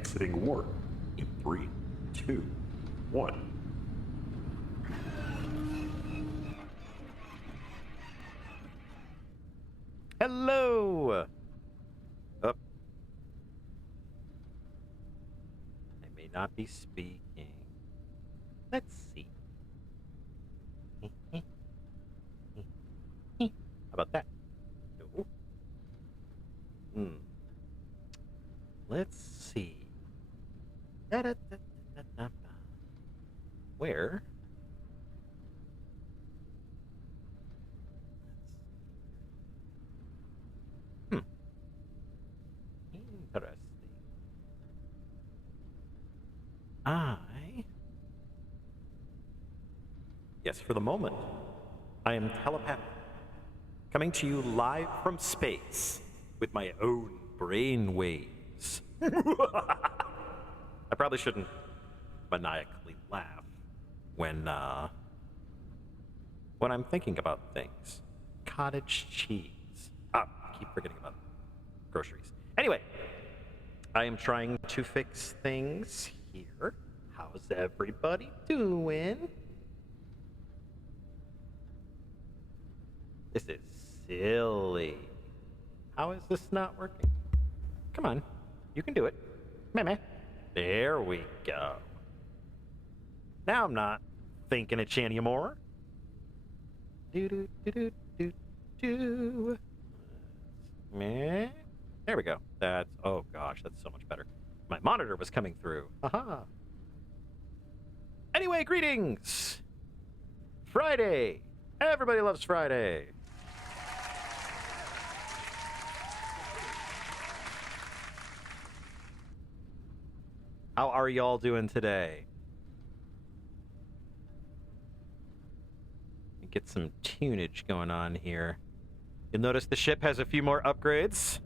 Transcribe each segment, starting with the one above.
exiting warp in 3, 2, 1. Hello! Oh. I may not be speaking. Let's see. How about that? No. Let's see. Where? Interesting. Yes, for the moment, I am telepathic, coming to you live from space with my own brain waves. I probably shouldn't maniacally laugh when I'm thinking about things. Cottage cheese. I keep forgetting about groceries. Anyway, I am trying to fix things here. How's everybody doing? This is silly. How is this not working? Come on, you can do it. Meh. There we go. Now I'm not thinking it's anymore. Do. Meh. There we go. Oh gosh, that's so much better. My monitor was coming through. Haha. Anyway, greetings! Friday! Everybody loves Friday! How are y'all doing today? Get some tunage going on here. You'll notice the ship has a few more upgrades.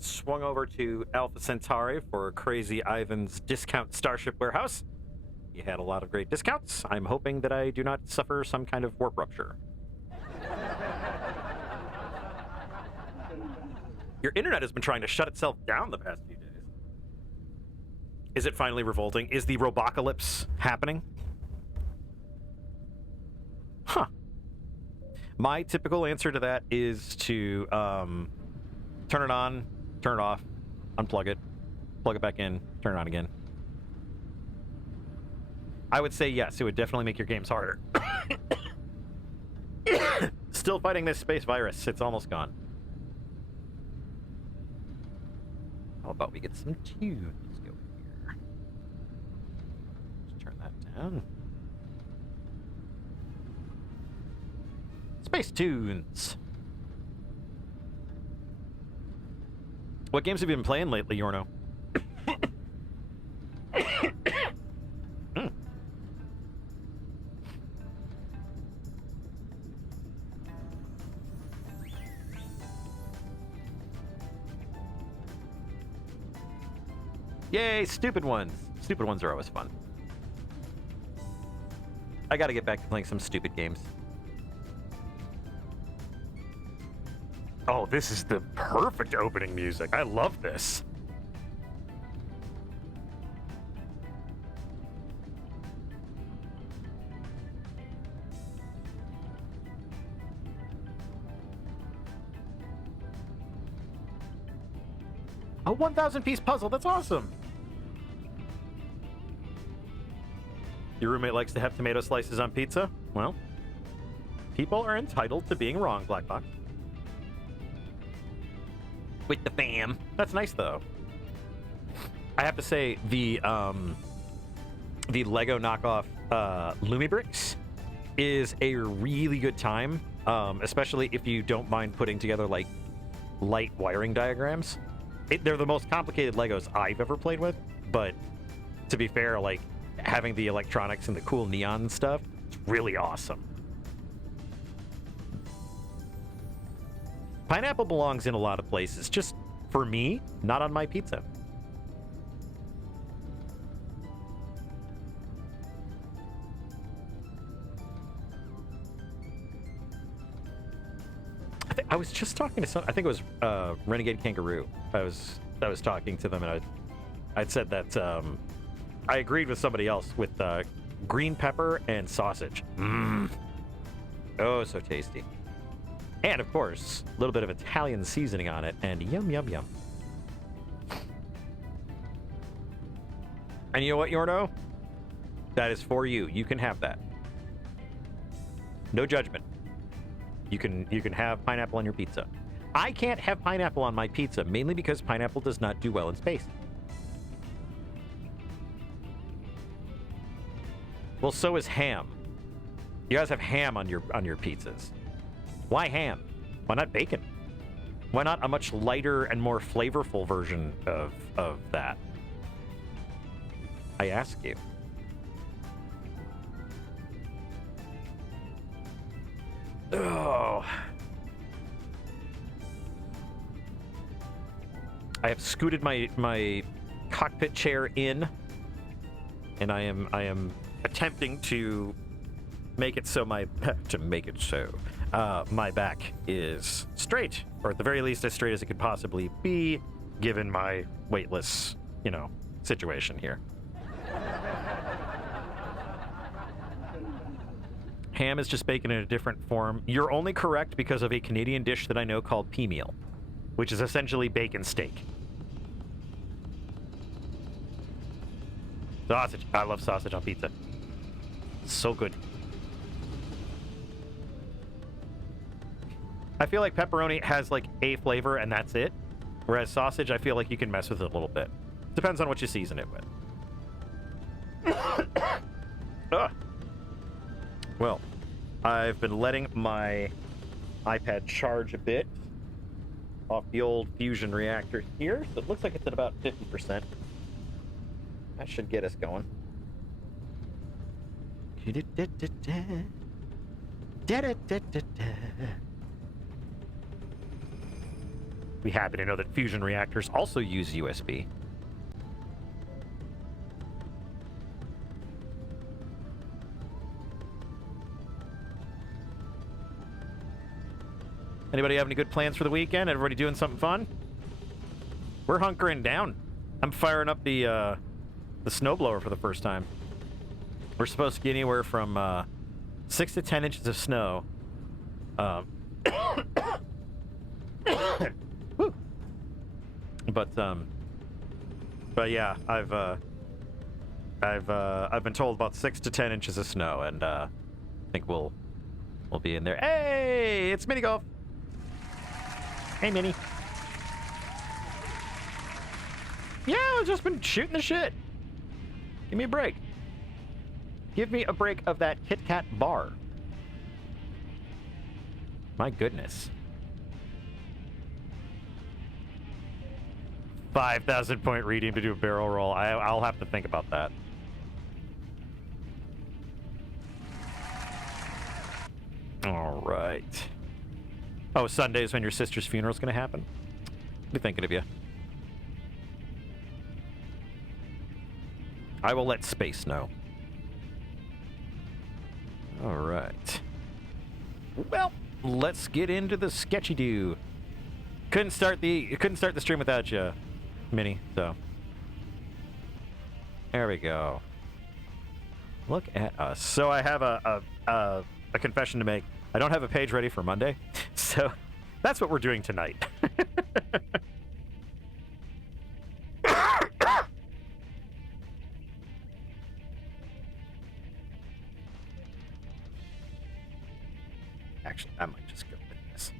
Swung over to Alpha Centauri for Crazy Ivan's discount Starship Warehouse. He had a lot of great discounts. I'm hoping that I do not suffer some kind of warp rupture. Your internet has been trying to shut itself down the past few days. Is it finally revolting? Is the robocalypse happening? Huh. My typical answer to that is to turn it on, turn it off, unplug it, plug it back in, turn it on again. I would say yes, it would definitely make your games harder. Still fighting this space virus. It's almost gone. How about we get some tunes going here? Let's turn that down. Space tunes. What games have you been playing lately, Yorno? Yay, stupid ones. Stupid ones are always fun. I gotta get back to playing some stupid games. Oh, this is the perfect opening music. I love this. A 1,000-piece puzzle. That's awesome. Your roommate likes to have tomato slices on pizza? Well, people are entitled to being wrong, Blackbox. With the fam. That's nice, though. I have to say, the Lego knockoff Lumibrix is a really good time, especially if you don't mind putting together, like, light wiring diagrams. They're the most complicated Legos I've ever played with, but to be fair, like, having the electronics and the cool neon stuff, it's really awesome. Pineapple belongs in a lot of places. Just, for me, not on my pizza. I was just talking to I think it was Renegade Kangaroo. I was talking to them, and I'd said that I agreed with somebody else with green pepper and sausage. Mmm. Oh, so tasty. And of course, a little bit of Italian seasoning on it, and yum, yum, yum. And you know what, Yorno? That is for you. You can have that. No judgment. You can have pineapple on your pizza. I can't have pineapple on my pizza, mainly because pineapple does not do well in space. Well, so is ham. You guys have ham on your pizzas. Why ham? Why not bacon? Why not a much lighter and more flavorful version of that? I ask you. Oh. I have scooted my cockpit chair in, and I am attempting to make it so my back is straight, or at the very least as straight as it could possibly be, given my weightless, situation here. Ham is just bacon in a different form. You're only correct because of a Canadian dish that I know called pea meal, which is essentially bacon steak. Sausage. I love sausage on pizza. So good. I feel like pepperoni has like a flavor and that's it. Whereas sausage, I feel like you can mess with it a little bit. Depends on what you season it with. Well, I've been letting my iPad charge a bit off the old fusion reactor here. So it looks like it's at about 50%. That should get us going. We happen to know that fusion reactors also use USB. Anybody have any good plans for the weekend? Everybody doing something fun? We're hunkering down. I'm firing up the snowblower for the first time. We're supposed to get anywhere from 6 to 10 inches of snow. But yeah, I've been told about 6 to 10 inches of snow, and I think we'll be in there. Hey, it's mini golf. Hey, Minnie. Yeah, I've just been shooting the shit. Give me a break. Give me a break of that Kit Kat bar. My goodness. 5,000 point reading to do a barrel roll. I'll have to think about that. All right. Oh, Sunday's when your sister's funeral's gonna happen? Be thinking of you. I will let space know. All right. Well, let's get into the sketchy do. Couldn't start the stream without you, Minnie. So there we go. Look at us. So I have a confession to make. I don't have a page ready for Monday, so that's what we're doing tonight. Actually, I might just go with this.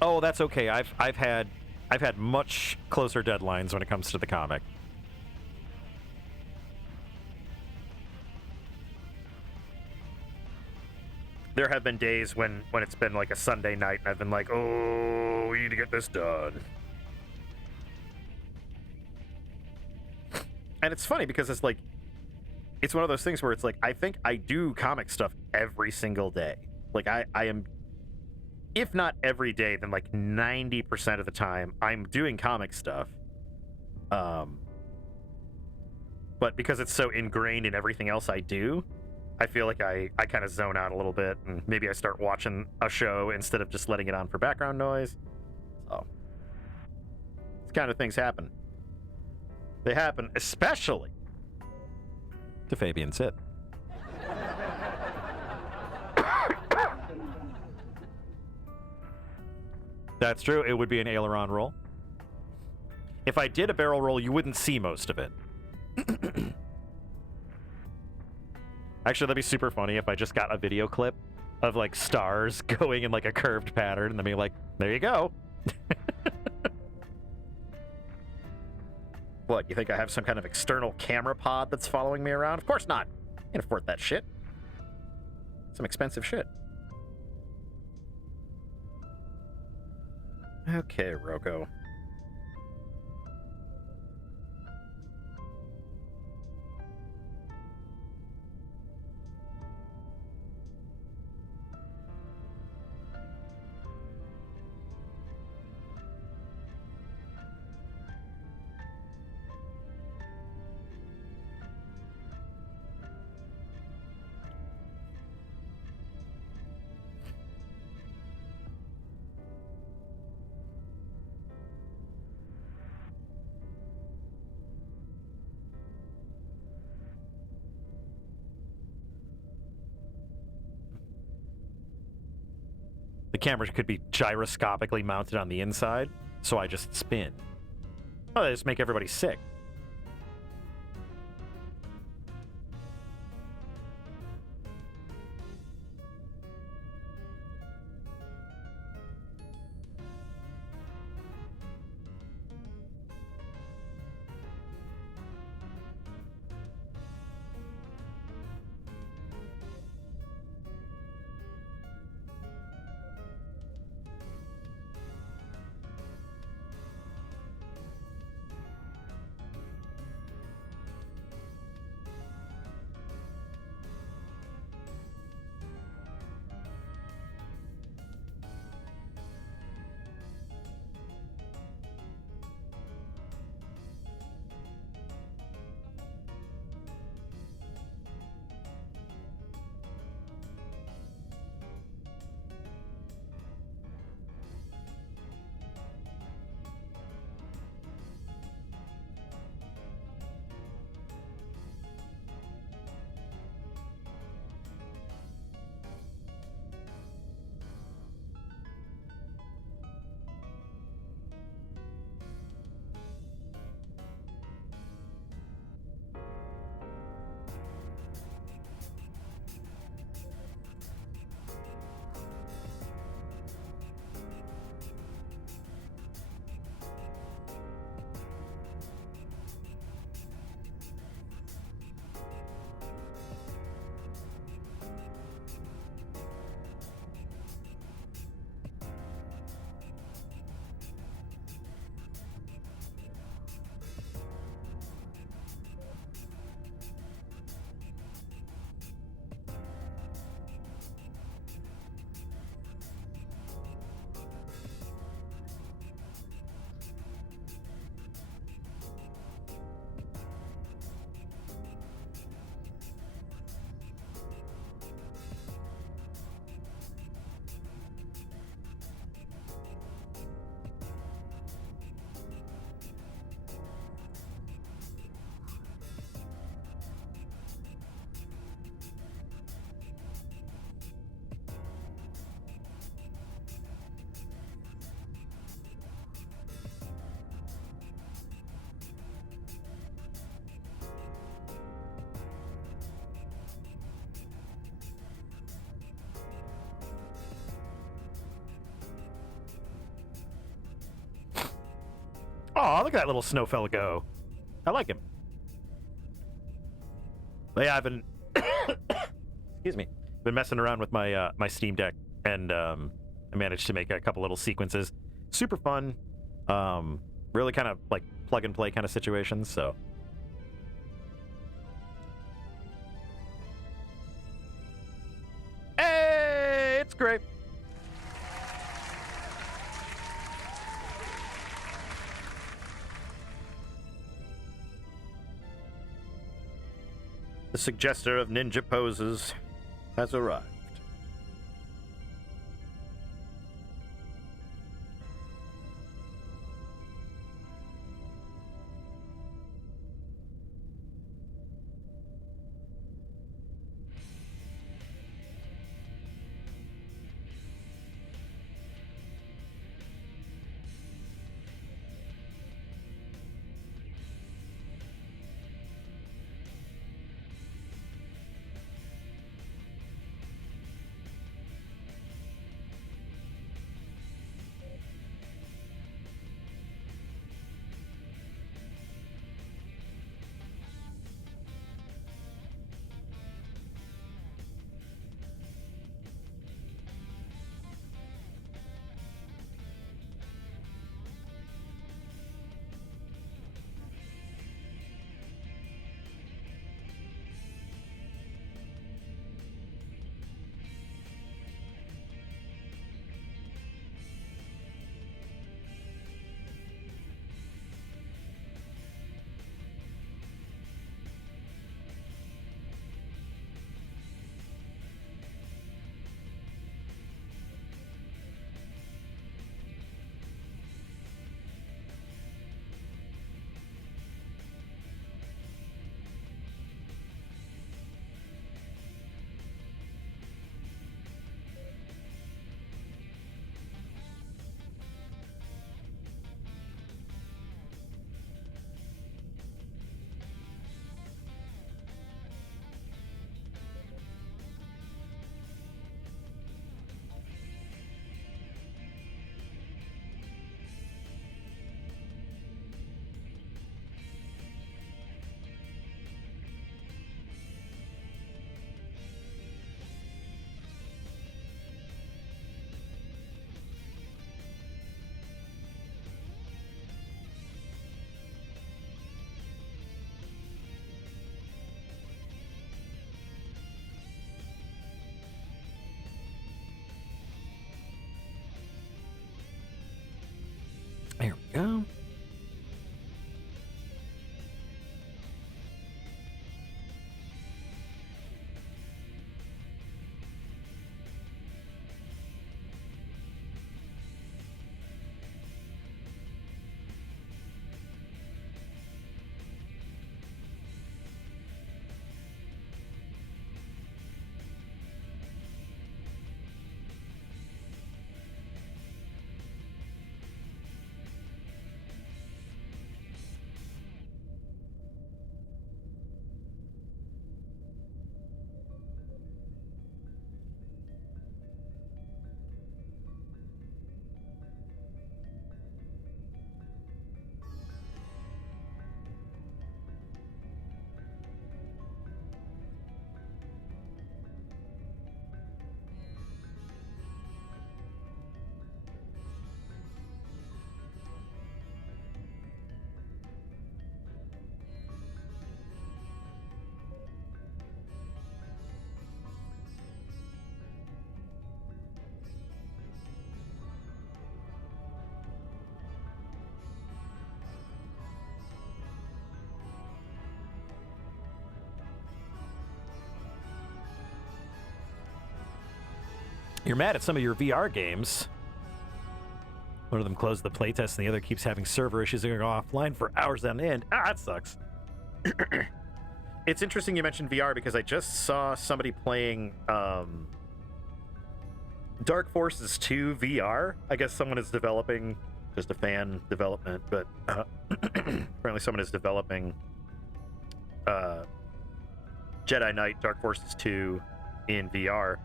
Oh, that's okay. I've had much closer deadlines when it comes to the comic. There have been days when it's been like a Sunday night and I've been like, oh, we need to get this done. And it's funny because it's like, it's one of those things where it's like, I think I do comic stuff every single day. Like I am, if not every day, then like 90% of the time I'm doing comic stuff. But because it's so ingrained in everything else I do, I feel like I kind of zone out a little bit, and maybe I start watching a show instead of just letting it on for background noise. So, these kind of things happen. They happen especially to Fabian Sit. That's true. It would be an aileron roll. If I did a barrel roll, you wouldn't see most of it. Actually, that'd be super funny if I just got a video clip of like stars going in like a curved pattern and then being like, there you go. What, you think I have some kind of external camera pod that's following me around? Of course not. Can't afford that shit. Some expensive shit. Okay, Roko. The camera could be gyroscopically mounted on the inside, so I just spin. Oh, they just make everybody sick. Oh, look at that little snow fella go. I like him. But yeah, I've been excuse me, been messing around with my my Steam Deck, and I managed to make a couple little sequences. Super fun. Really kind of like plug and play kind of situations, so. Hey, it's great. The suggester of ninja poses has arrived. There we go. You're mad at some of your VR games. One of them closed the playtest and the other keeps having server issues and going offline for hours on end. Ah, that sucks. It's interesting you mentioned VR because I just saw somebody playing Dark Forces 2 VR. I guess someone is developing, just a fan development, but apparently someone is developing Jedi Knight Dark Forces 2 in VR.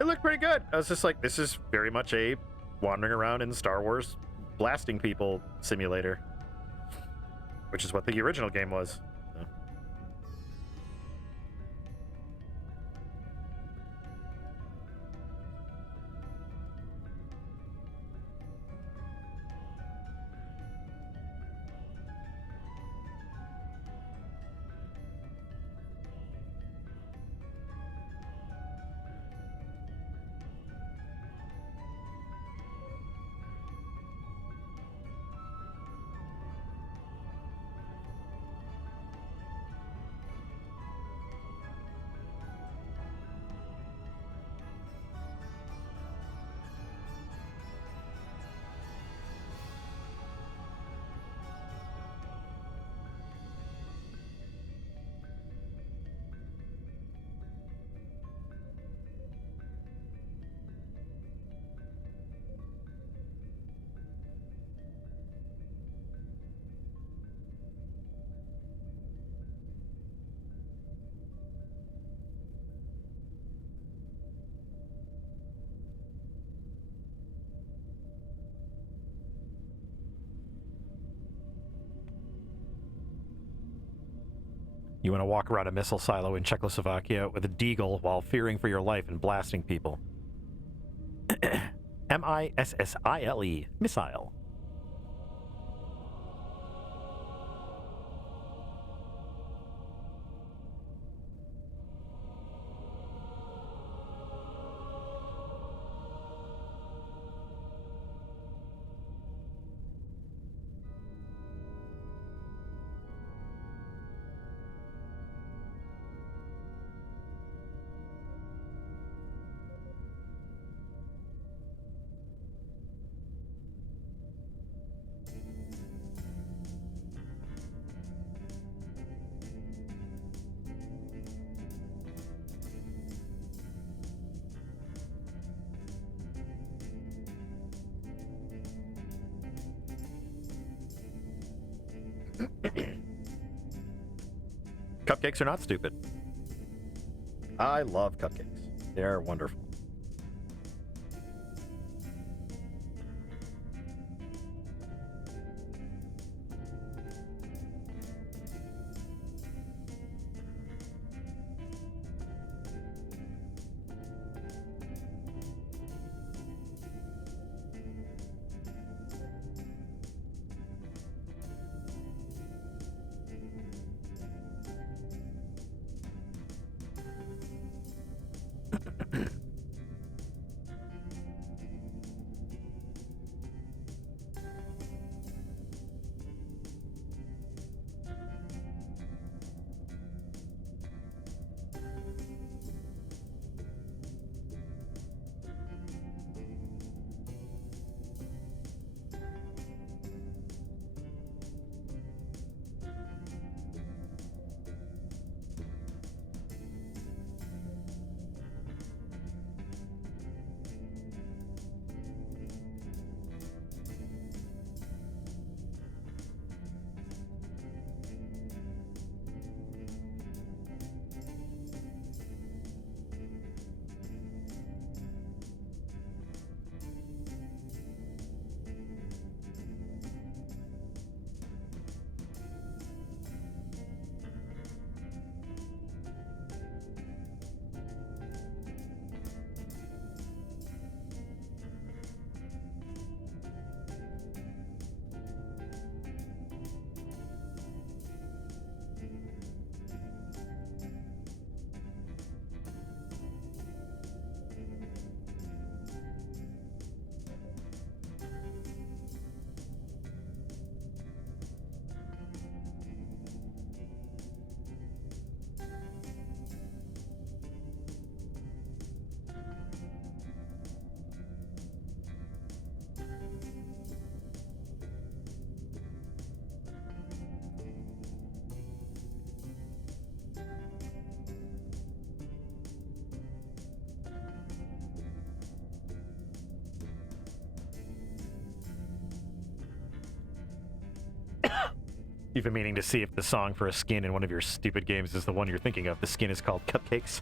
It looked pretty good. I was just like, this is very much a wandering around in Star Wars blasting people simulator, which is what the original game was. So. You want to walk around a missile silo in Czechoslovakia with a deagle while fearing for your life and blasting people. M-I-S-S-I-L-E. Missile. Cupcakes are not stupid. I love cupcakes. They're wonderful. You've been meaning to see if the song for a skin in one of your stupid games is the one you're thinking of. The skin is called Cupcakes.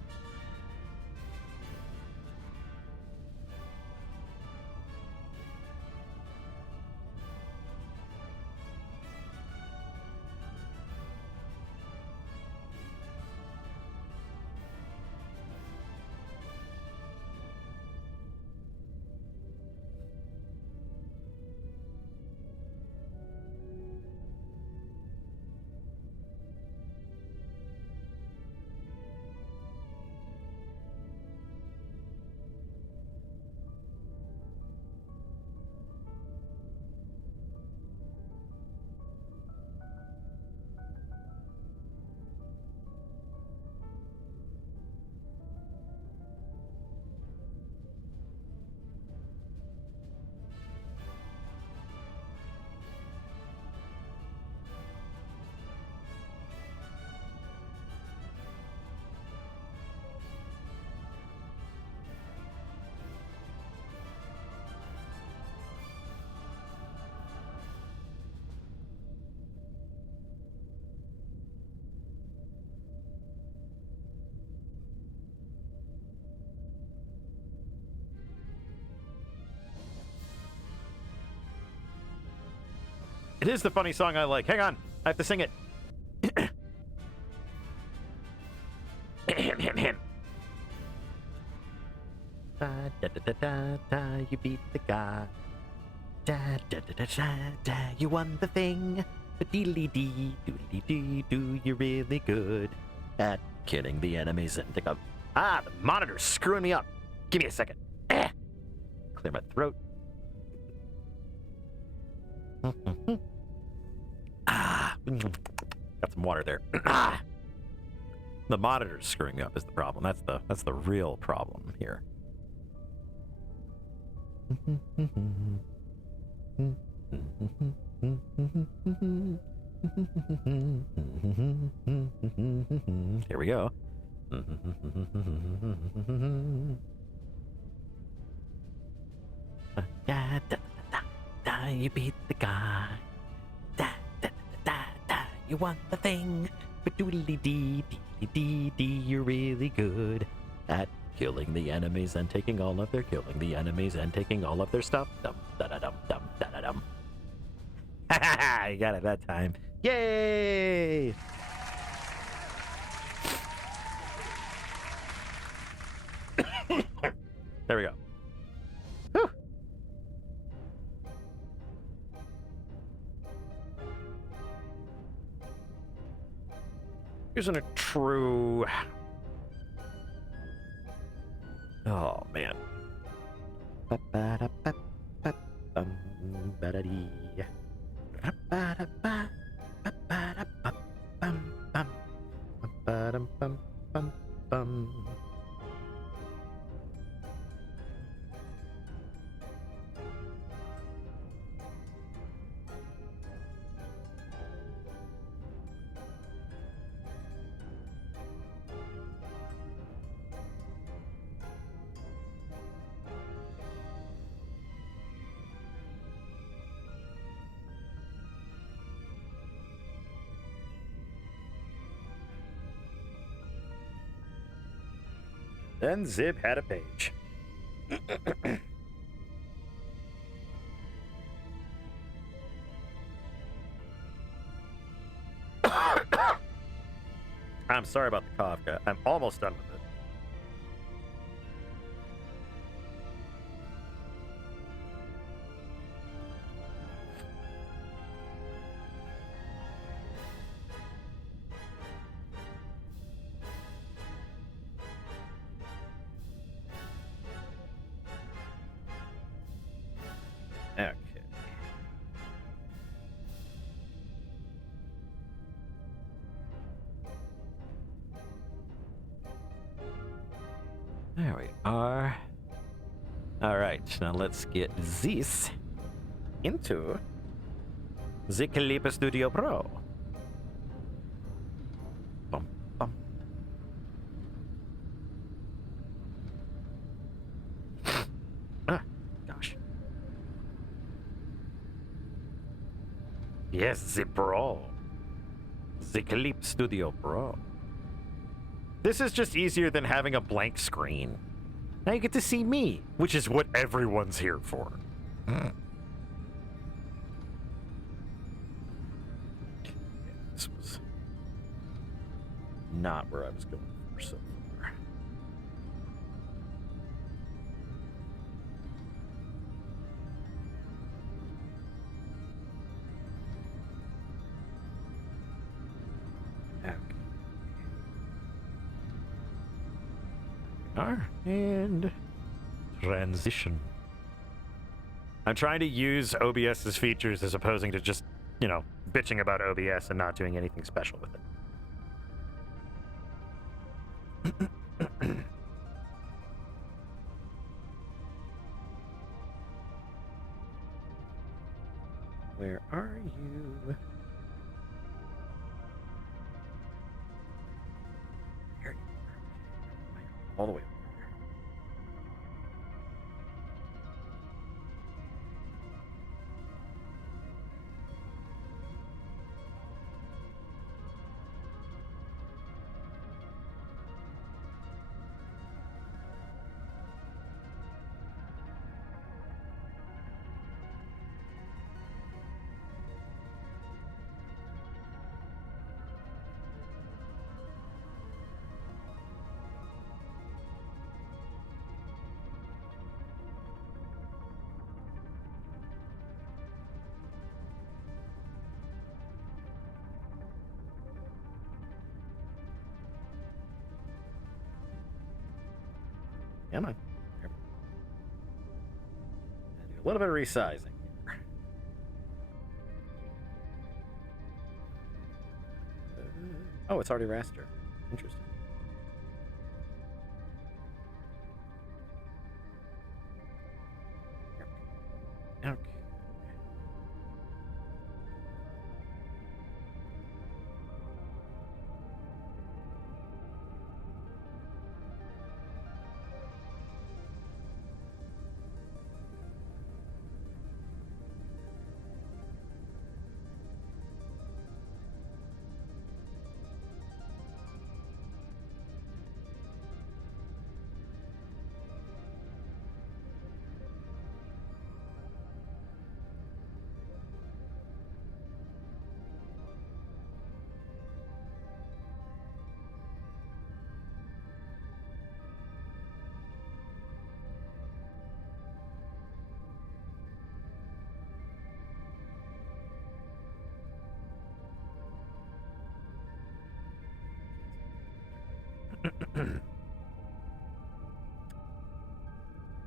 It is the funny song I like. Hang on. I have to sing it. da da da, you beat the guy. Da da da da da da, you won the thing. Deedly dee, doodly dee, do you're really good at killing the enemies and take up. Ah, the monitor's screwing me up. Give me a second. Clear my throat. Got some water there. The monitor's screwing me up is the problem. That's the real problem here. Here we go. Da, da, da, da, you beat the guy. Da, da, da, da, you won the thing. But doodly dee, dee, dee, dee, you're really good at killing the enemies and taking all of their stuff. Dum da da dum dum da da dum. Ha ha ha! You got it that time. Yay! There we go. Whew. Isn't it true? Oh man. Then Zib had a page. I'm sorry about the cough, guys. I'm almost done with it. Okay. There we are. All right, now let's get this into the Clip Studio Pro. Bum, bum. Gosh. Yes, the Pro. The Clip Studio Pro. This is just easier than having a blank screen. Now you get to see me, which is what everyone's here for. This was not where I was going for so far. And transition. I'm trying to use OBS's features as opposing to just, bitching about OBS and not doing anything special with it. Where are you? Here you are. All the way over there. Come on. There. Do a little bit of resizing. Oh, it's already raster. Interesting. Okay.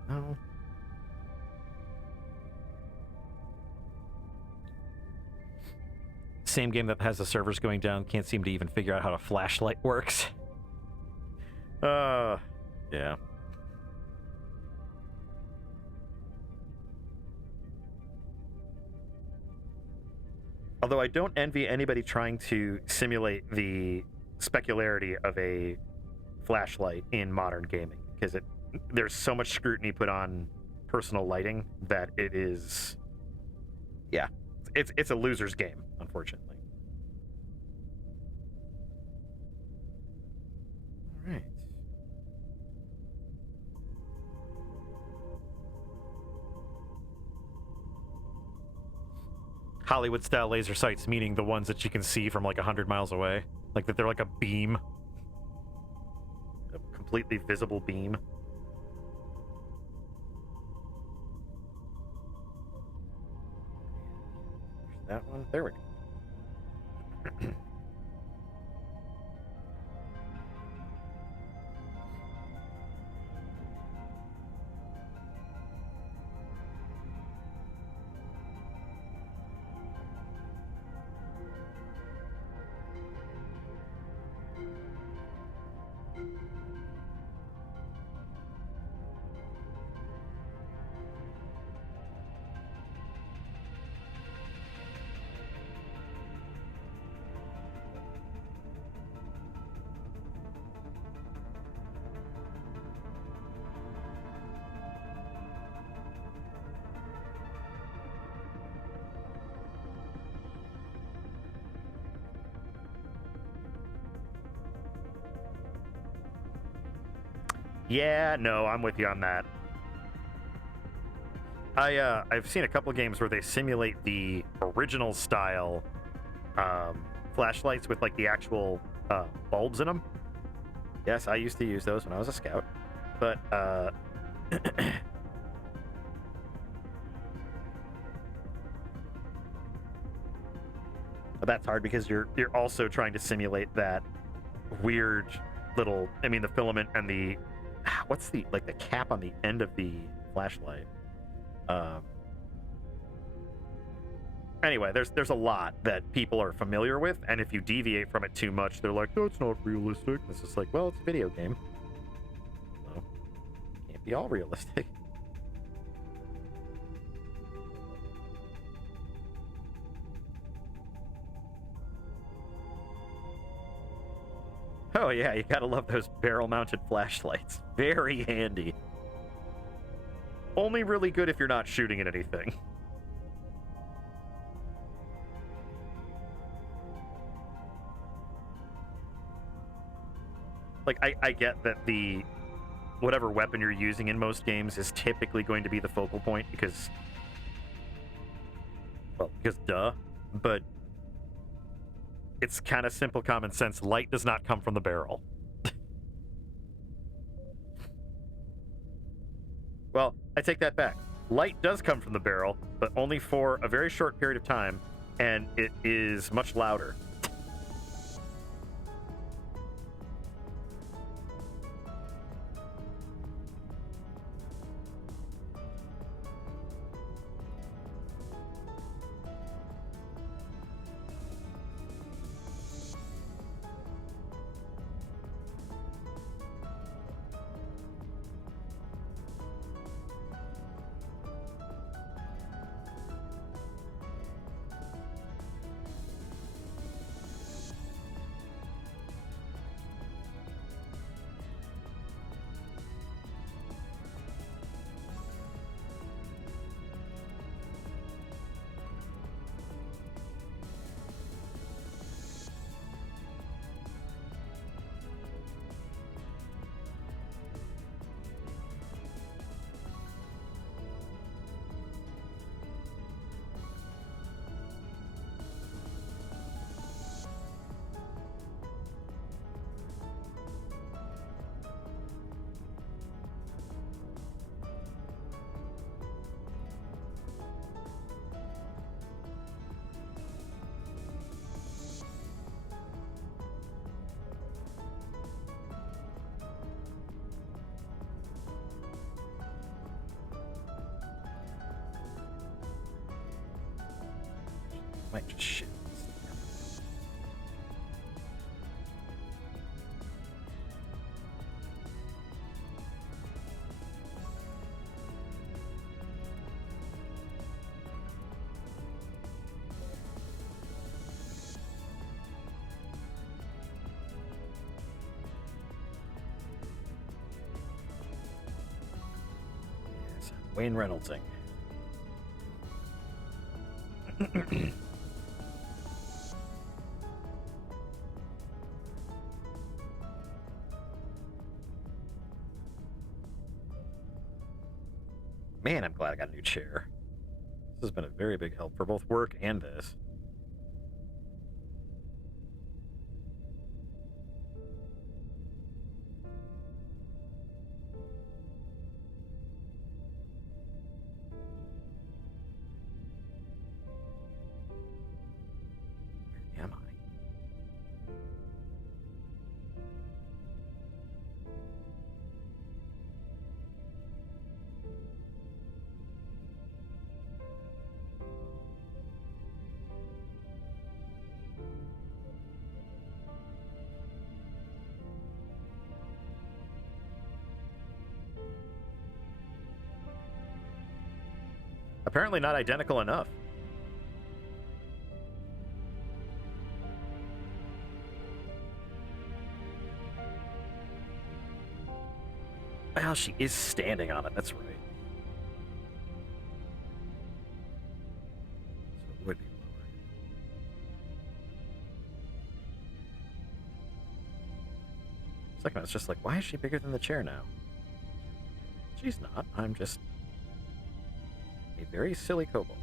No. Same game that has the servers going down, can't seem to even figure out how a flashlight works. Yeah. Although I don't envy anybody trying to simulate the specularity of a flashlight in modern gaming, because there's so much scrutiny put on personal lighting that it is, yeah, it's a loser's game, unfortunately. All right. Hollywood-style laser sights, meaning the ones that you can see from like 100 miles away, like that they're like a beam, a completely visible beam. That one, there we go. Yeah, no, I'm with you on that. I've seen a couple games where they simulate the original style flashlights with like the actual bulbs in them. Yes, I used to use those when I was a scout, but but that's hard because you're also trying to simulate that weird little, I mean, the filament and the, what's the, like the cap on the end of the flashlight. Anyway, there's a lot that people are familiar with, and if you deviate from it too much, they're like, no, it's not realistic. It's just like, well, it's a video game, so it can't be all realistic. Oh yeah, you gotta love those barrel-mounted flashlights. Very handy. Only really good if you're not shooting at anything. Like, I get that the whatever weapon you're using in most games is typically going to be the focal point because, well, because duh, but it's kind of simple common sense. Light does not come from the barrel. Well, I take that back. Light does come from the barrel, but only for a very short period of time, and it is much louder. might just shit. Yes, Wayne Reynoldsing. Man, I'm glad I got a new chair. This has been a very big help for both work and this. Where am I? Apparently not identical enough. Well, she is standing on it, that's right. So it would be lower. Second, it's just like, why is she bigger than the chair now? She's not. I'm just a very silly kobold.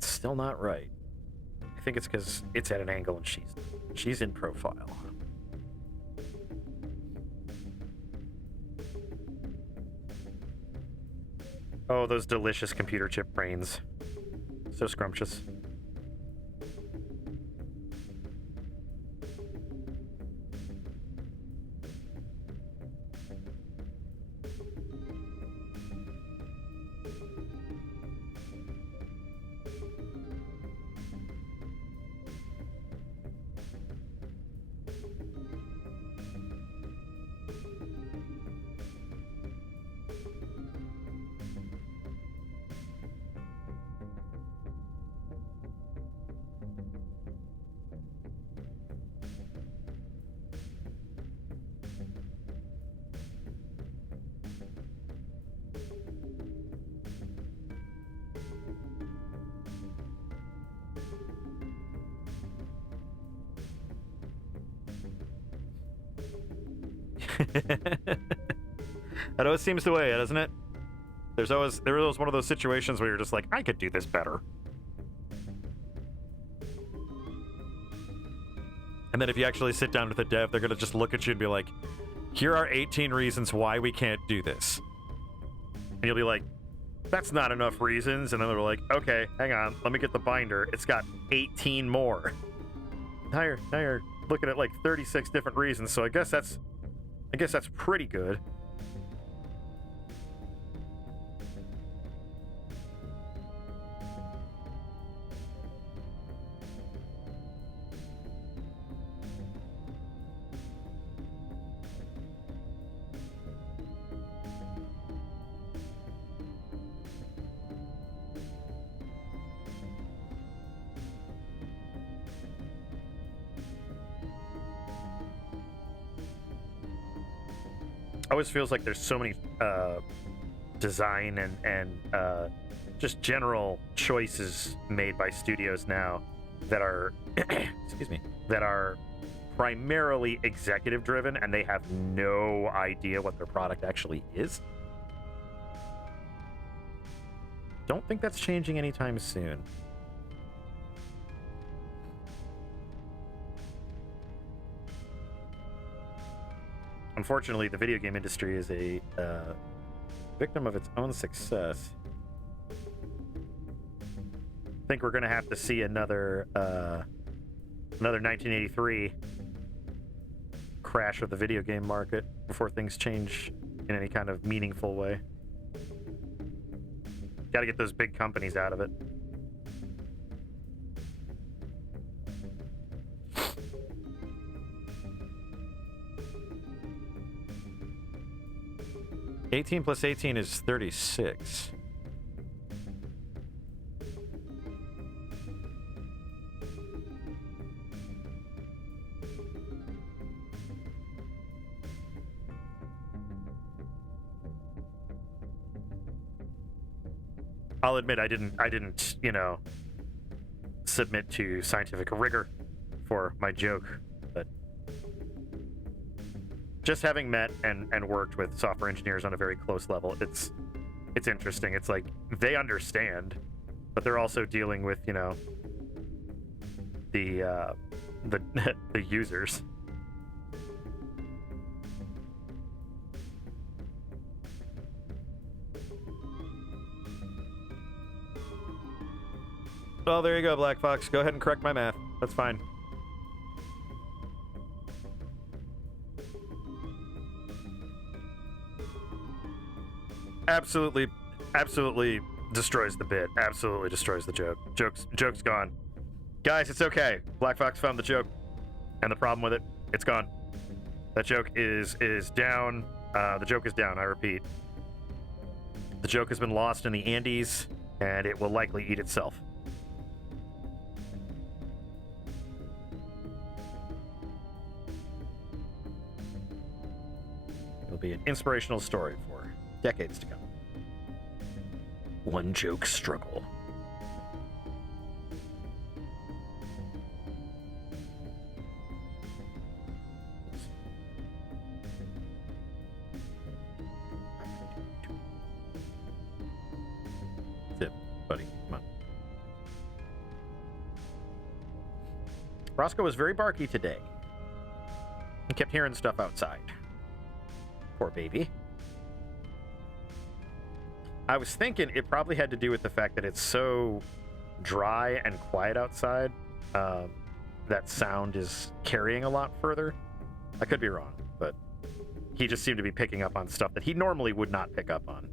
Still not right. I think it's because it's at an angle and she's in profile. Oh, those delicious computer chip brains. So scrumptious. That always seems the way, doesn't it? There was one of those situations where you're just like, I could do this better. And then if you actually sit down with a dev, they're gonna just look at you and be like, here are 18 reasons why we can't do this. And you'll be like, that's not enough reasons. And then they're like, okay, hang on, let me get the binder. It's got 18 more. Now you're looking at like 36 different reasons, so I guess that's pretty good. Always feels like there's so many design and just general choices made by studios now that are excuse me, that are primarily executive driven, and they have no idea what their product actually is. Don't think that's changing anytime soon. unfortunately, the video game industry is a victim of its own success. I think we're going to have to see another 1983 crash of the video game market before things change in any kind of meaningful way. Got to get those big companies out of it. $18 plus 18 is 36. I'll admit I didn't, you know, submit to scientific rigor for my joke, but just having met and worked with software engineers on a very close level, it's interesting. It's like they understand, but they're also dealing with, you know, the the users. Well, there you go, Black Fox. Go ahead and correct my math. That's fine. Absolutely destroys the bit. Absolutely destroys the joke. Joke's gone. Guys, it's okay. Black Fox found the joke and the problem with it. It's gone. That joke is down. The joke is down, I repeat. The joke has been lost in the Andes, and it will likely eat itself. It'll be an inspirational story for decades to come. One joke struggle. Zip, buddy, come on. Roscoe was very barky today. He kept hearing stuff outside. Poor baby. I was thinking it probably had to do with the fact that it's so dry and quiet outside. That sound is carrying a lot further. I could be wrong, but he just seemed to be picking up on stuff that he normally would not pick up on.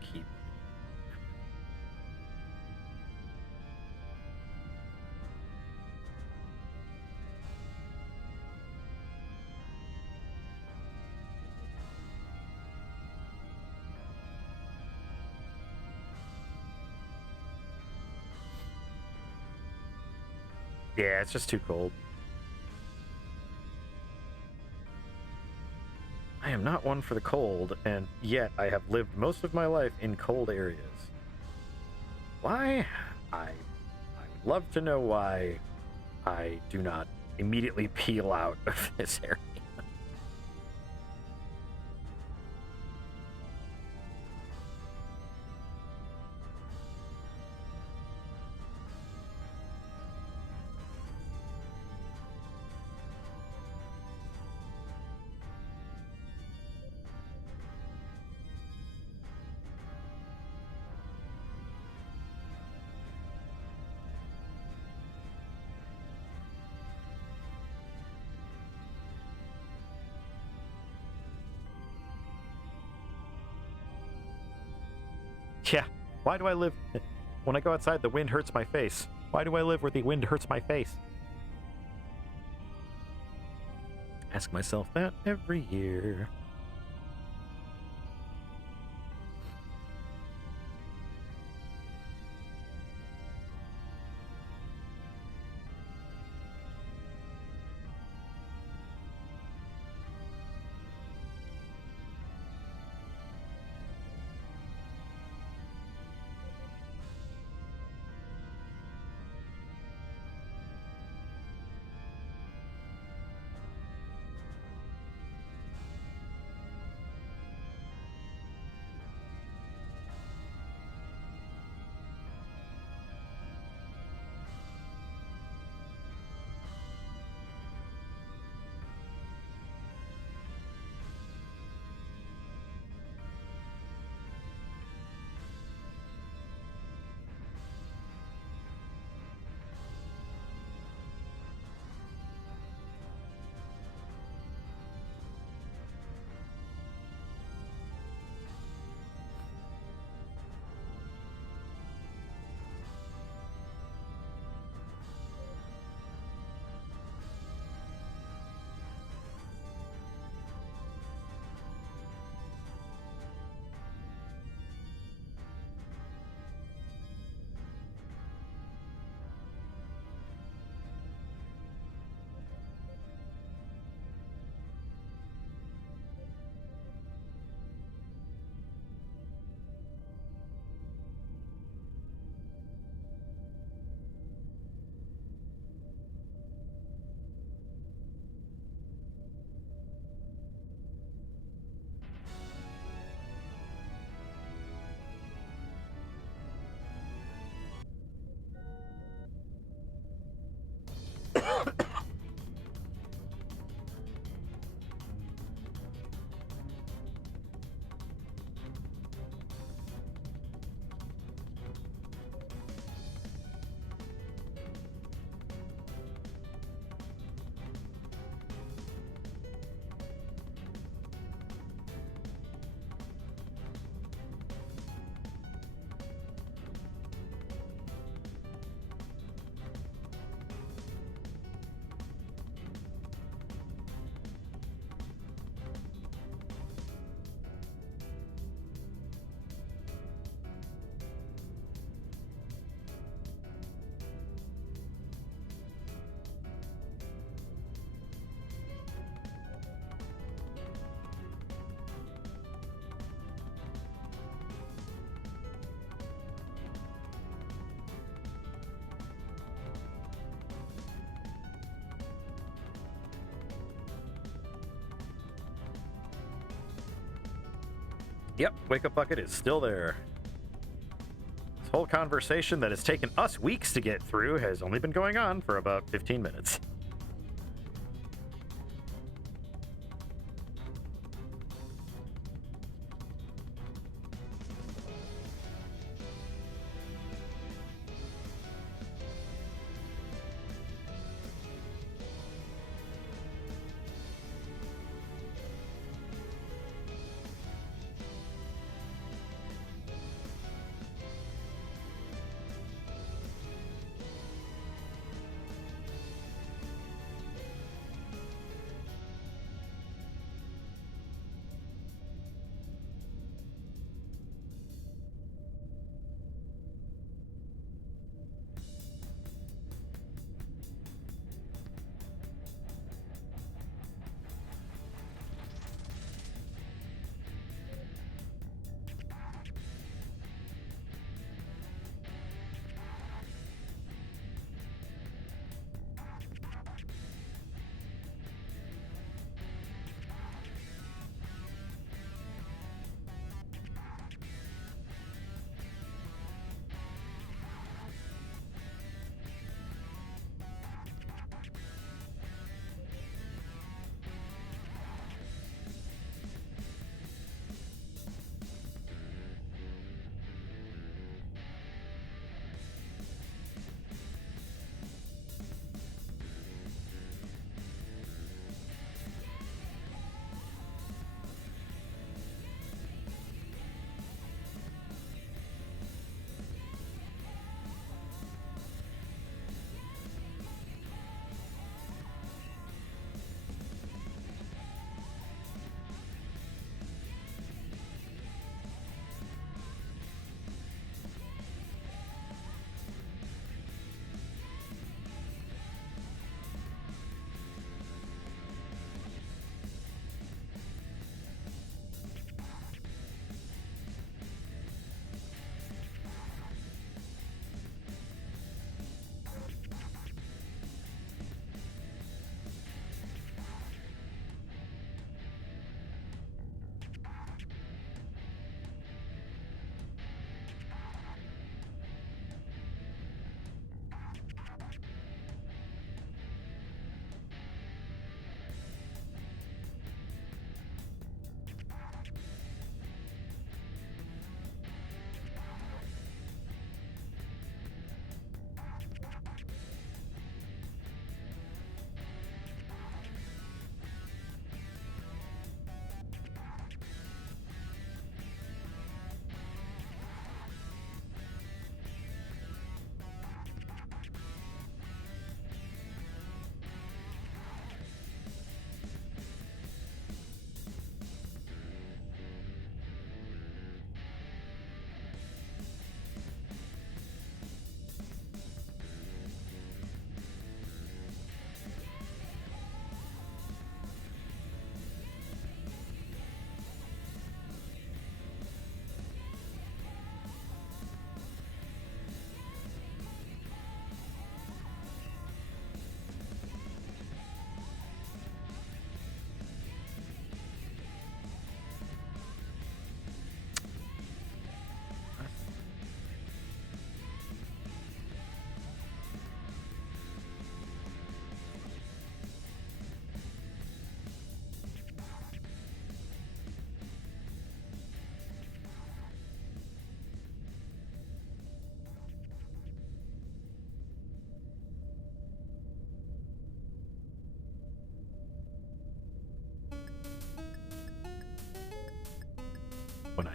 Keep. Yeah, it's just too cold. I am not one for the cold, and yet I have lived most of my life in cold areas. Why? I would love to know why I do not immediately peel out of this area. Yeah. Why do I live... When I go outside, the wind hurts my face. Why do I live where the wind hurts my face? Ask myself that every year. Yep, Wake Up Bucket is still there. This whole conversation that has taken us weeks to get through has only been going on for about 15 minutes.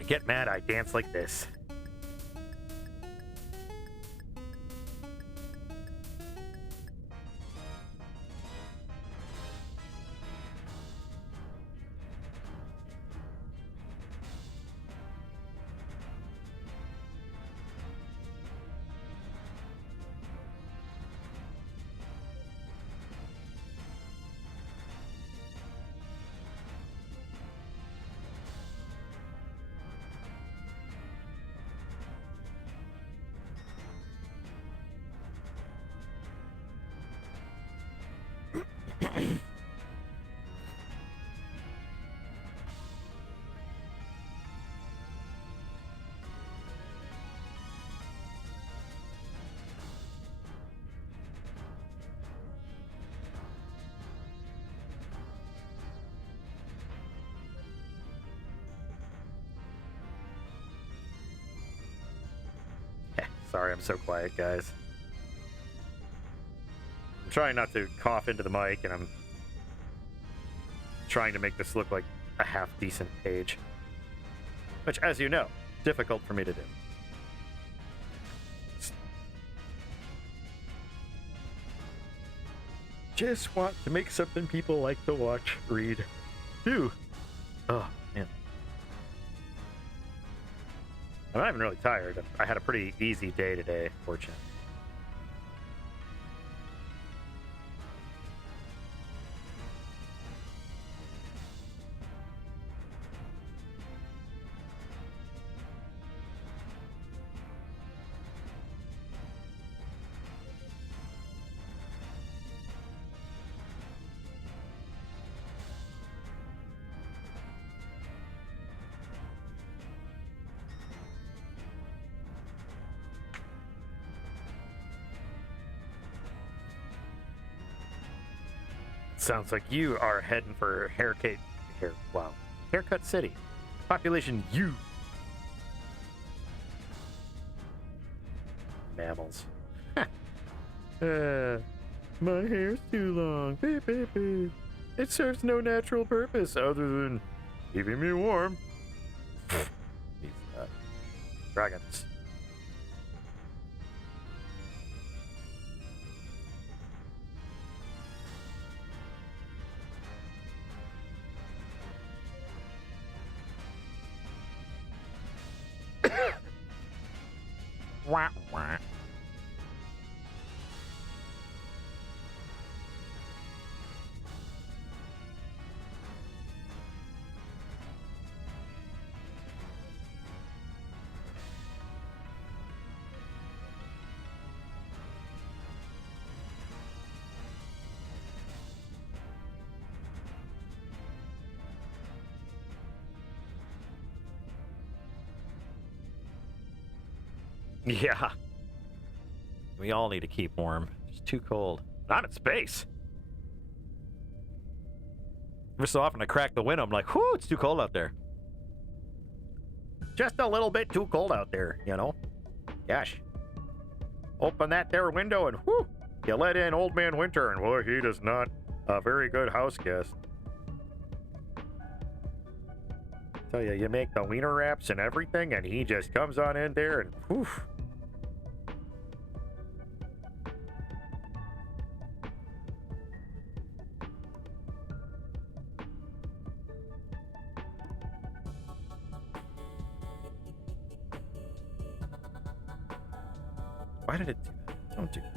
get mad, I dance like this. Sorry, I'm so quiet, guys. I'm trying not to cough into the mic, and I'm trying to make this look like a half-decent page. Which, as you know, difficult for me to do. Just want to make something people like to watch, read, do. Oh, man. I'm not even really tired. I had a pretty easy day today, fortunately. Sounds like you are heading for Haircut City. Population U. Mammals. My hair's too long. Beep, beep, beep. It serves no natural purpose other than keeping me warm. These dragons. Wah, wah. Yeah. We all need to keep warm. It's too cold. Not in space. Every so often I crack the window, I'm like, whew, it's too cold out there. Just a little bit too cold out there, you know? Gosh. Open that there window and whew, you let in Old Man Winter, and boy, he does not a very good house guest. Tell you, you make the wiener wraps and everything, and he just comes on in there and whew. Why did it do that? Don't do that.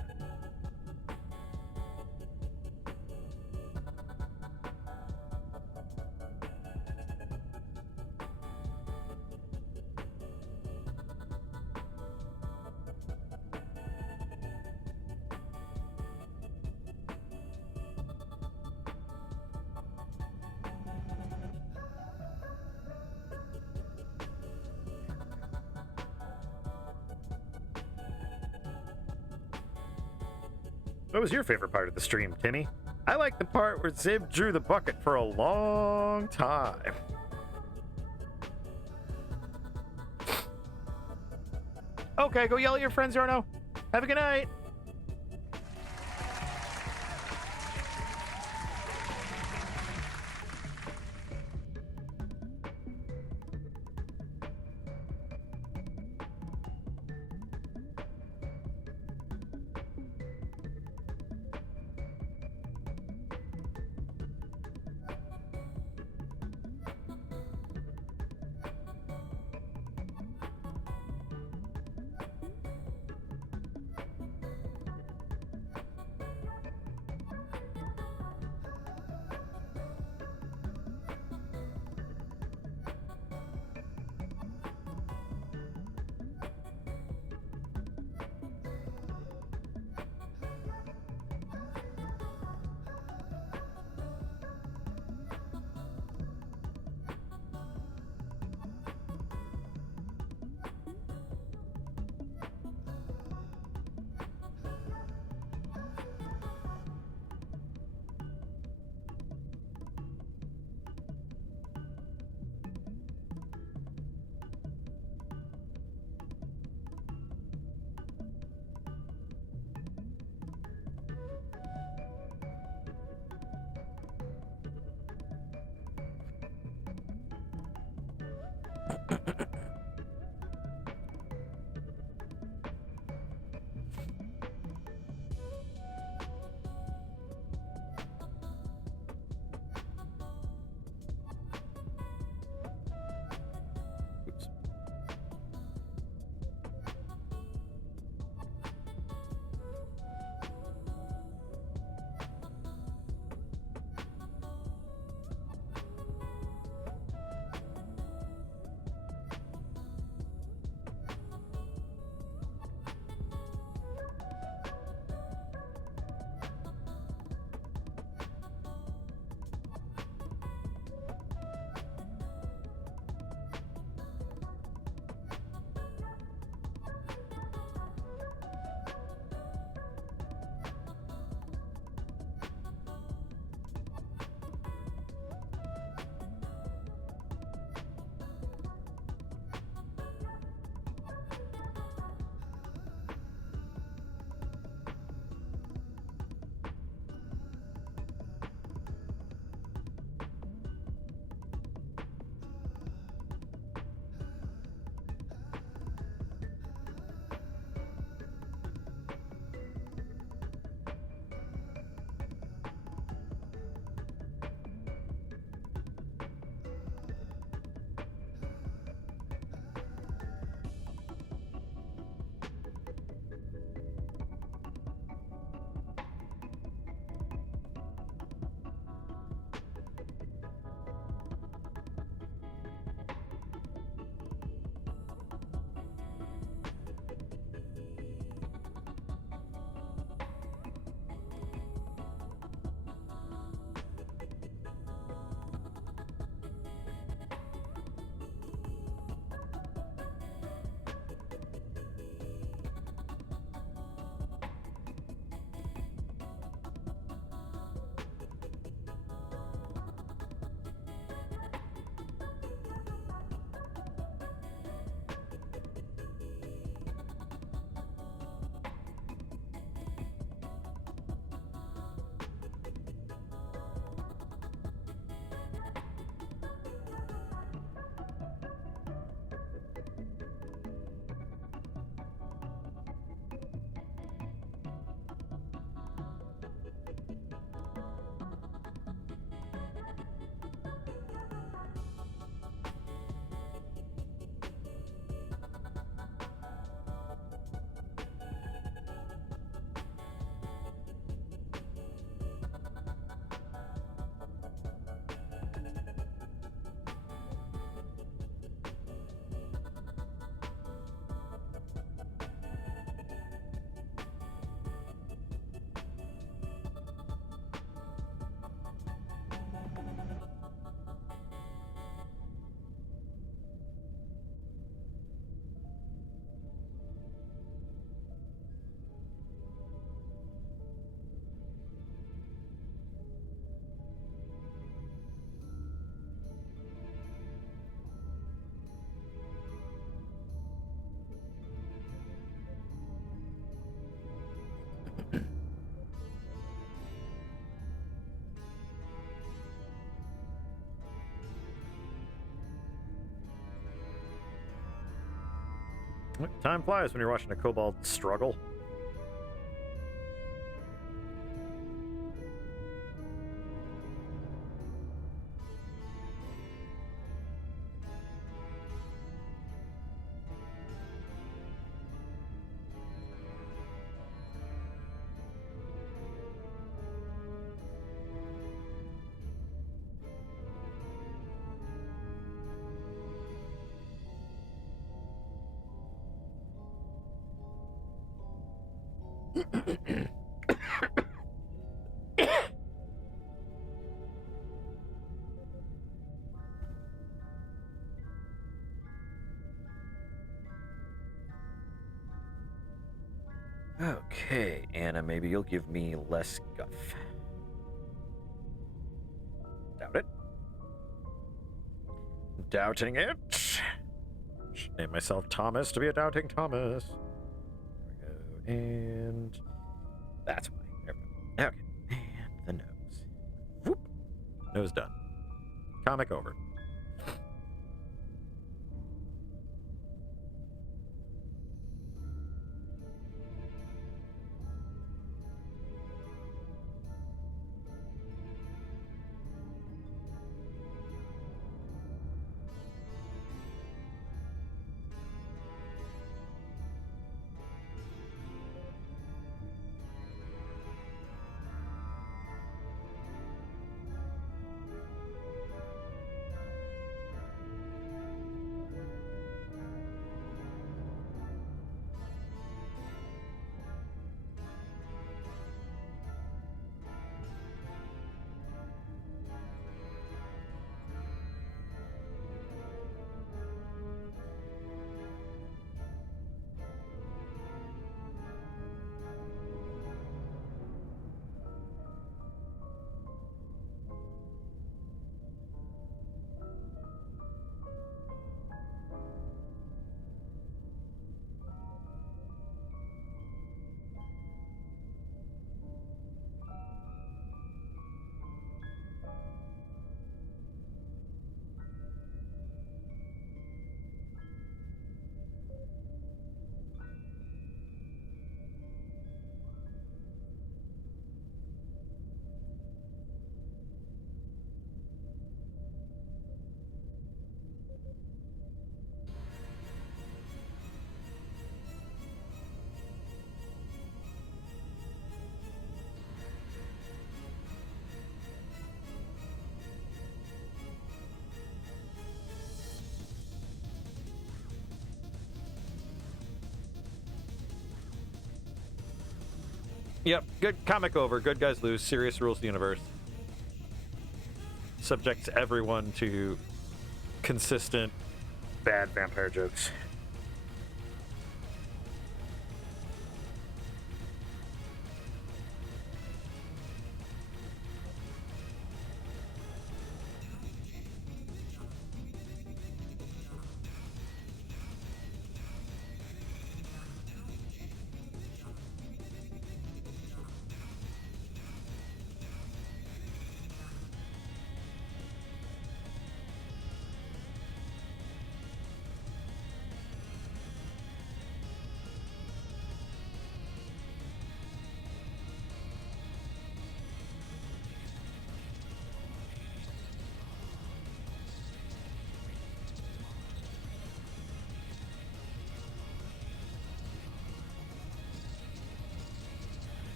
What was your favorite part of the stream, Timmy? I like the part where Zib drew the bucket for a long time. Okay, go yell at your friends, Orno. Have a good night. Time flies when you're watching a kobold struggle. Okay, Anna, maybe you'll give me less guff. Doubt it. Doubting it. Should name myself Thomas to be a doubting Thomas. There we go. And that's why. There we go. Okay. And the nose. Whoop. Nose done. Comic over. Yep, good comic over. Good guys lose. Serious rules the universe. Subjects everyone to consistent bad vampire jokes.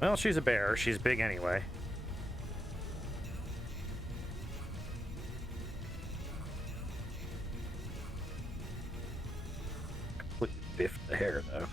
Well, she's a bear. She's big anyway. Completely biffed the hair, though.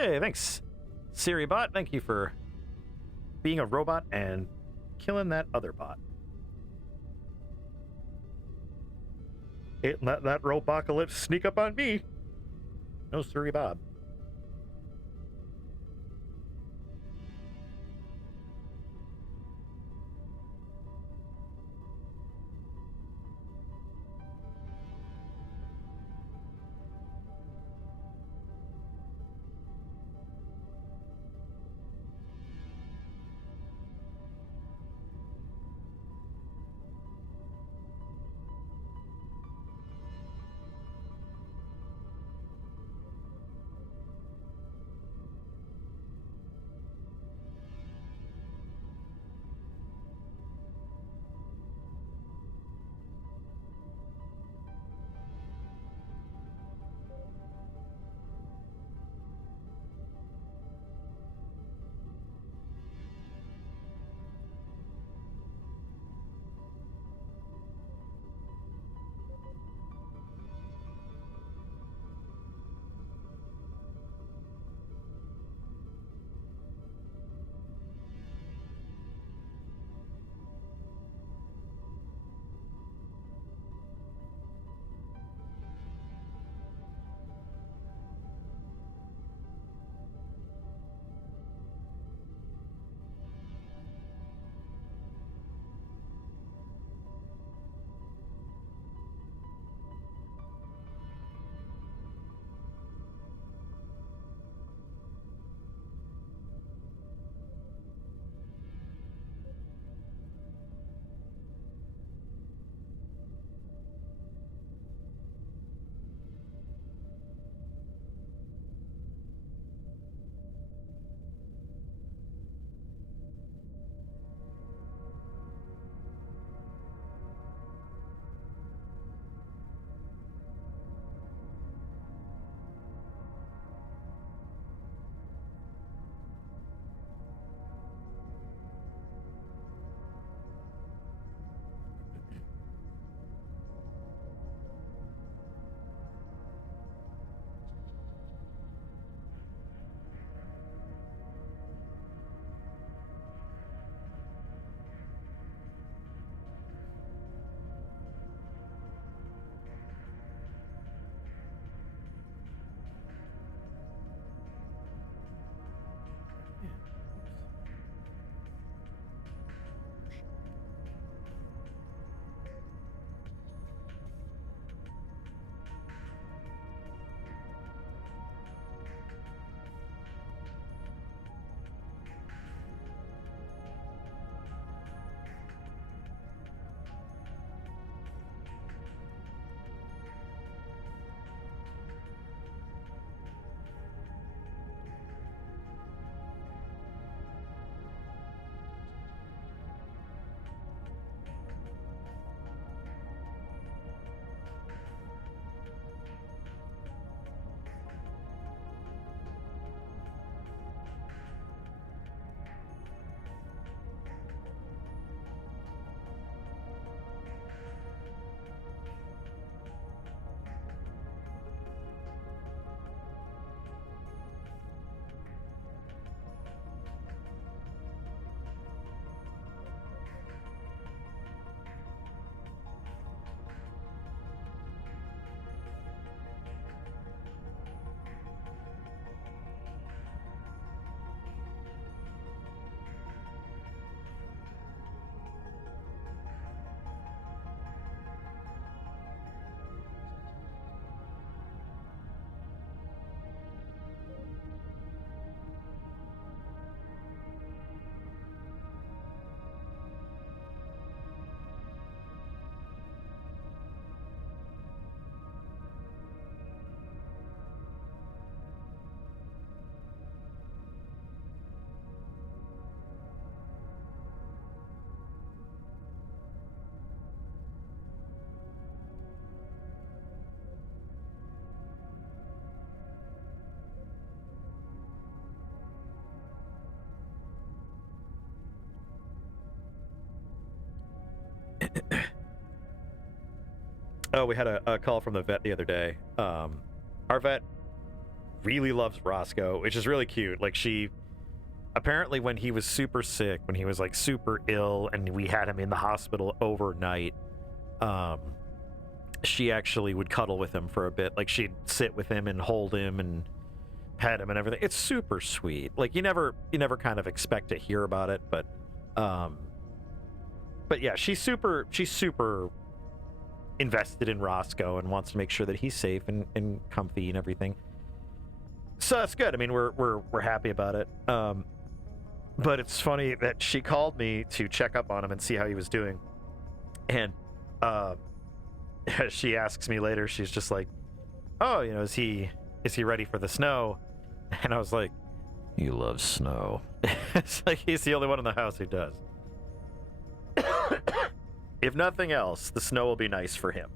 Hey, thanks, Siri bot. Thank you for being a robot and killing that other bot. Ain't let that robocalypse sneak up on me. No, Siri Bob. Oh, we had a call from the vet the other day. Our vet really loves Roscoe, which is really cute. Like, she apparently, when he was super sick, when he was like super ill and we had him in the hospital overnight, she actually would cuddle with him for a bit. Like, she'd sit with him and hold him and pet him and everything. It's super sweet. Like, you never kind of expect to hear about it, but yeah, she's super invested in Roscoe and wants to make sure that he's safe and comfy and everything. So that's good. I mean, we're happy about it. But it's funny that she called me to check up on him and see how he was doing. And she asks me later, she's just like, "Oh, you know, is he ready for the snow?" And I was like, "You love snow." It's like he's the only one in the house who does. If nothing else, the snow will be nice for him.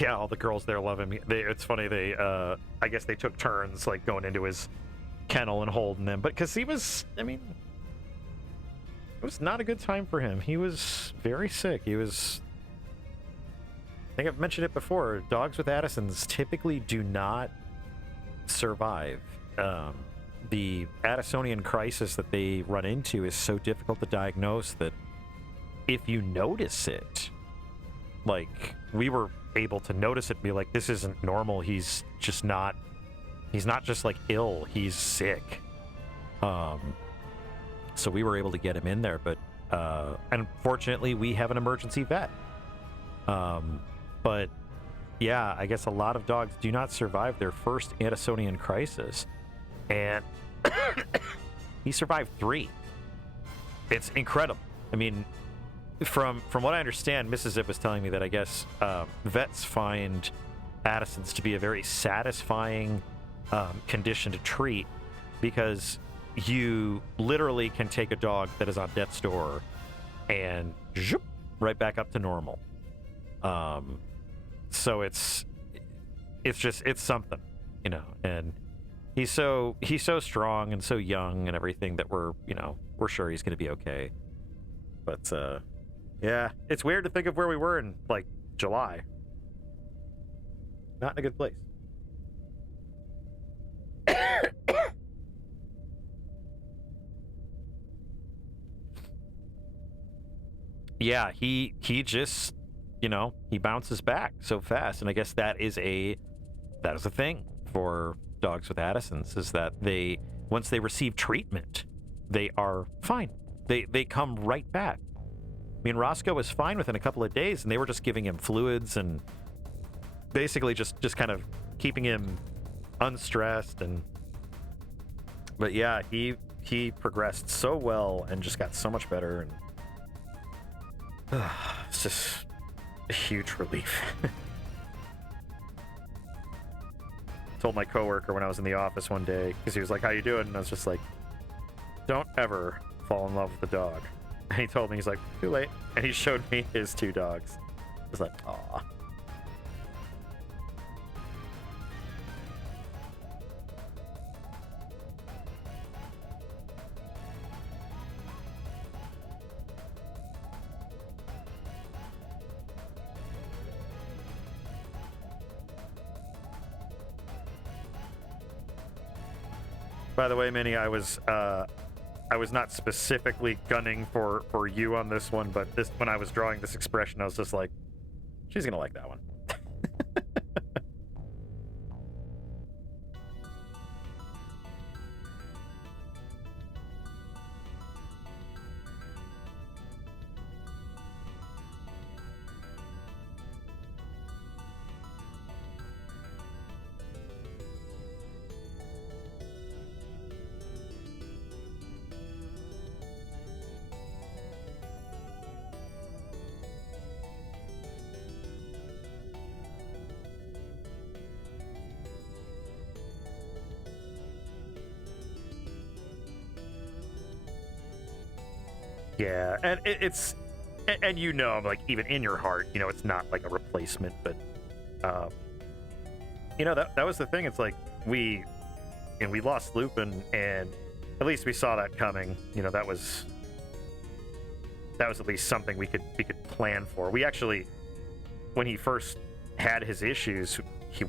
Yeah, all the girls there love him. It's funny, they I guess they took turns like going into his kennel and holding him, but because he was, I mean, it was not a good time for him. He was very sick. He was, I think I've mentioned it before, dogs with Addison's typically do not survive. The Addisonian crisis that they run into is so difficult to diagnose that if you notice it, like, we were able to notice it and be like, this isn't normal. He's not just like ill, he's sick. So we were able to get him in there, but unfortunately we have an emergency vet. But yeah, I guess a lot of dogs do not survive their first Addisonian crisis, and he survived 3. It's incredible. I mean, from what I understand, Mrs. Zip was telling me that I guess vets find Addison's to be a very satisfying condition to treat, because you literally can take a dog that is on death's door and zhoop, right back up to normal. So it's something, you know, and he's so strong and so young and everything that we're sure he's going to be okay. But yeah, it's weird to think of where we were in like July. Not in a good place. Yeah, he just, he bounces back so fast, and I guess that is a thing for dogs with Addison's, is that once they receive treatment, they are fine. They come right back. I mean, Roscoe was fine within a couple of days, and they were just giving him fluids and basically just kind of keeping him unstressed. But yeah, he he progressed so well and just got so much better, and it's just a huge relief. Told my coworker when I was in the office one day, because he was like, "How you doing?" And I was just like, "Don't ever fall in love with a dog." And he told me, he's like, "Too late." And he showed me his 2 dogs. I was like, "Aw." By the way, Minnie, I was not specifically gunning for you on this one, but this when I was drawing this expression, I was just like, she's gonna like that one. Yeah, and it's you know, like even in your heart, you know, it's not like a replacement, but you know, that was the thing. It's like we lost Lupin, and at least we saw that coming. You know, that was at least something we could plan for. We actually, when he first had his issues,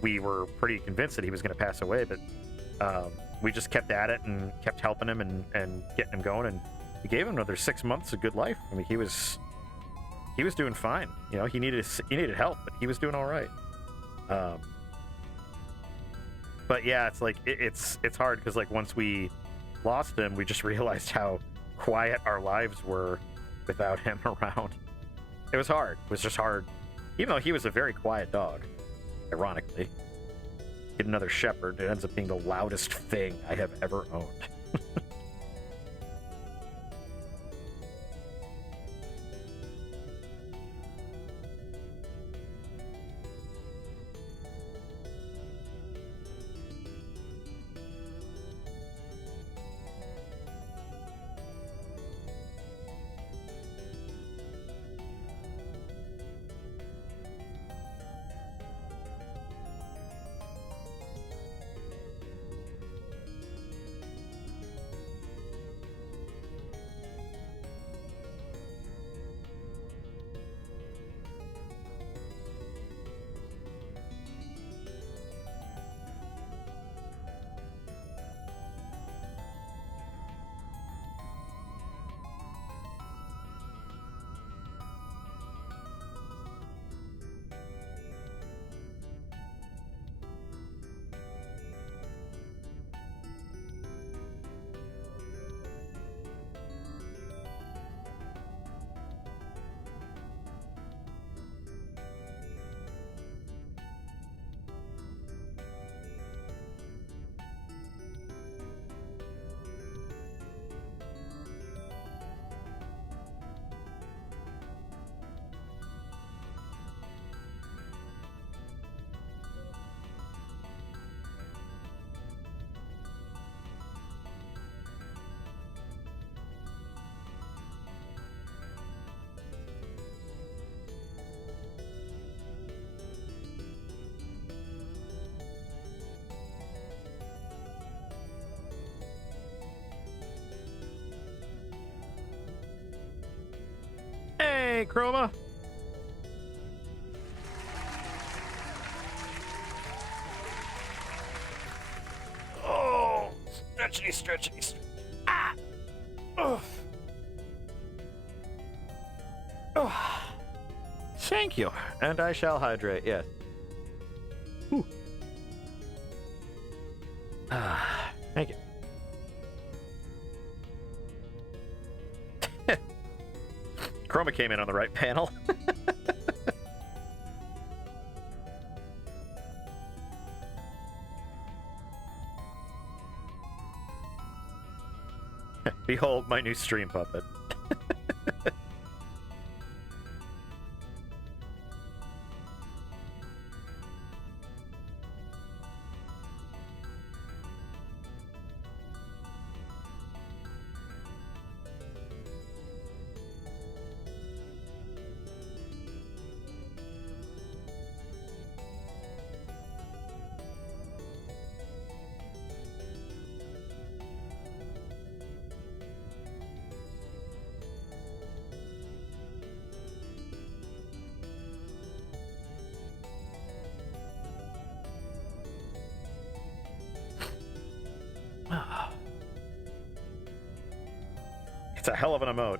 we were pretty convinced that he was going to pass away, but we just kept at it and kept helping him and getting him going, and we gave him another 6 months of good life. I mean, he was doing fine. You know, he needed help, but he was doing all right. But yeah, it's like it's hard because like once we lost him, we just realized how quiet our lives were without him around. It was hard. It was just hard, even though he was a very quiet dog. Ironically, get another shepherd. It ends up being the loudest thing I have ever owned. Hey, Chroma. Oh, stretchy. Ah. Oh. Oh. Thank you. And I shall hydrate, yes. Whew. Thank you. Chroma came in on the right panel. Behold my new stream puppet. It's a hell of an emote.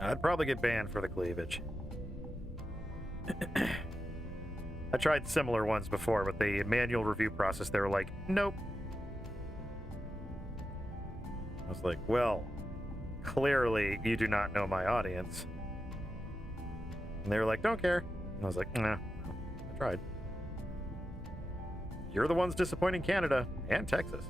I'd probably get banned for the cleavage. I tried similar ones before, but the manual review process, they were like, nope. I was like, well, clearly you do not know my audience. And they were like, don't care. And I was like, nah, I tried. You're the ones disappointing Canada and Texas.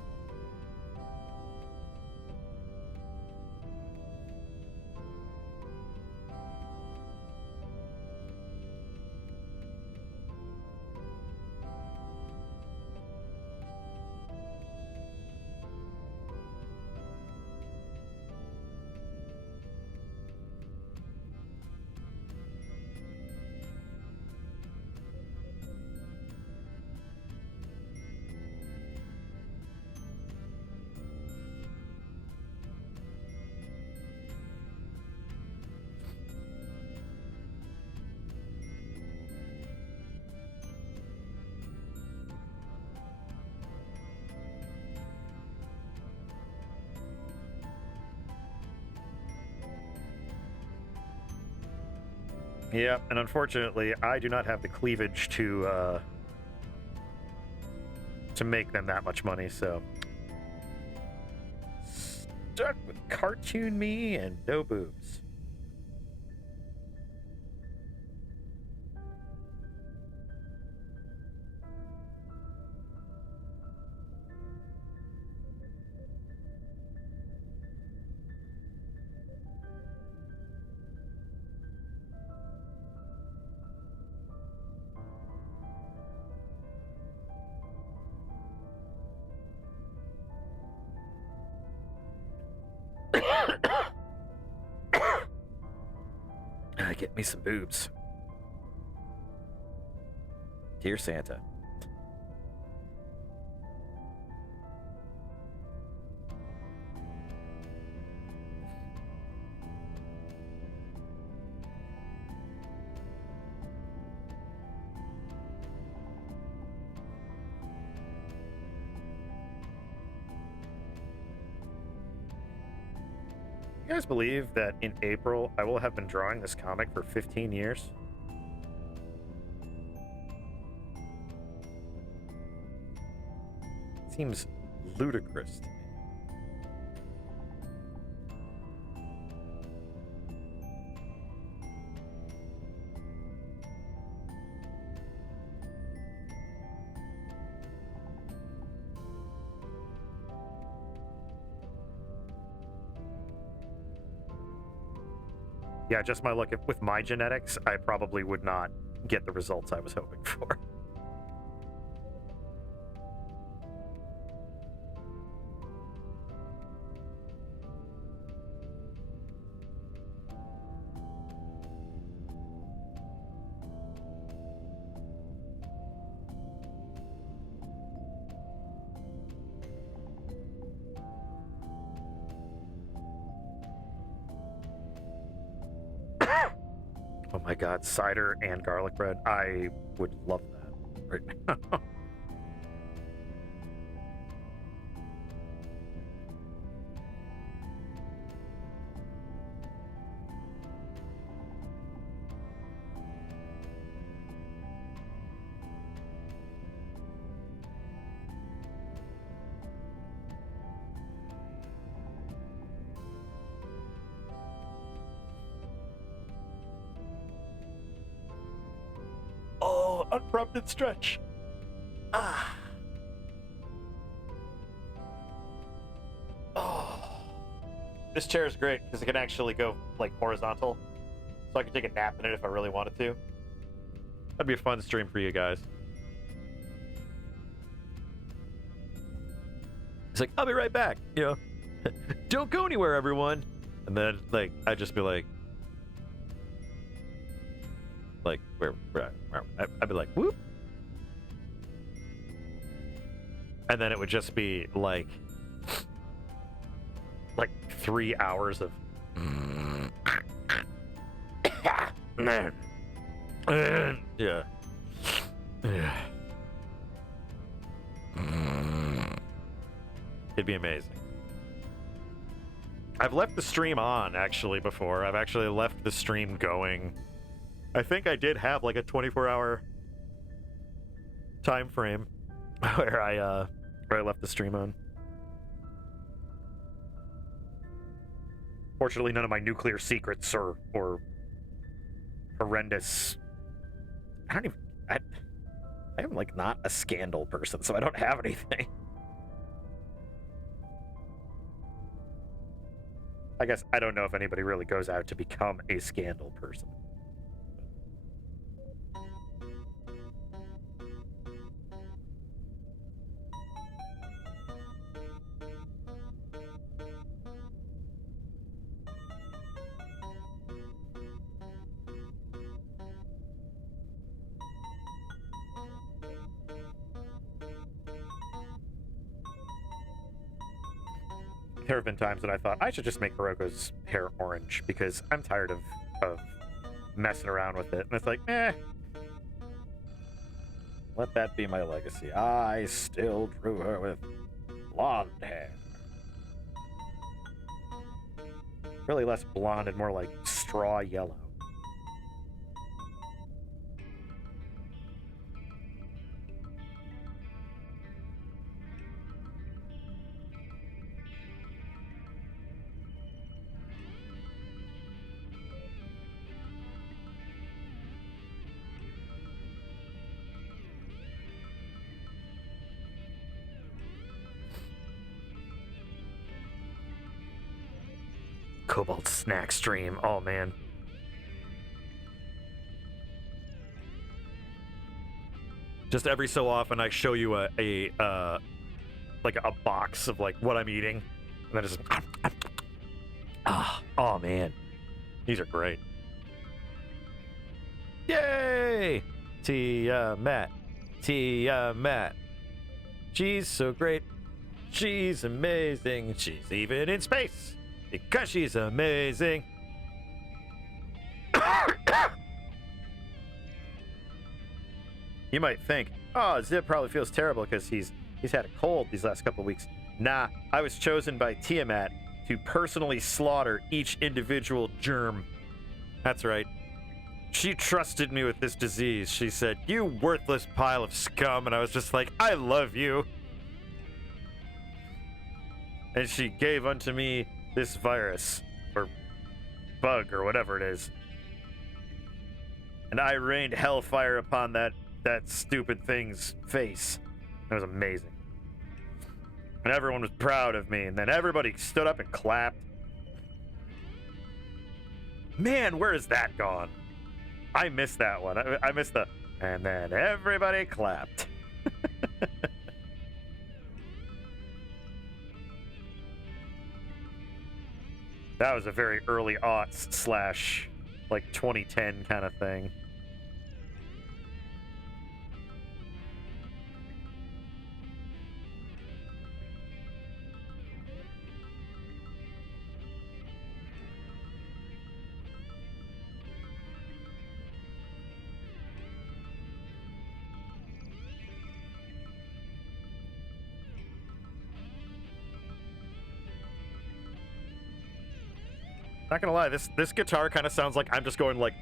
Yep, and unfortunately, I do not have the cleavage to make them that much money, so stuck with cartoon me and no boobs. Get me some boobs. Dear Santa. You guys believe that in April I will have been drawing this comic for 15 years? Seems ludicrous to me. Yeah, just my luck. With my genetics, I probably would not get the results I was hoping for. Oh my god, cider and garlic bread. I would love that right now. Oh, unprompted stretch. Ah. Oh. This chair is great because it can actually go like horizontal. So I can take a nap in it if I really wanted to. That'd be a fun stream for you guys. It's like, I'll be right back, you know. Don't go anywhere, everyone. And then like I'd just be like where I'd be like, whoop. And then it would just be like 3 hours of yeah. It'd be amazing. I've left the stream on actually before. I've actually left the stream going. I think I did have like a 24-hour time frame where I left the stream on. Fortunately, none of my nuclear secrets or horrendous. I am like not a scandal person, so I don't have anything. I guess I don't know if anybody really goes out to become a scandal person. There have been times that I thought I should just make Hiroko's hair orange because I'm tired of messing around with it. And it's like, let that be my legacy. I still drew her with blonde hair. Really less blonde and more like straw yellow. Cobalt snack stream. Oh man. Just every so often, I show you a box of like what I'm eating, and then just oh man, these are great. Yay! Tiamat, Tiamat. She's so great. She's amazing. She's even in space because she's amazing. You might think, oh, Zip probably feels terrible because he's had a cold these last couple of weeks. Nah, I was chosen by Tiamat to personally slaughter each individual germ. That's right. She trusted me with this disease. She said, "You worthless pile of scum," and I was just like, "I love you." And she gave unto me this virus, or bug, or whatever it is. And I rained hellfire upon that stupid thing's face. It was amazing. And everyone was proud of me, and then everybody stood up and clapped. Man, where is that gone? I missed that one. I missed the... And then everybody clapped. That was a very early aughts / like 2010 kind of thing. Not gonna lie, this guitar kind of sounds like I'm just going like.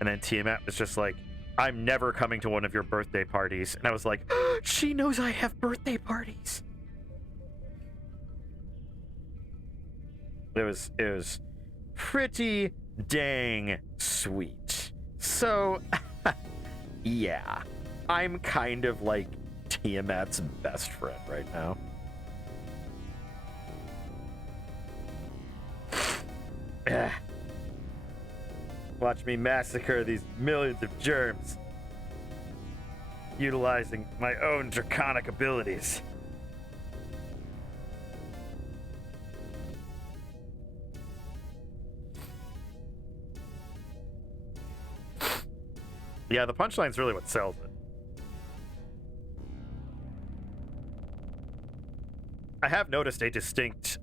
And then Tiamat was just like, "I'm never coming to one of your birthday parties." And I was like, she knows I have birthday parties. It was pretty dang sweet. So, yeah, I'm kind of like Tiamat's best friend right now. Watch me massacre these millions of germs, utilizing my own draconic abilities. Yeah, the punchline's really what sells it. I have noticed a distinct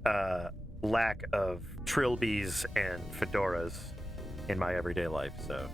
lack of trilbies and fedoras in my everyday life, so.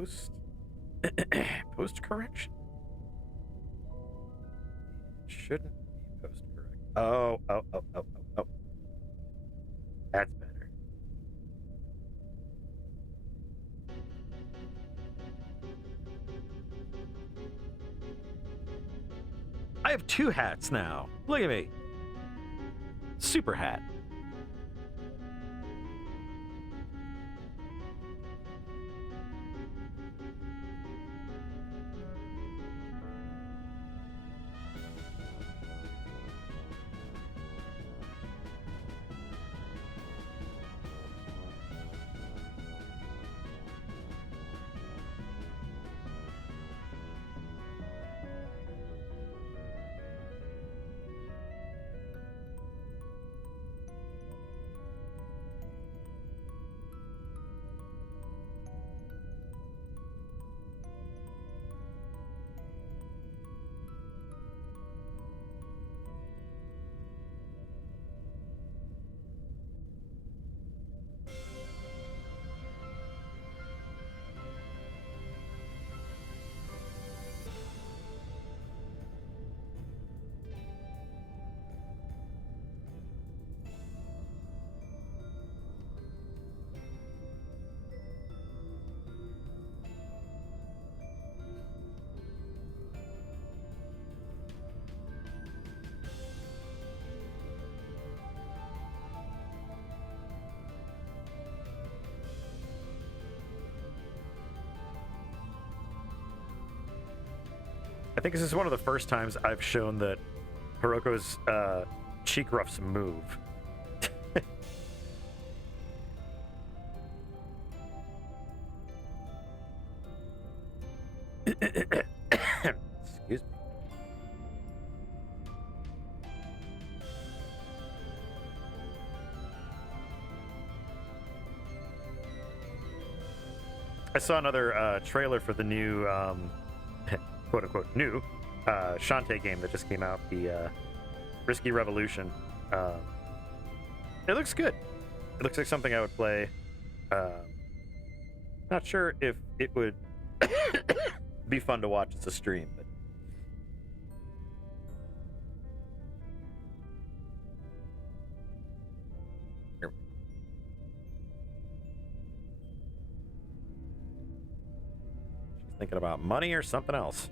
post post correction. It shouldn't be post correct. Oh. That's better. I have 2 hats now. Look at me. Super hat. I think this is one of the first times I've shown that Hiroko's cheek ruffs move. Excuse me. I saw another trailer for the new quote-unquote new Shantae game that just came out, the Risky Revolution. It looks good. It looks like something I would play. Not sure if it would be fun to watch as a stream, but here. She's thinking about money or something else.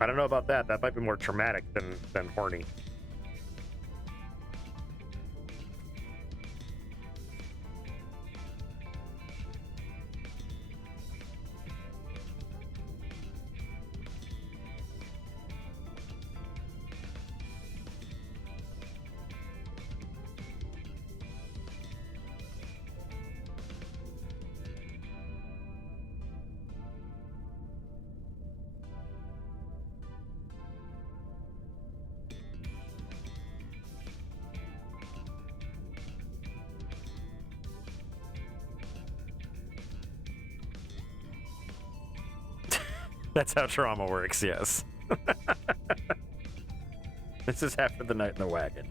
I don't know about that. That might be more traumatic than horny. That's how trauma works, yes. This is after the night in the wagon.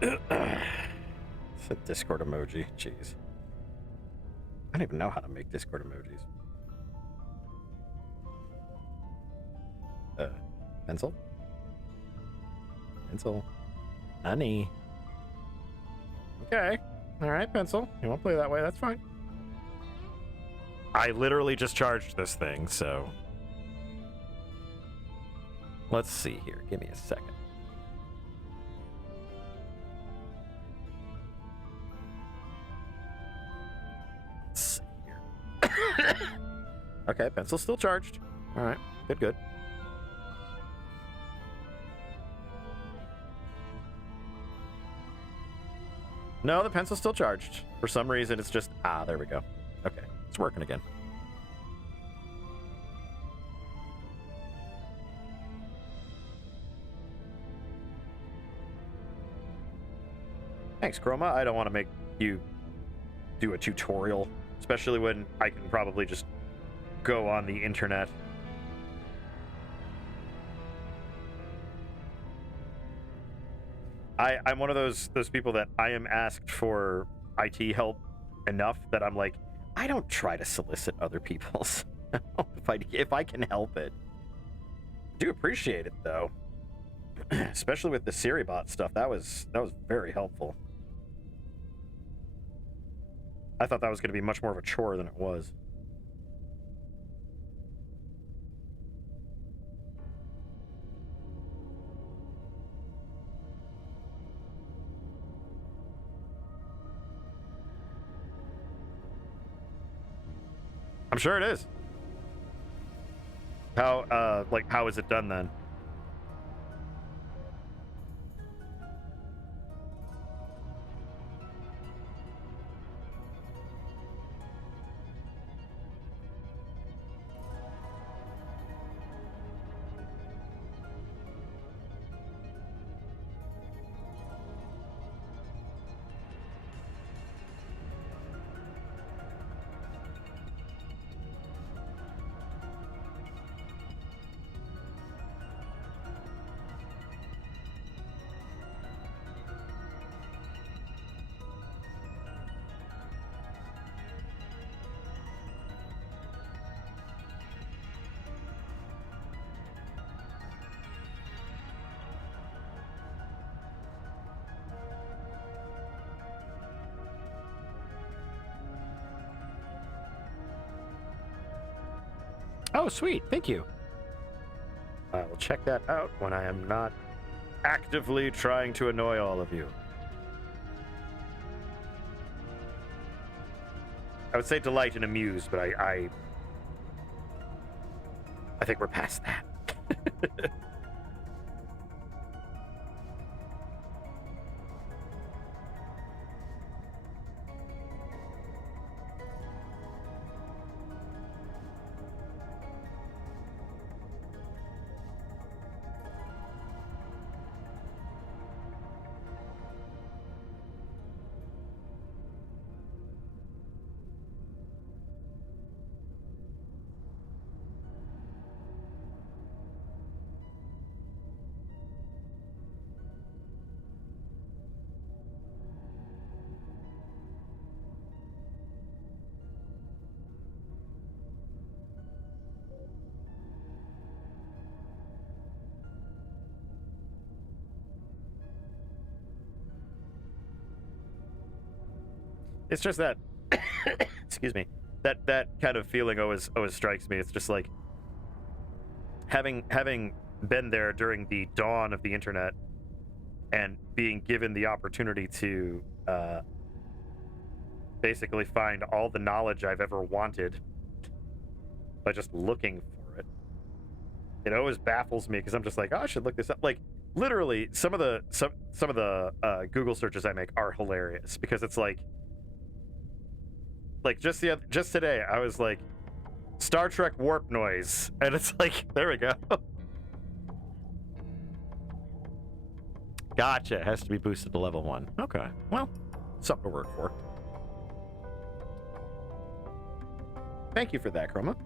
It's a Discord emoji. Jeez. I don't even know how to make Discord emojis. Pencil? Pencil. Honey. Okay. Alright, Pencil. You won't play that way, that's fine. I literally just charged this thing, so... Let's see here. Give me a second. Let's see here. Okay, Pencil's still charged. Alright, good. No, the pencil's still charged. For some reason, it's just... Ah, there we go. Okay, it's working again. Thanks, Chroma. I don't want to make you do a tutorial, especially when I can probably just go on the internet. I'm one of those people that I am asked for IT help enough that I'm like, I don't try to solicit other people's if I can help it. I do appreciate it though, especially with the SiriBot stuff. That was very helpful. I thought that was going to be much more of a chore than it was. I'm sure it is. How is it done then? Oh, sweet. Thank you. I will check that out when I am not actively trying to annoy all of you. I would say delight and amuse, but I think we're past that. It's just that, excuse me, that kind of feeling always strikes me. It's just like having been there during the dawn of the internet and being given the opportunity to basically find all the knowledge I've ever wanted by just looking for it. It always baffles me because I'm just like, oh, I should look this up. Like literally, some of the Google searches I make are hilarious because it's like just today I was like Star Trek warp noise, and it's like, there we go. Gotcha. It has to be boosted to level 1. Okay, well, something to work for. Thank you for that, Chroma.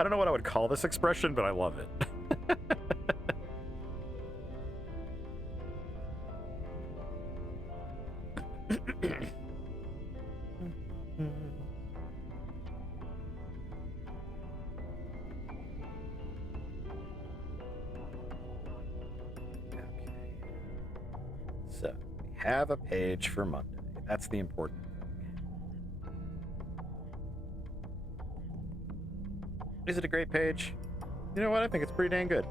I don't know what I would call this expression, but I love it. Okay. So, we have a page for Monday. That's the important thing. Is it a great page? You know what? I think it's pretty dang good.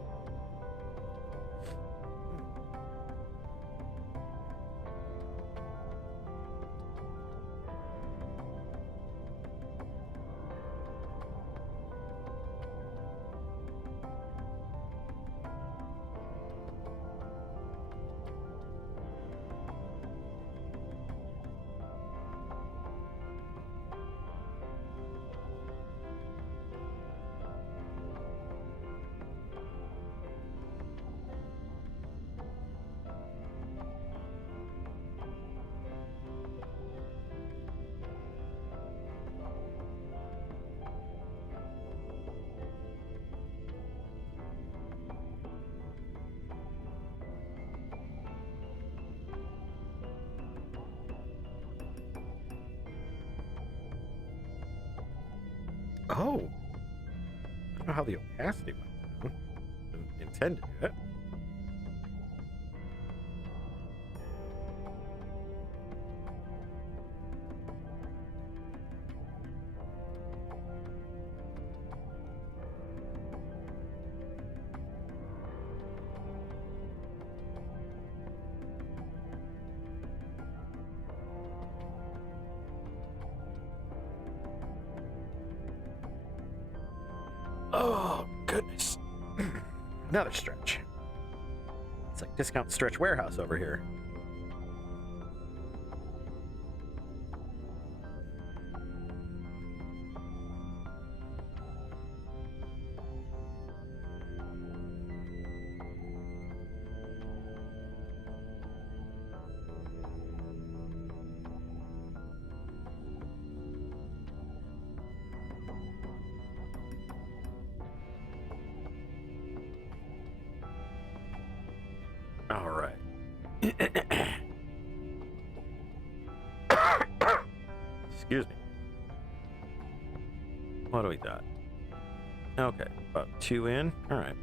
Oh, I don't know how the opacity went down. Didn't intend to do that. Oh, goodness. Another stretch. It's like Discount Stretch Warehouse over here. All right. Excuse me. What do we got? Okay, about 2 in. All right.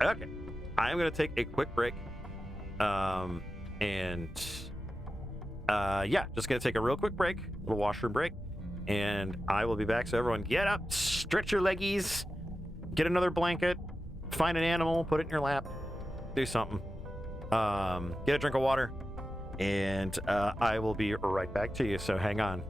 Okay, I'm gonna take a quick break. Yeah, just gonna take a real quick break, little washroom break, and I will be back. So everyone, get up, stretch your leggies, get another blanket, find an animal, put it in your lap, do something. Get a drink of water, and I will be right back to you. So hang on.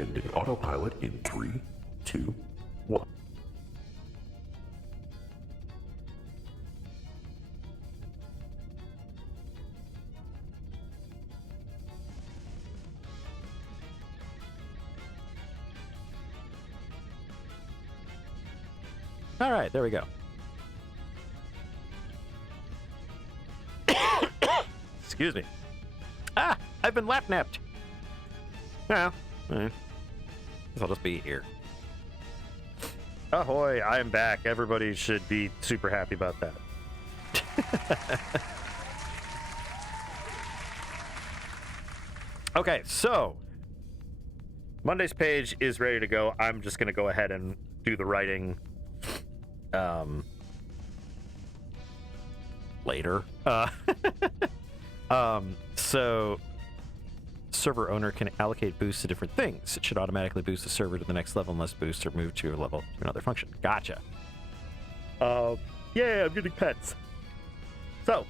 Ending autopilot in 3, 2, 1. All right, there we go. Excuse me. Ah, I've been lap-napped. Well, guess I'll just be here. Ahoy, I'm back. Everybody should be super happy about that. Okay, so Monday's page is ready to go. I'm just going to go ahead and do the writing later. So server owner can allocate boosts to different things. It should automatically boost the server to the next level unless boosts are moved to a level to another function. Gotcha. Yeah, I'm getting pets. So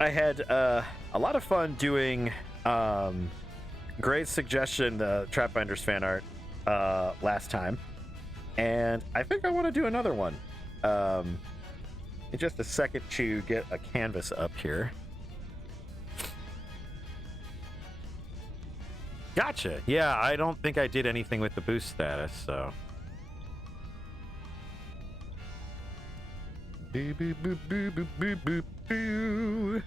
I had a lot of fun doing Gray's suggestion, the Trapbinders fan art, last time. And I think I want to do another one. In just a second to get a canvas up here. Gotcha. Yeah, I don't think I did anything with the boost status, so. Boo, boo, boo, boo, boo, boo, boo, boo.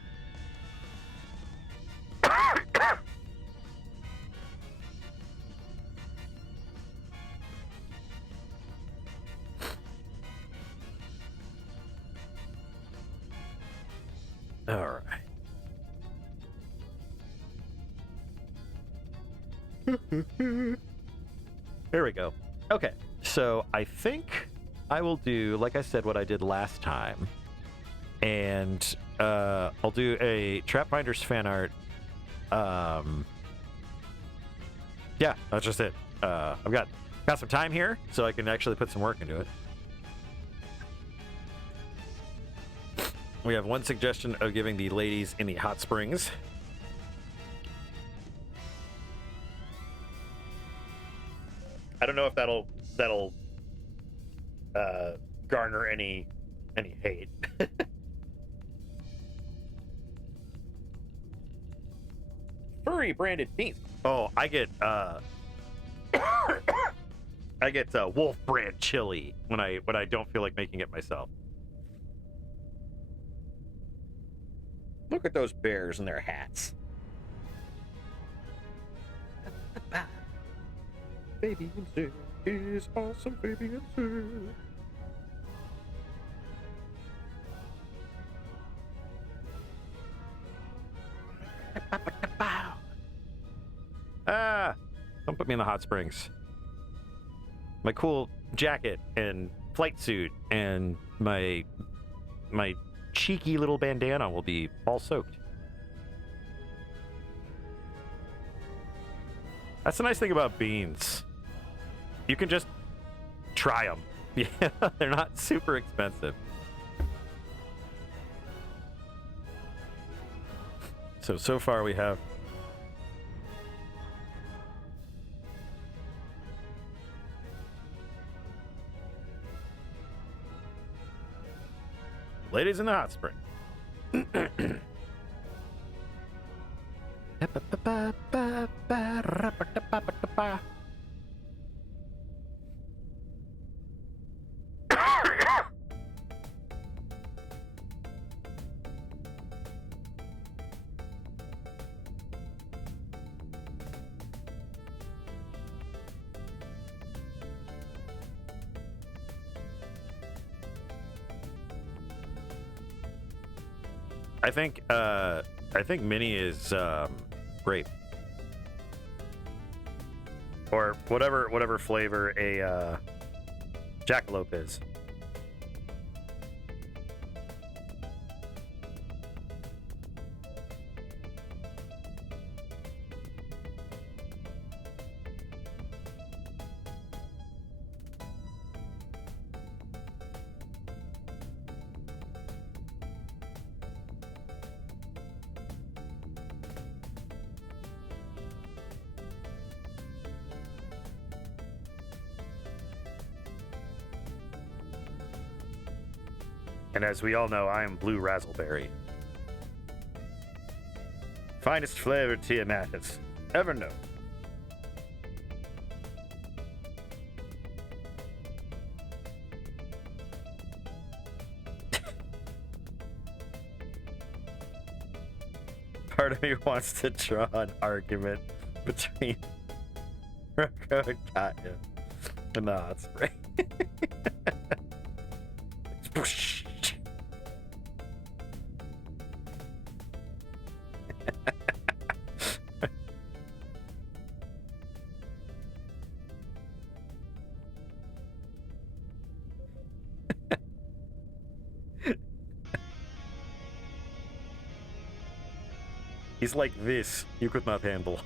All right. There we go. Okay, so I think I will do, like I said, what I did last time. And I'll do a Trapbinders fan art. Yeah, that's just it. I've got some time here, so I can actually put some work into it. We have one suggestion of giving the ladies in the hot springs. I don't know if that'll garner any hate. Furry branded beans. Oh, I get Wolf brand chili when I don't feel like making it myself. Look at those bears and their hats. Baby Insert is awesome, Baby Insert. Ah, don't put me in the hot springs. My cool jacket and flight suit and my cheeky little bandana will be all soaked. That's the nice thing about beans. You can just try them. Yeah, they're not super expensive. So far we have ladies in the hot spring. I think Mini is grape, or whatever flavor a jackalope is. And as we all know, I am Blue Razzleberry. Finest flavor Tiamat has ever known. Part of me wants to draw an argument between Rocco and Katya. No, it's great. Whoosh. He's like this. You could not handle.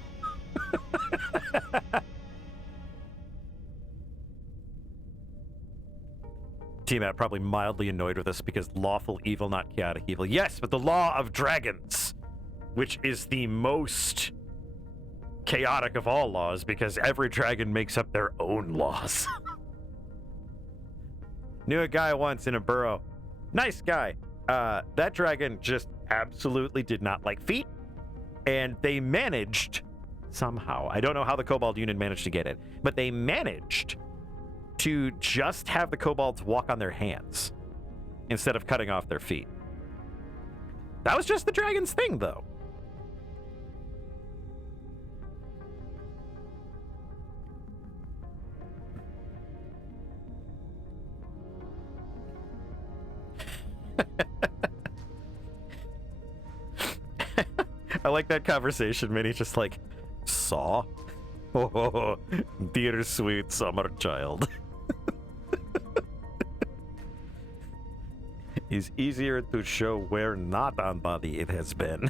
Tiamat probably mildly annoyed with us because lawful evil, not chaotic evil. Yes, but the law of dragons, which is the most chaotic of all laws because every dragon makes up their own laws. Knew a guy once in a burrow. Nice guy. That dragon just absolutely did not like feet. And they managed, somehow, I don't know how the Kobold Union managed to get it, but they managed to just have the kobolds walk on their hands instead of cutting off their feet. That was just the dragon's thing, though. I like that conversation, Minnie. Just like, saw? Oh, dear sweet summer child. Is easier to show where not on body it has been.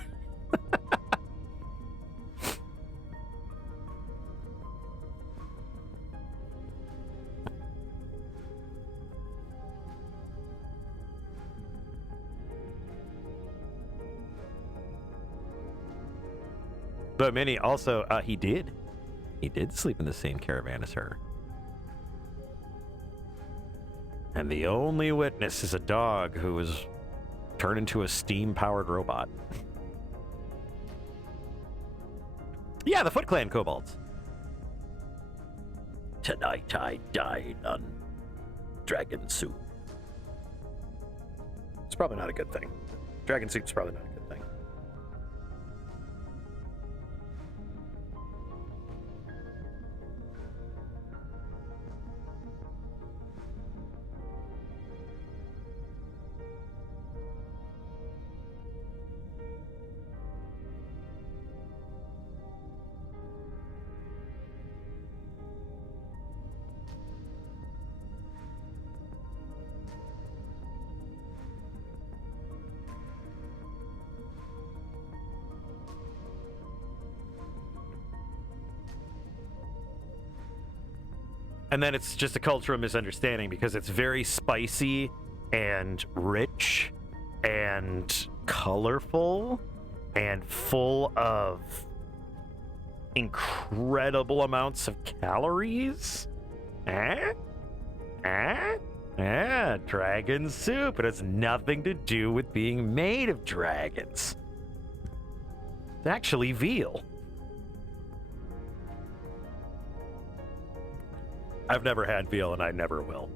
But Minnie also, he did sleep in the same caravan as her. And the only witness is a dog who was turned into a steam-powered robot. Yeah, the Foot Clan kobolds. Tonight I dine on dragon soup. It's probably not a good thing. Dragon soup's probably not a good thing. And then it's just a cultural misunderstanding because it's very spicy and rich and colorful and full of incredible amounts of calories. Dragon soup. It has nothing to do with being made of dragons. It's actually veal. I've never had veal, and I never will.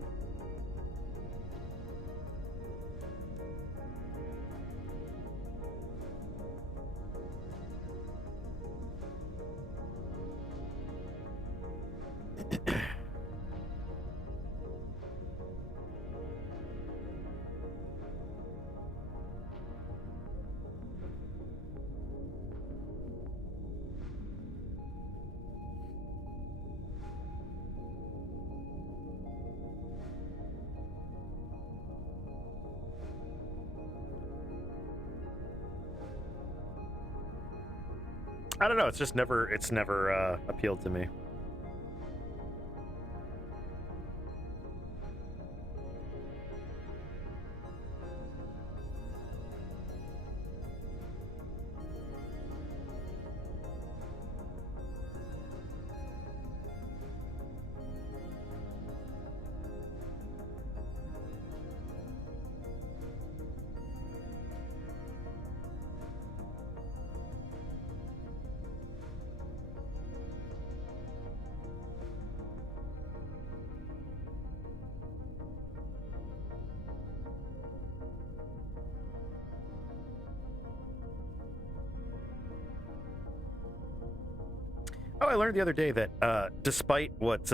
I don't know. It's never appealed to me. I learned the other day that despite what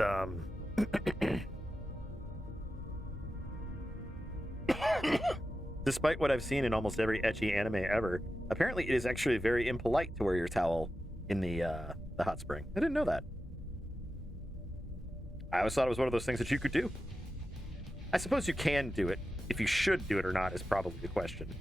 despite what I've seen in almost every ecchi anime ever, apparently it is actually very impolite to wear your towel in the hot spring. I didn't know that. I always thought it was one of those things that you could do. I suppose you can do it. If you should do it or not is probably the question.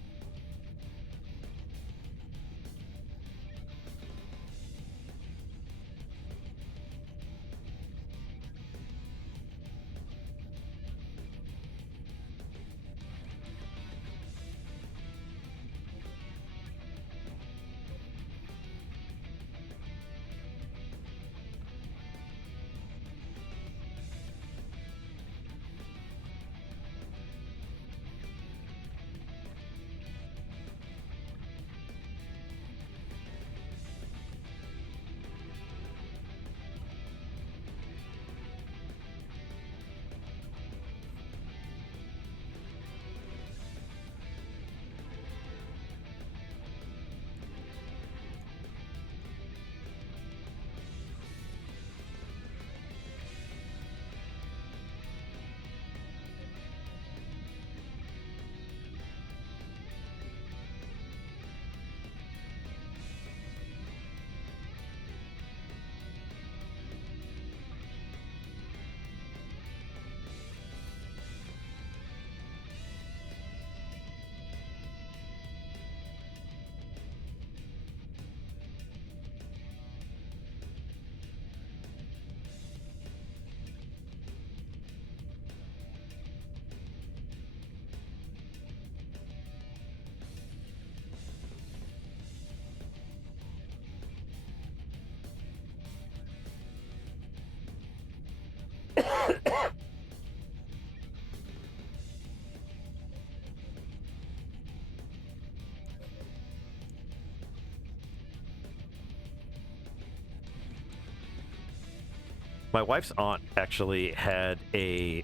My wife's aunt actually had she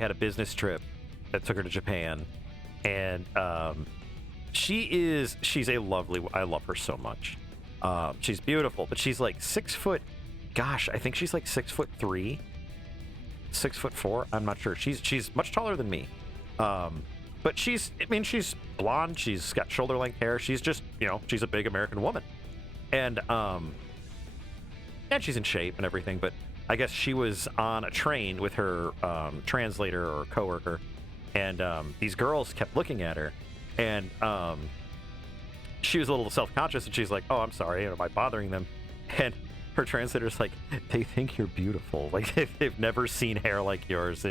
had a business trip that took her to Japan, and she's a lovely. I love her so much. She's beautiful, but she's like 6 foot. Gosh, I think she's like 6'3", 6'4". I'm not sure. She's much taller than me. But she's blonde. She's got shoulder length hair. She's just, she's a big American woman, and she's in shape and everything. But I guess she was on a train with her translator or coworker, and these girls kept looking at her, and she was a little self-conscious, and she's like, "Oh, I'm sorry, am I bothering them?" And her translator's like, "They think you're beautiful. Like they've never seen hair like yours.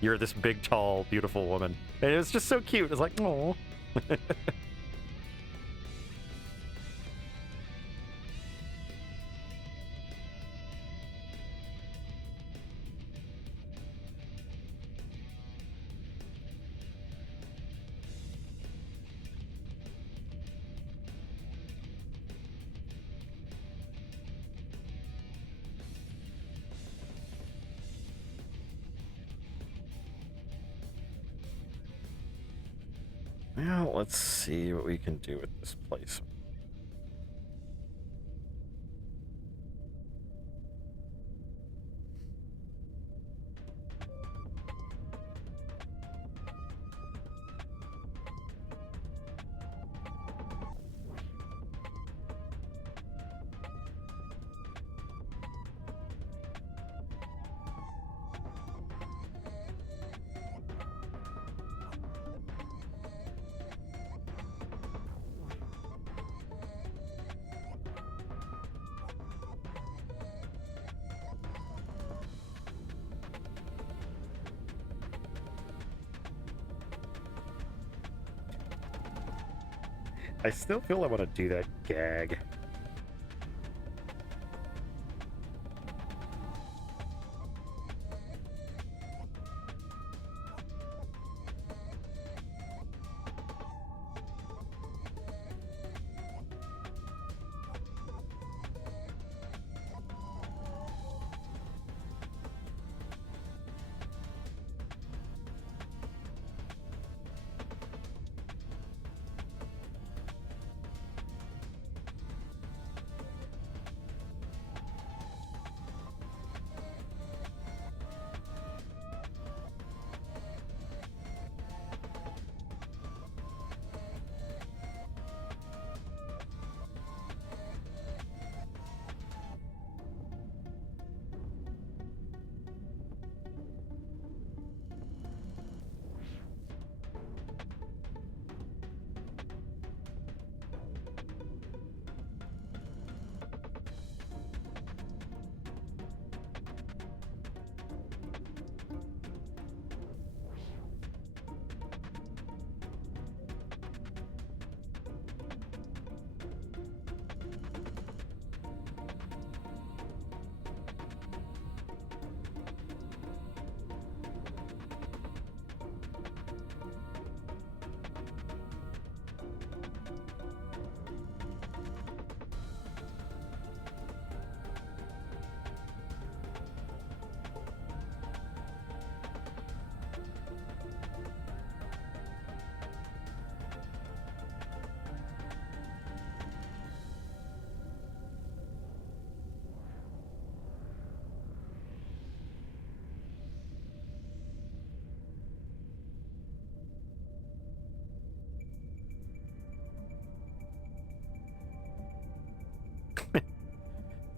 You're this big, tall, beautiful woman." And it was just so cute. It's like, oh. Now, let's see what we can do with this place. I still feel I want to do that gag.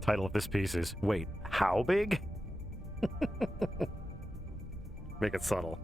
title of this piece is, wait, how big? Make it subtle.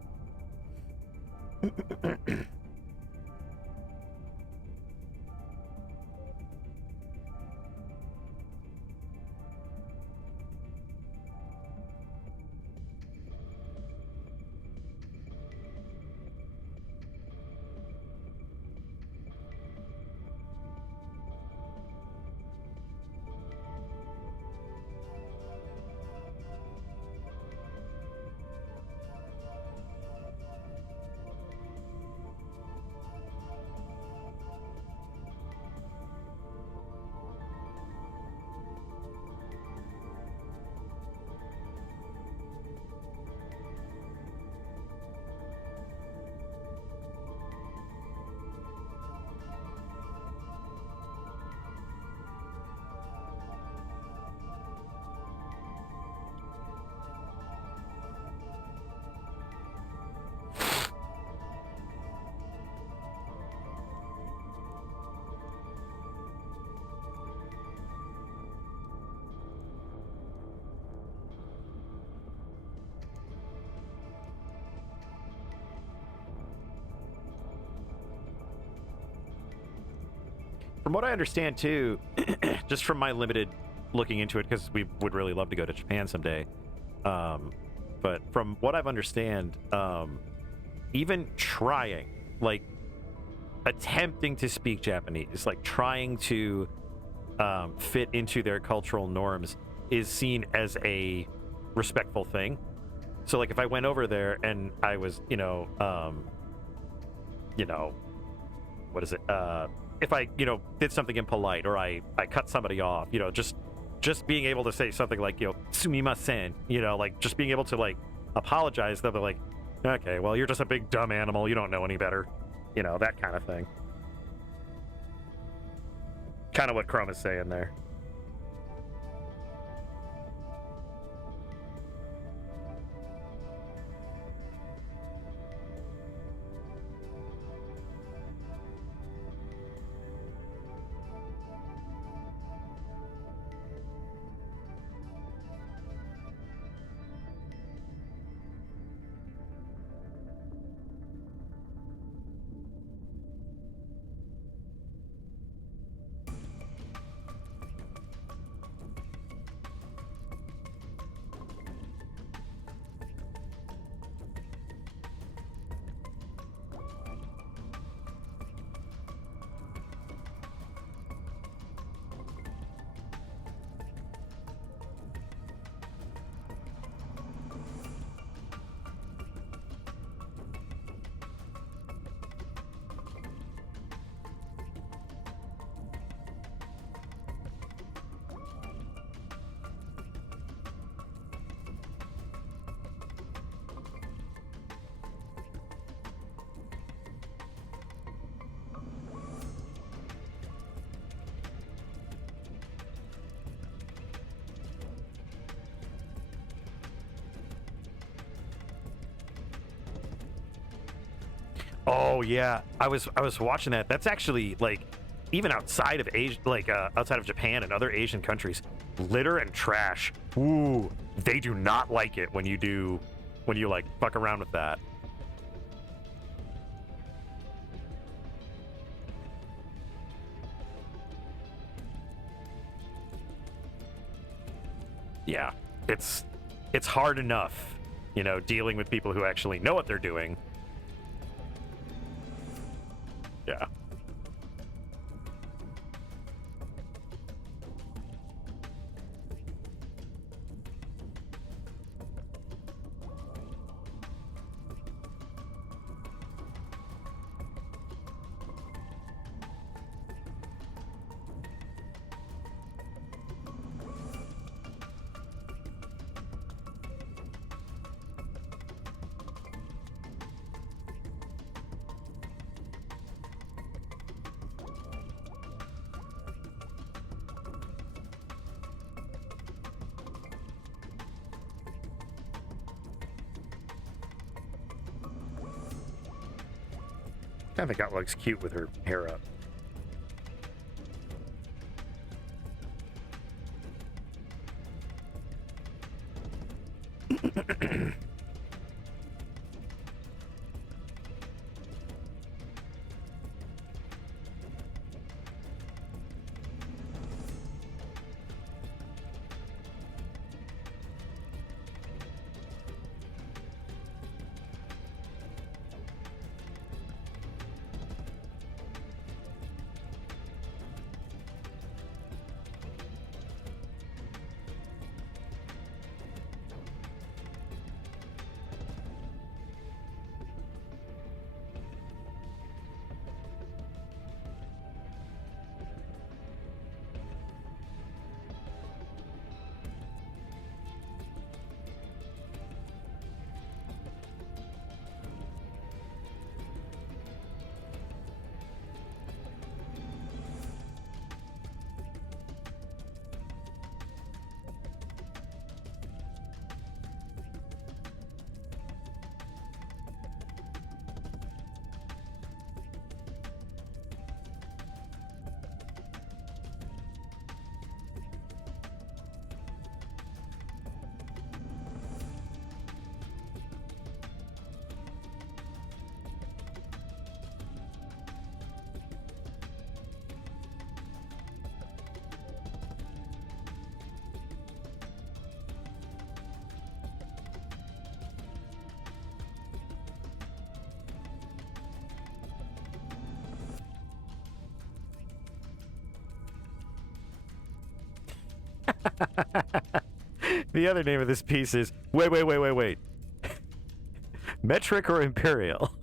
From what I understand, too, just from my limited looking into it, because we would really love to go to Japan someday, but from what I've understand, even trying, like, attempting to speak Japanese, like, trying to fit into their cultural norms is seen as a respectful thing. So, like, if I went over there and I was, what is it? If I, did something impolite or I cut somebody off, just being able to say something like, sumimasen, like just being able to like apologize, they're like, okay, well, you're just a big dumb animal. You don't know any better. That kind of thing. Kind of what Chrome is saying there. Oh yeah, I was watching that. That's actually like even outside of Asia, like outside of Japan and other Asian countries, litter and trash. Ooh, they do not like it when you like fuck around with that. Yeah, it's hard enough, dealing with people who actually know what they're doing. Yeah. I think that looks cute with her hair up. The other name of this piece is wait. Metric or Imperial?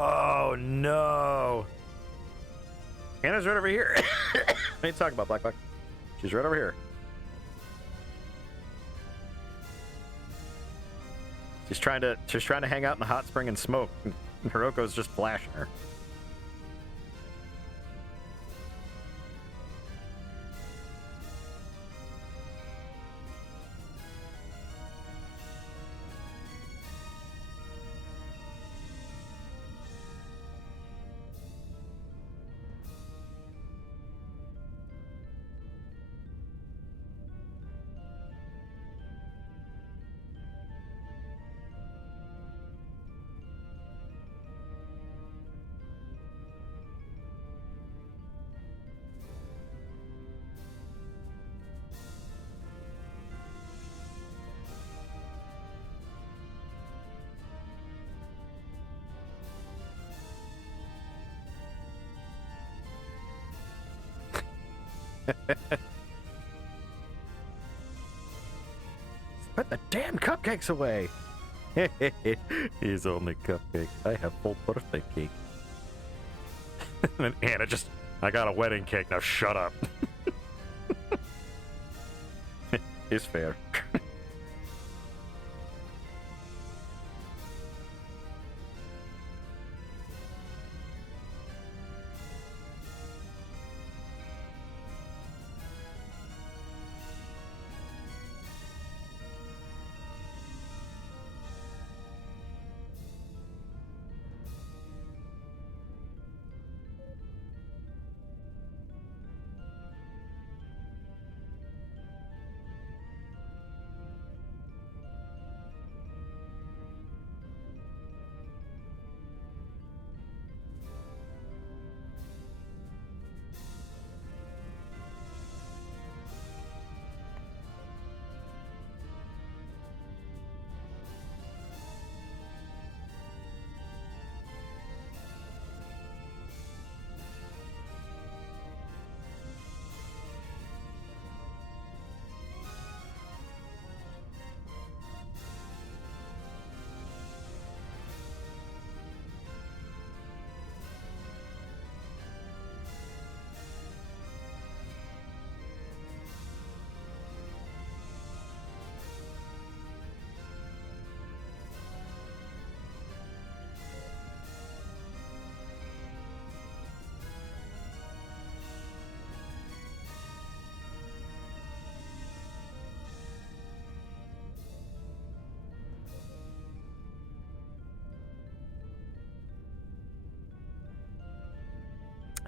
Oh no! Anna's right over here. I ain't talking about Black Buck. She's right over here. She's trying to hang out in the hot spring and smoke. And Hiroko's just flashing her. Put the damn cupcakes away. He's only cupcake. I have full birthday cake. And Anna just, I got a wedding cake. Now shut up. It's fair.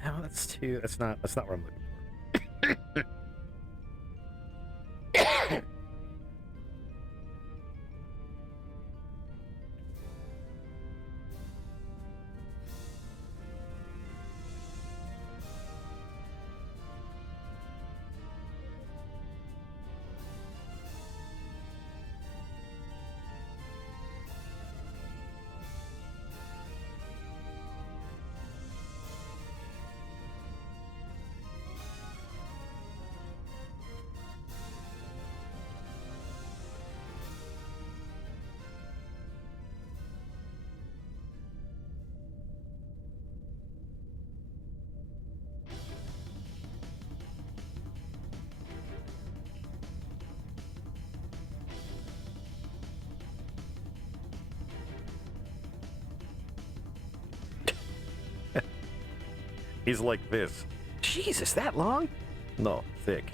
Oh, that's too. That's not what I'm looking for. He's like this. Jesus, that long? No, thick.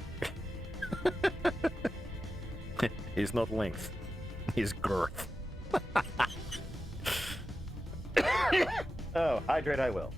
He's not length. He's girth. Oh, hydrate I will.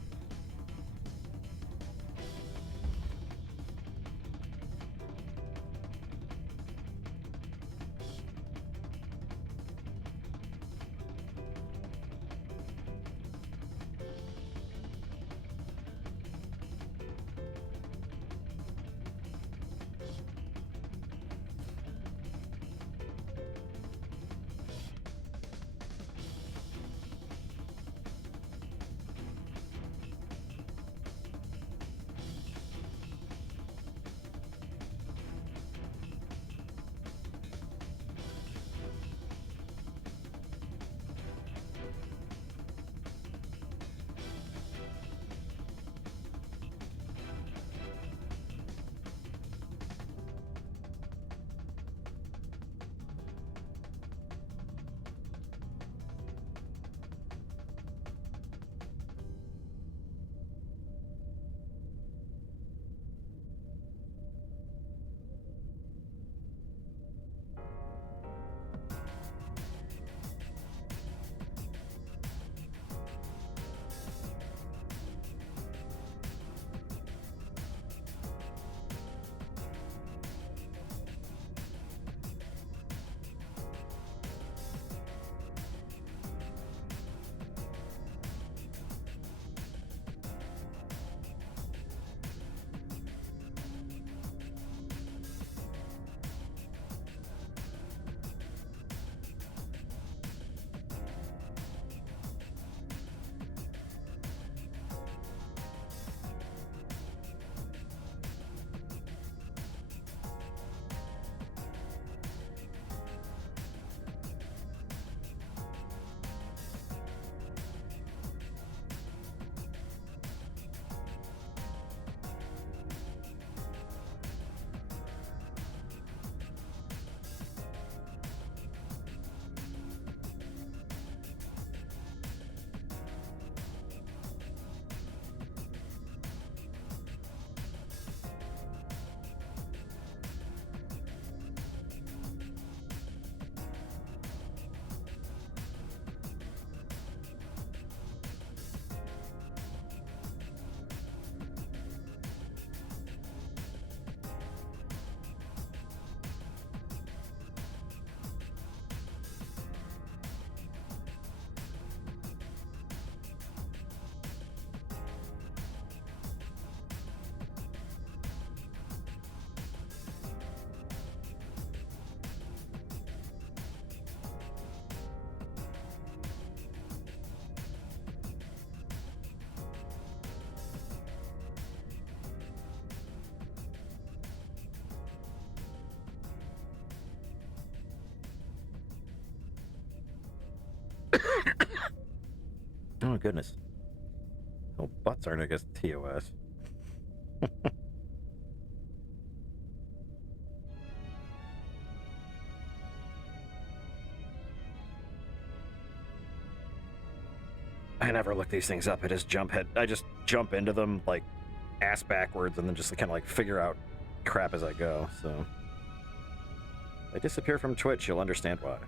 Oh, goodness. Oh, butts aren't against TOS. I never look these things up. I just jump into them like ass backwards and then just kind of like figure out crap as I go. So if I disappear from Twitch, you'll understand why.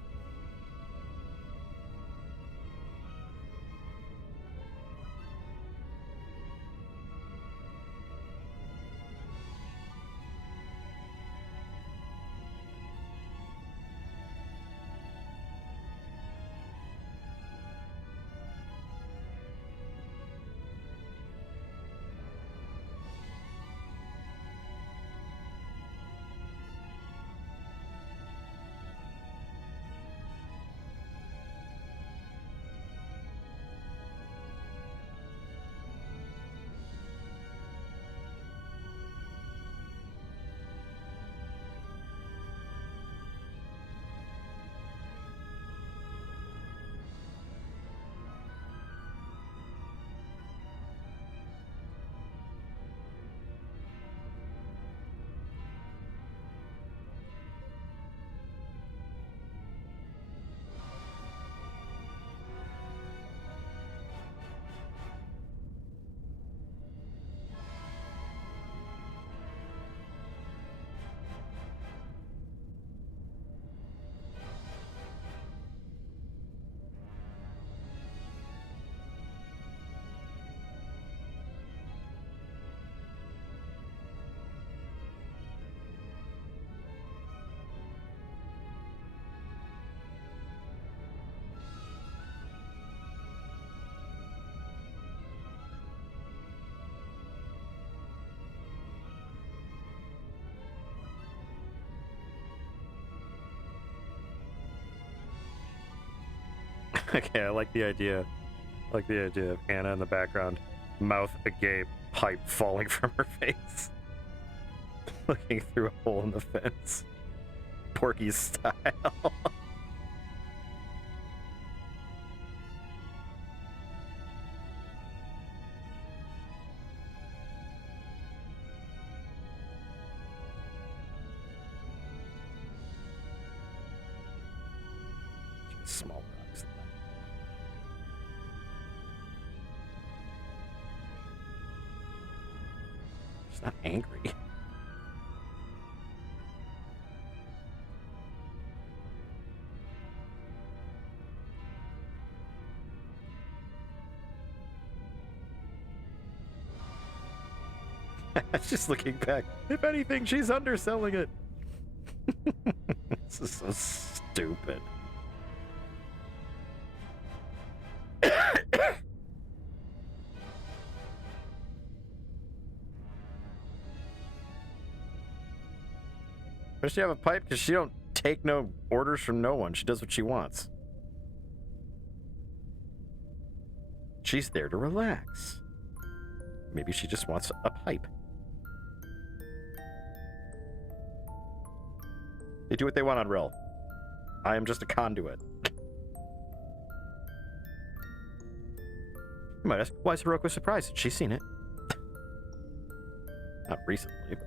Okay, I like the idea. I like the idea of Anna in the background, mouth agape, pipe falling from her face, looking through a hole in the fence, Porky style. Small rocks. She's not angry. Just looking back. If anything, she's underselling it. This is so stupid. Does she have a pipe? Because she don't take no orders from no one. She does what she wants. She's there to relax. Maybe she just wants a pipe. They do what they want on Rill. I am just a conduit. You might ask, why is Hiroko surprised? She's seen it. Not recently, but...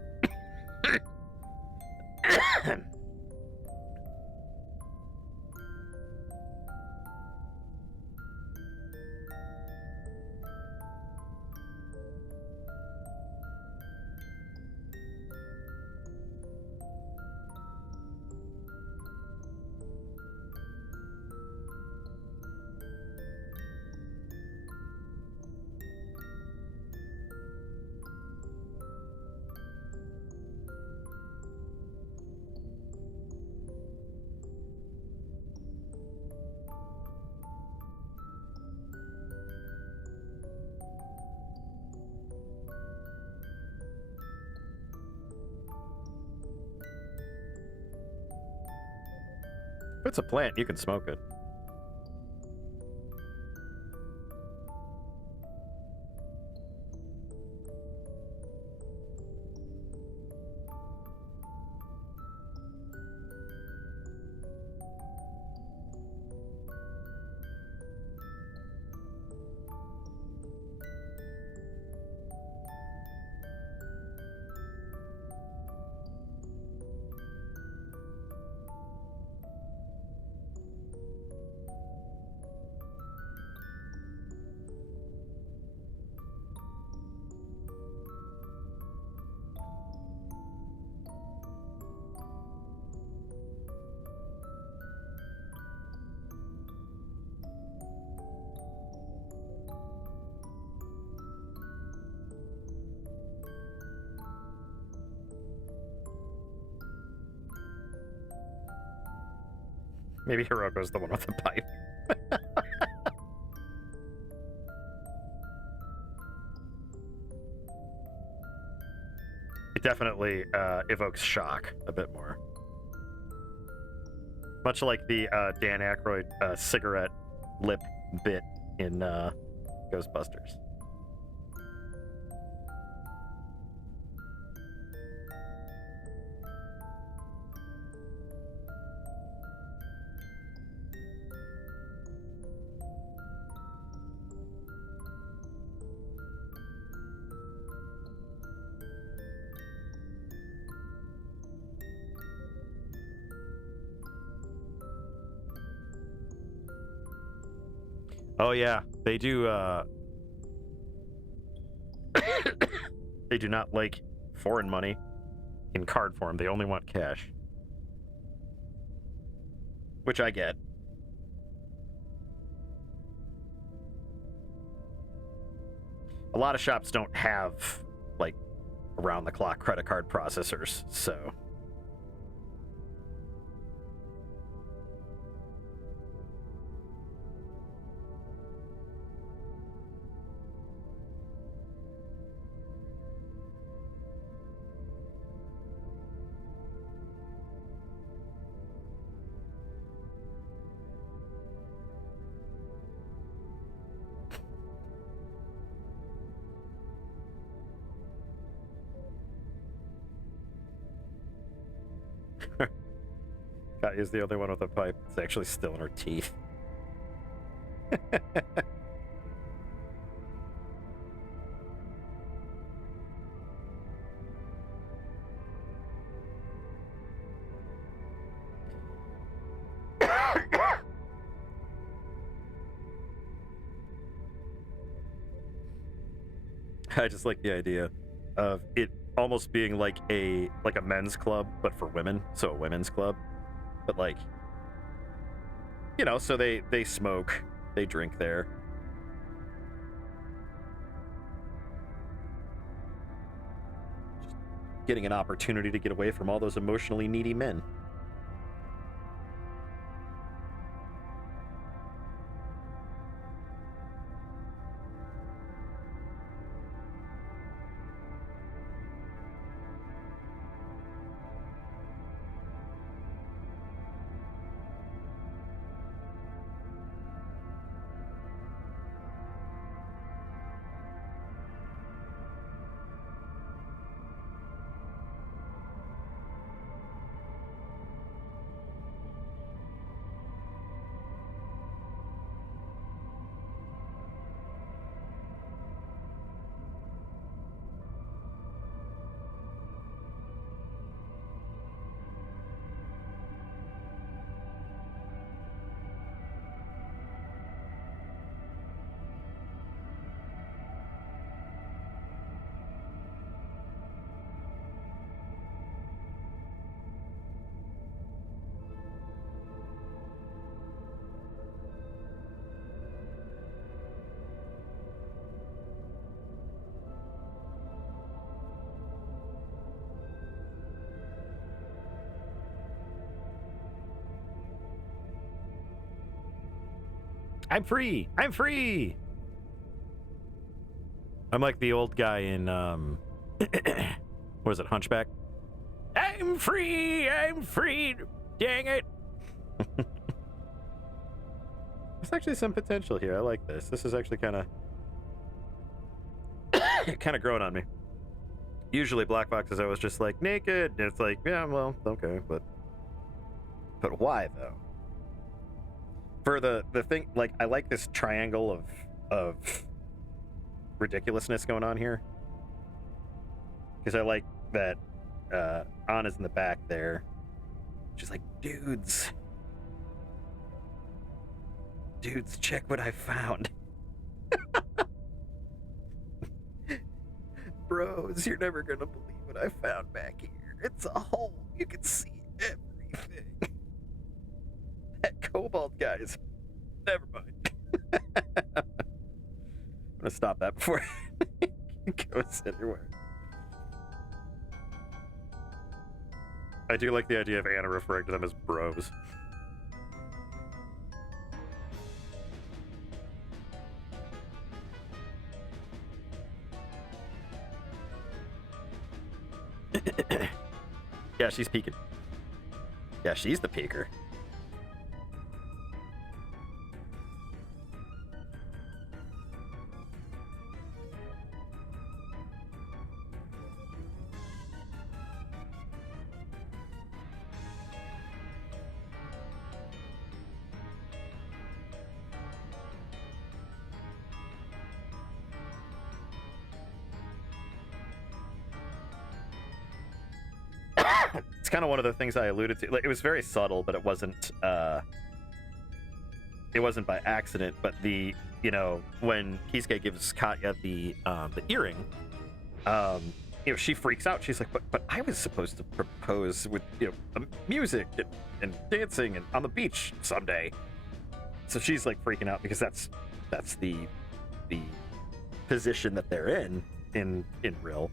If it's a plant, you can smoke it. Maybe Hiroko's the one with the pipe. It definitely evokes shock a bit more. Much like the Dan Aykroyd cigarette lip bit in Ghostbusters. Oh yeah, they do they do not like foreign money in card form. They only want cash. Which I get. A lot of shops don't have like around the clock credit card processors, so Katya's the only one with a pipe. It's actually still in her teeth. I just like the idea of it almost being like a men's club, but for women. So a women's club. But like, you know, so they smoke, they drink there. Just getting an opportunity to get away from all those emotionally needy men. I'm free! I'm free! I'm like the old guy in, what is it, Hunchback? I'm free! I'm free! Dang it! There's actually some potential here. I like this. This is actually kind of growing on me. Usually Black Box is always just like naked, and it's like, yeah, well, okay, but why though? For the thing, like, I like this triangle of ridiculousness going on here, because I like that Anna's in the back there. She's like, dudes, check what I found. Bros, you're never gonna believe what I found back here. It's a hole. You can see everything. That Cobalt guy's. Never mind. I'm gonna stop that before it goes anywhere. I do like the idea of Anna referring to them as bros. Yeah, she's peeking. Yeah, she's the peeker. It's kind of one of the things I alluded to. Like, it was very subtle, but it wasn't by accident. But when Kisuke gives Katya the earring, she freaks out. She's like, but I was supposed to propose with music and dancing and on the beach someday. So she's like freaking out because that's the position that they're in real.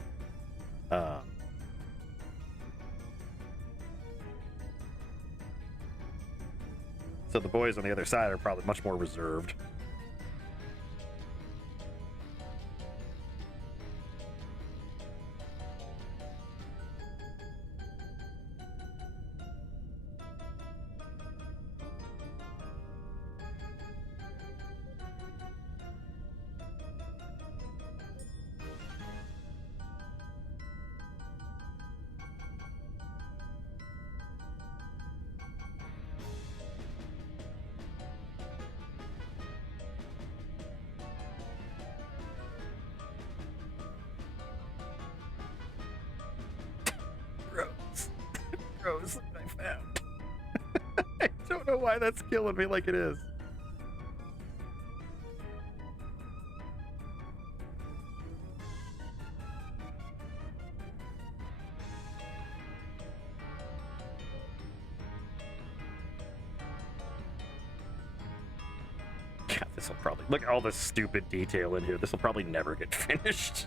So the boys on the other side are probably much more reserved. Rose that I found. I don't know why that's killing me like it is. God, this will probably... Look at all this stupid detail in here. This will probably never get finished.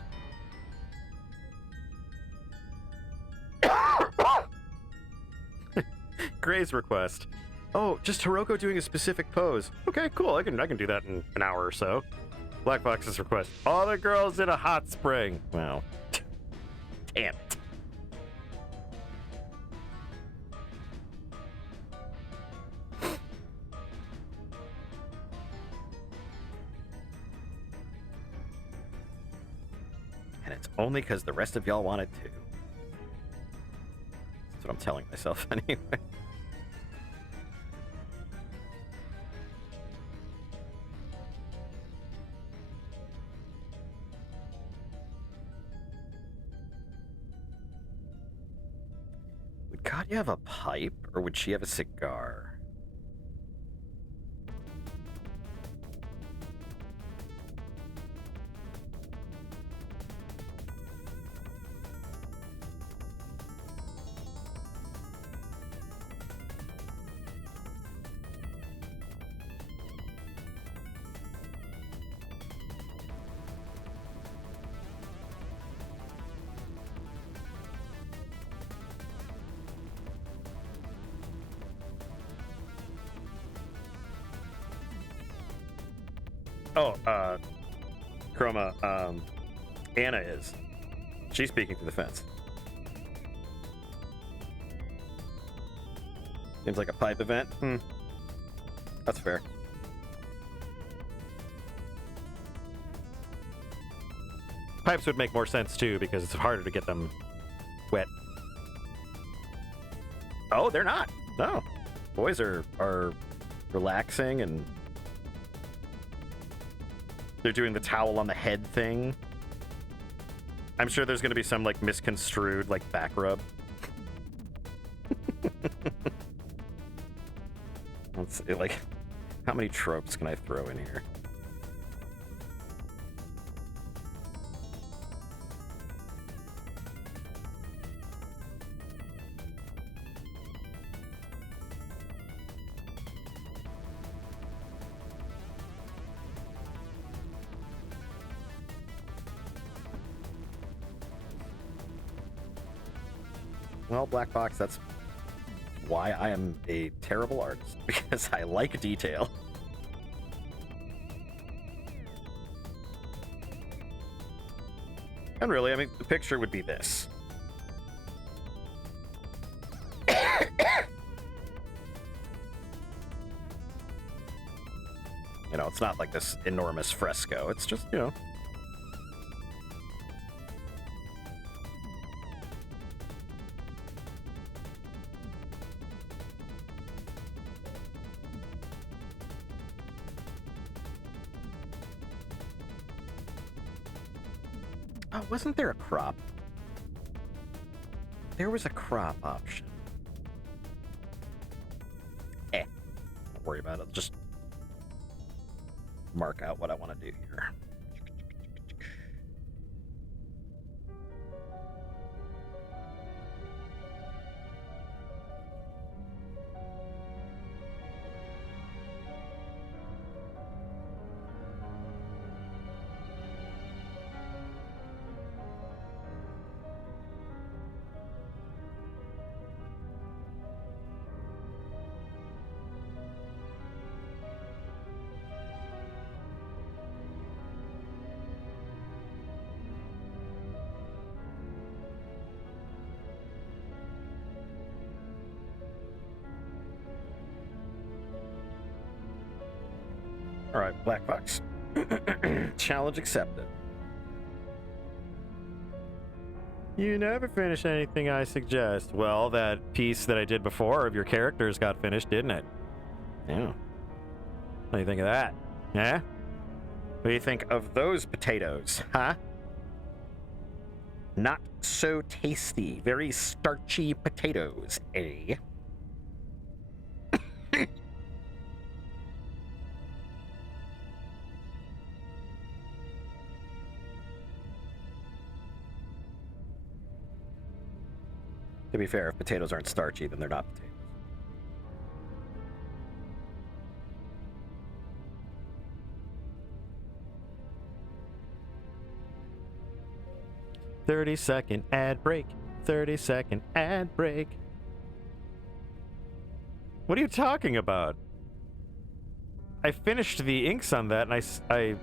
Gray's request. Oh, just Hiroko doing a specific pose. Okay, cool. I can do that in an hour or so. Black Box's request. All the girls in a hot spring. Well, damn it. And it's only because the rest of y'all wanted to. That's what I'm telling myself anyway. Would Katya have a pipe, or would she have a cigar? Oh, Chroma, Anna is. She's speaking to the fence. Seems like a pipe event. That's fair. Pipes would make more sense, too, because it's harder to get them wet. Oh, they're not. No. Boys are relaxing and... They're doing the towel on the head thing. I'm sure there's going to be some, like, misconstrued, like, back rub. Let's see, like, how many tropes can I throw in here? Well, Black Box, that's why I am a terrible artist, because I like detail. And really, I mean, the picture would be this. it's not like this enormous fresco. It's just, you know. Oh, wasn't there a crop? There was a crop option. Don't worry about it. Just mark out what I want to do here. All right, Black Fox. Challenge accepted. You never finish anything I suggest. Well, that piece that I did before of your characters got finished, didn't it? Yeah. What do you think of that? Yeah? What do you think of those potatoes, huh? Not so tasty, very starchy potatoes, eh? To be fair, if potatoes aren't starchy, then they're not potatoes. "30-second ad break. 30-second ad break." What are you talking about? I finished the inks on that, and I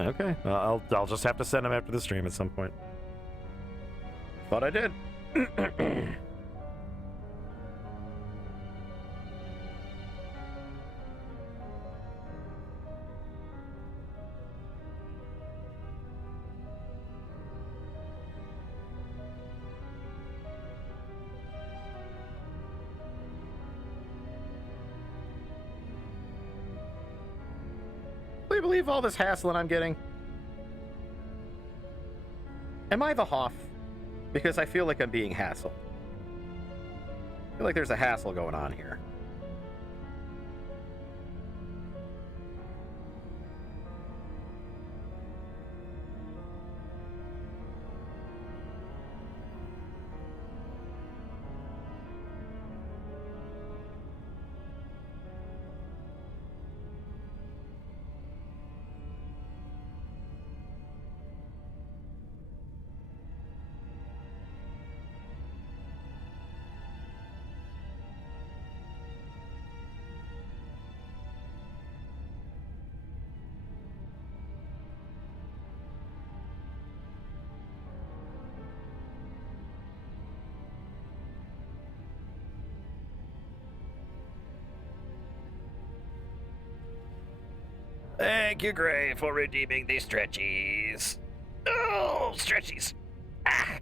okay. Well, I'll just have to send them after the stream at some point. Thought I did. Do you believe all this hassling I'm getting? Am I the Hoff? Because I feel like I'm being hassled. I feel like there's a hassle going on here. Thank you, Gray, for redeeming these stretchies. Oh, stretchies. Ah.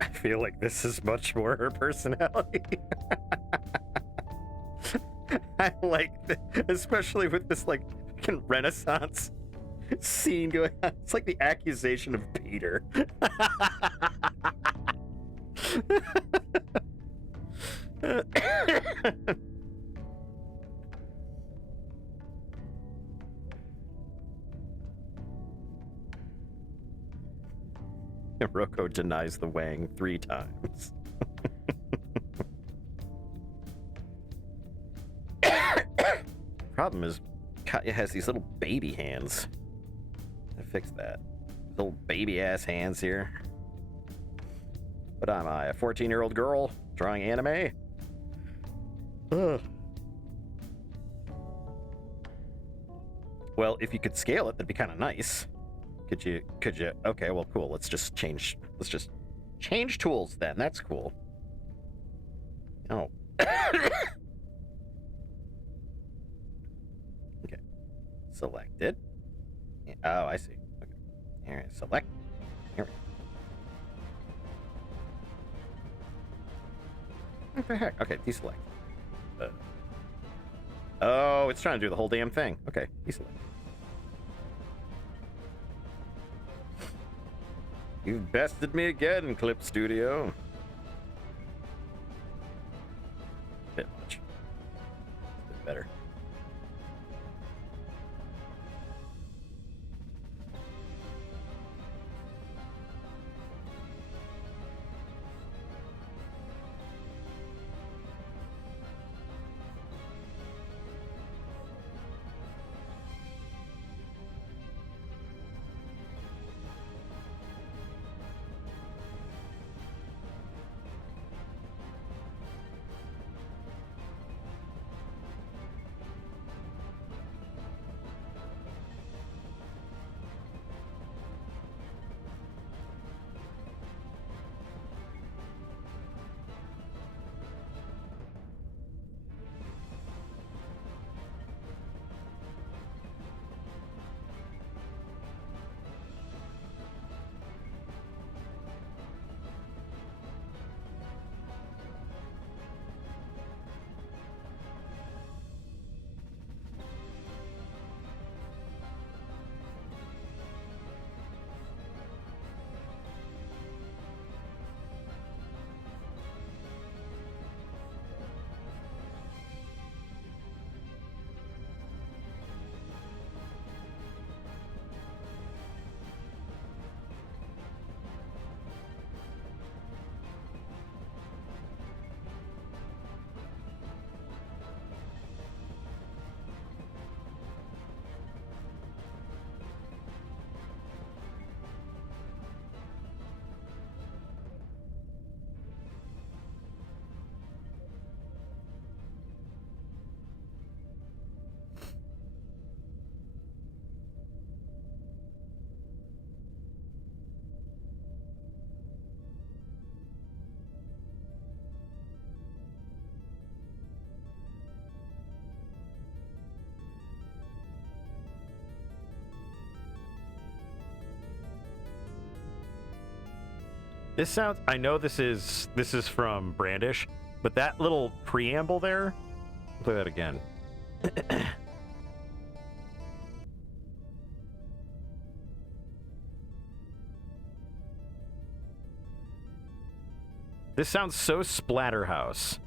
I feel like this is much more her personality. I like, especially with this like fucking Renaissance scene going on. It's like the accusation of Peter. Rocco denies the Wang 3 times. Problem is, Katya has these little baby hands. I fixed that. Little baby ass hands here. What am I, a 14-year-old girl drawing anime? Ugh. Well, if you could scale it, that'd be kind of nice. Could you? Okay, well, cool. Let's just change tools then. That's cool. Oh. Okay. Selected. Oh, I see. Okay. All right, select. Here we go. What the heck? Okay, deselect. Oh, it's trying to do the whole damn thing. Okay, deselect. You've bested me again, Clip Studio. Bit much. Bit better. This sounds, I know this is from Brandish, but that little preamble there, play that again. This sounds so Splatterhouse.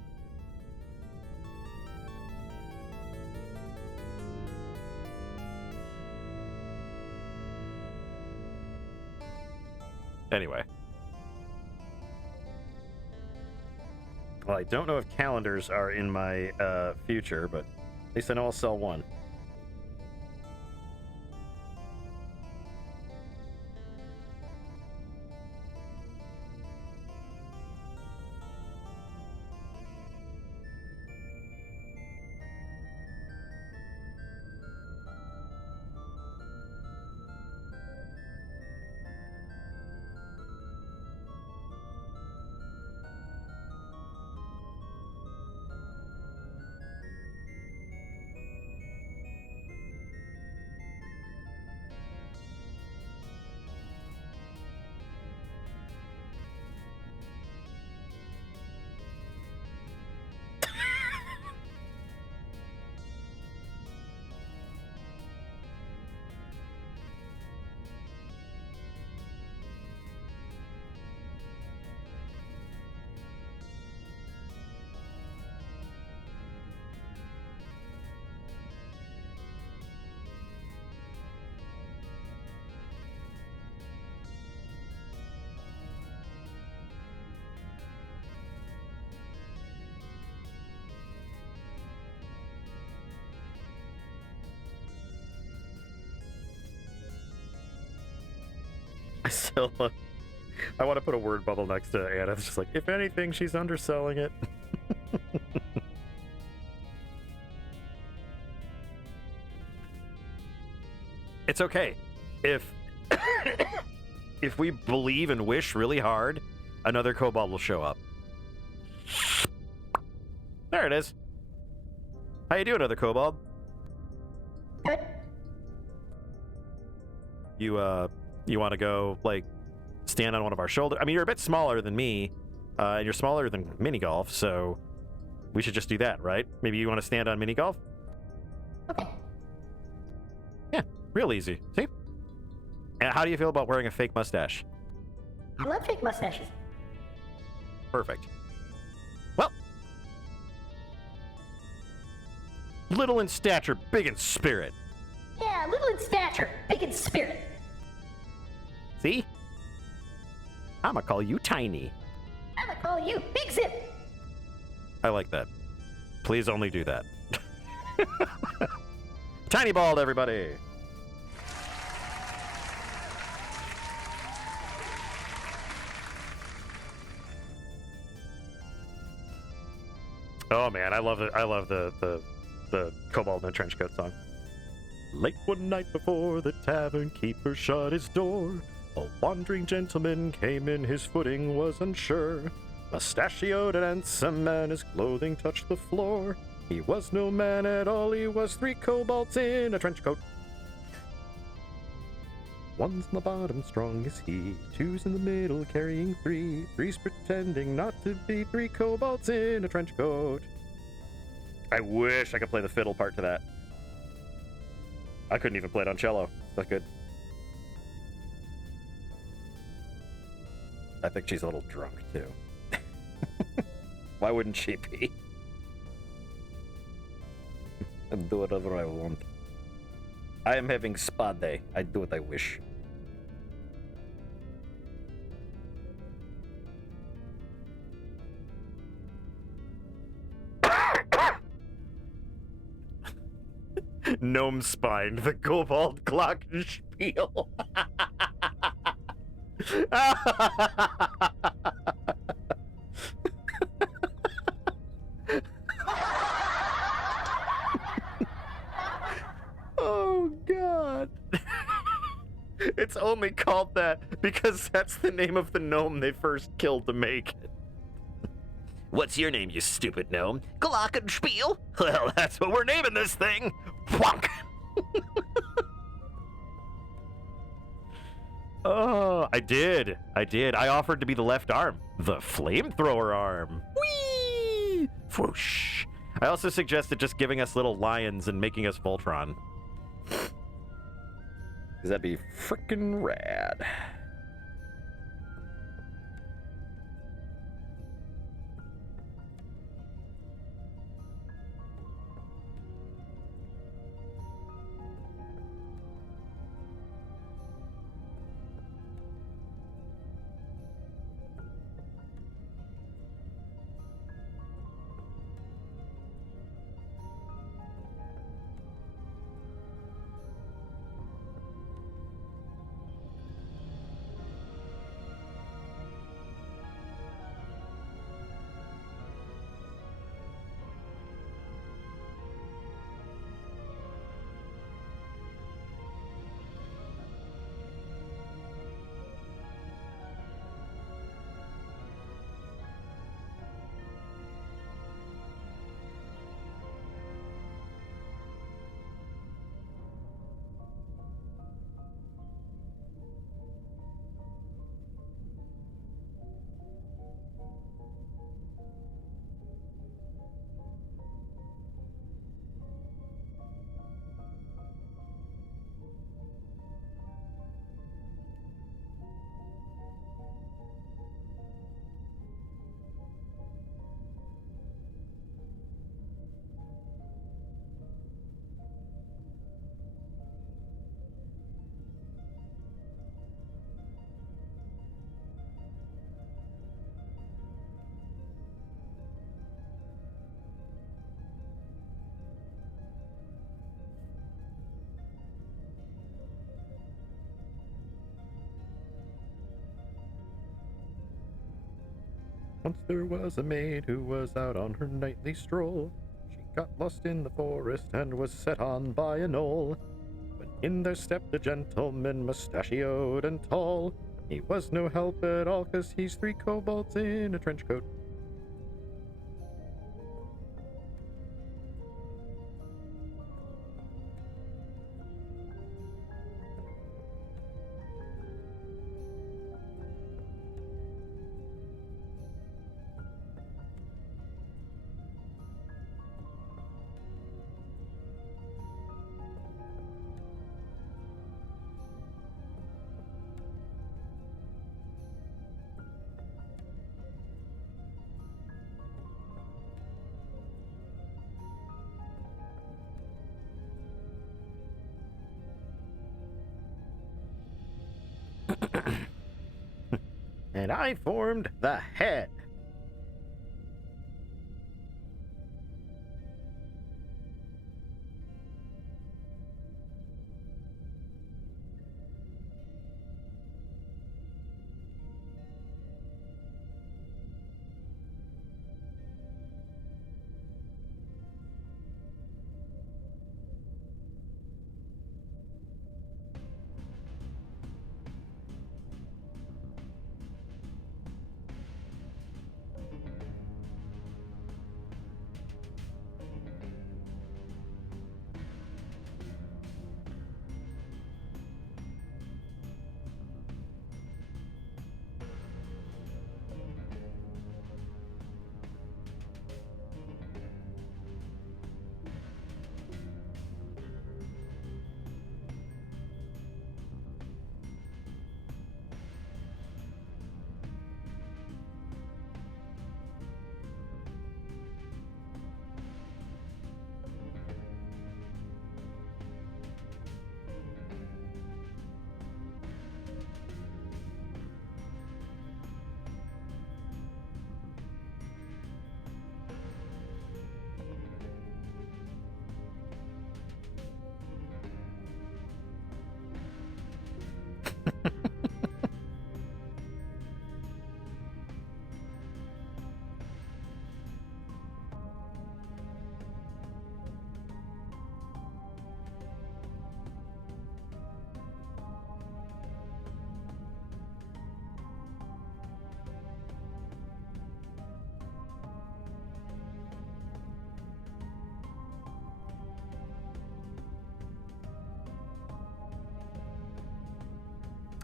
Anyway. Well, I don't know if calendars are in my future, but at least I know I'll sell one. I still, I want to put a word bubble next to Anna. It's just like, if anything, she's underselling it. It's okay. If if we believe and wish really hard, another kobold will show up. There it is. How you doing, other kobold? Good. You want to go, like, stand on one of our shoulders? I mean, you're a bit smaller than me, and you're smaller than mini golf, so we should just do that, right? Maybe you want to stand on mini golf? Okay. Yeah, real easy. See? And how do you feel about wearing a fake mustache? I love fake mustaches. Perfect. Well, little in stature, big in spirit. Yeah, little in stature, big in spirit. See? I'ma call you Tiny. I'm gonna call you Big Zip. I like that. Please only do that. Tiny Bald, everybody! Oh man, I love it. I love the Kobold in a Trench Coat song. Late one night before the tavern keeper shut his door, a wandering gentleman came in, his footing was unsure. Mustachioed and handsome, and his clothing touched the floor. He was no man at all, he was 3 kobolds in a trench coat. One's on the bottom, strong as he, 2's in the middle, carrying 3, 3's pretending not to be, 3 kobolds in a trench coat. I wish I could play the fiddle part to that. I couldn't even play it on cello. It's not good. I think she's a little drunk, too. Why wouldn't she be? I do whatever I want. I am having spa day. I do what I wish. Gnome spine, the kobold glockenspiel. Oh god. It's only called that because that's the name of the gnome they first killed to make it. What's your name, you stupid gnome? Glockenspiel? Well, that's what we're naming this thing. Wonk. Oh, I did. I offered to be the left arm. The flamethrower arm. Whee! Whoosh. I also suggested just giving us little lions and making us Voltron. Because that'd be freaking rad. Once there was a maid who was out on her nightly stroll. She got lost in the forest and was set on by a knoll. When in there stepped a gentleman, mustachioed and tall. He was no help at all, 'cause he's 3 kobolds in a trench coat. And I formed the head.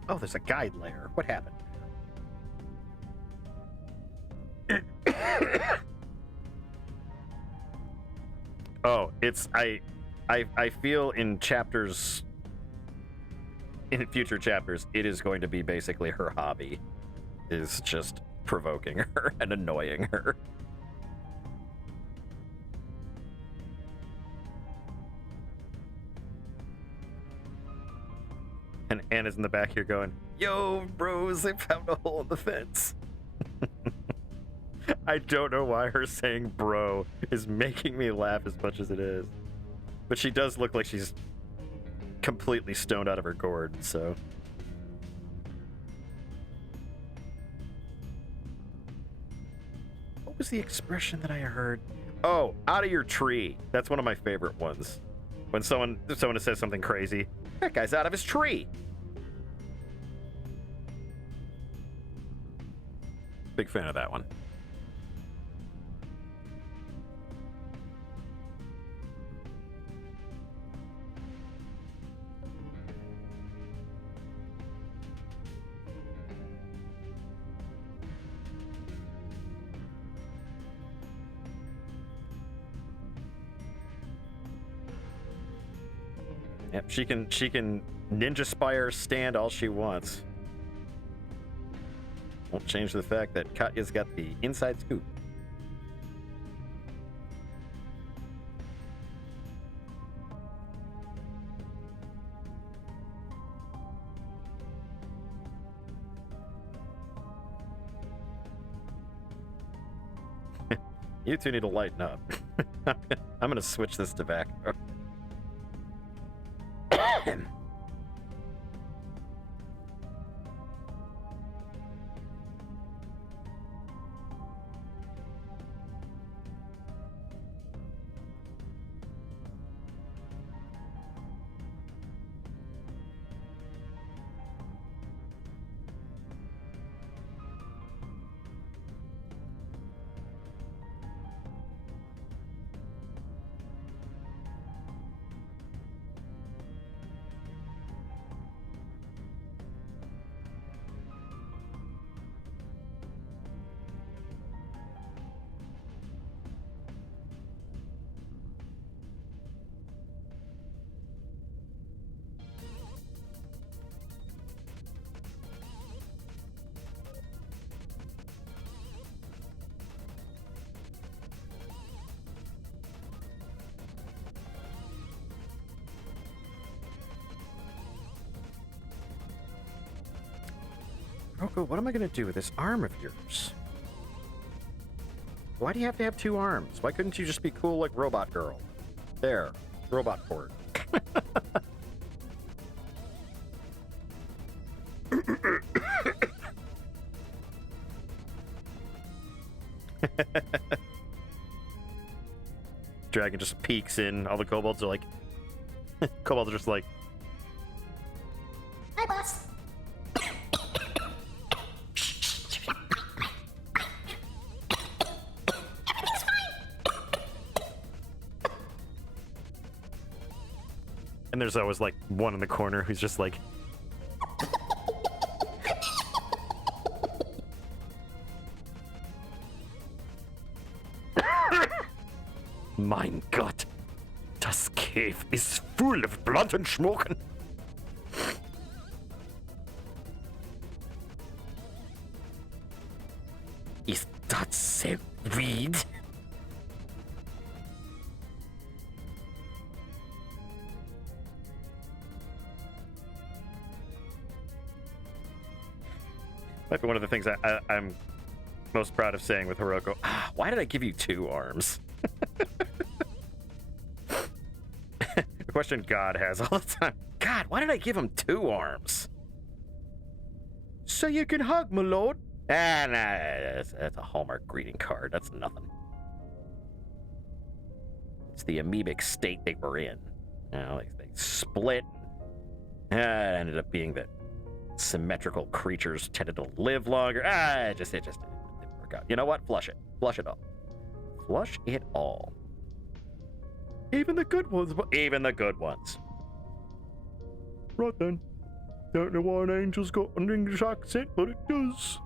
Oh, there's a guide layer. What happened? Oh, it's I feel in chapters, in future chapters, it is going to be basically her hobby, is just provoking her and annoying her. And Anna's in the back here going, "Yo, bros, I found a hole in the fence." I don't know why her saying bro is making me laugh as much as it is. But she does look like she's completely stoned out of her gourd, so. What was the expression that I heard? Oh, out of your tree. That's one of my favorite ones. When someone says something crazy, that guy's out of his tree. Big fan of that one. Yep, she can ninja spire stand all she wants. Won't change the fact that Katya's got the inside scoop. You two need to lighten up. I'm gonna switch this tobacco. Roko, what am I gonna do with this arm of yours? Why do you have to have two arms? Why couldn't you just be cool like Robot Girl? There, robot port. Dragon just peeks in. All the kobolds are like, kobolds are just like, Hi, boss. Everything's fine. and there's always like one in the corner who's just like, mein Gott, das cave is full of blood and smoke. Is that so weird? Might be one of the things I'm most proud of saying with Hiroko. Ah, why did I give you two arms? The question God has all the time. God, why did I give him two arms? So you can hug, my lord. Ah, nah, that's a Hallmark greeting card. That's nothing. It's the amoebic state they were in. You know, they split. It ended up being that symmetrical creatures tended to live longer. It just didn't work out. You know what? Flush it. Flush it all. Flush it all. Even the good ones. Even the good ones. Right then. Don't know why an angel's got an English accent, but it does.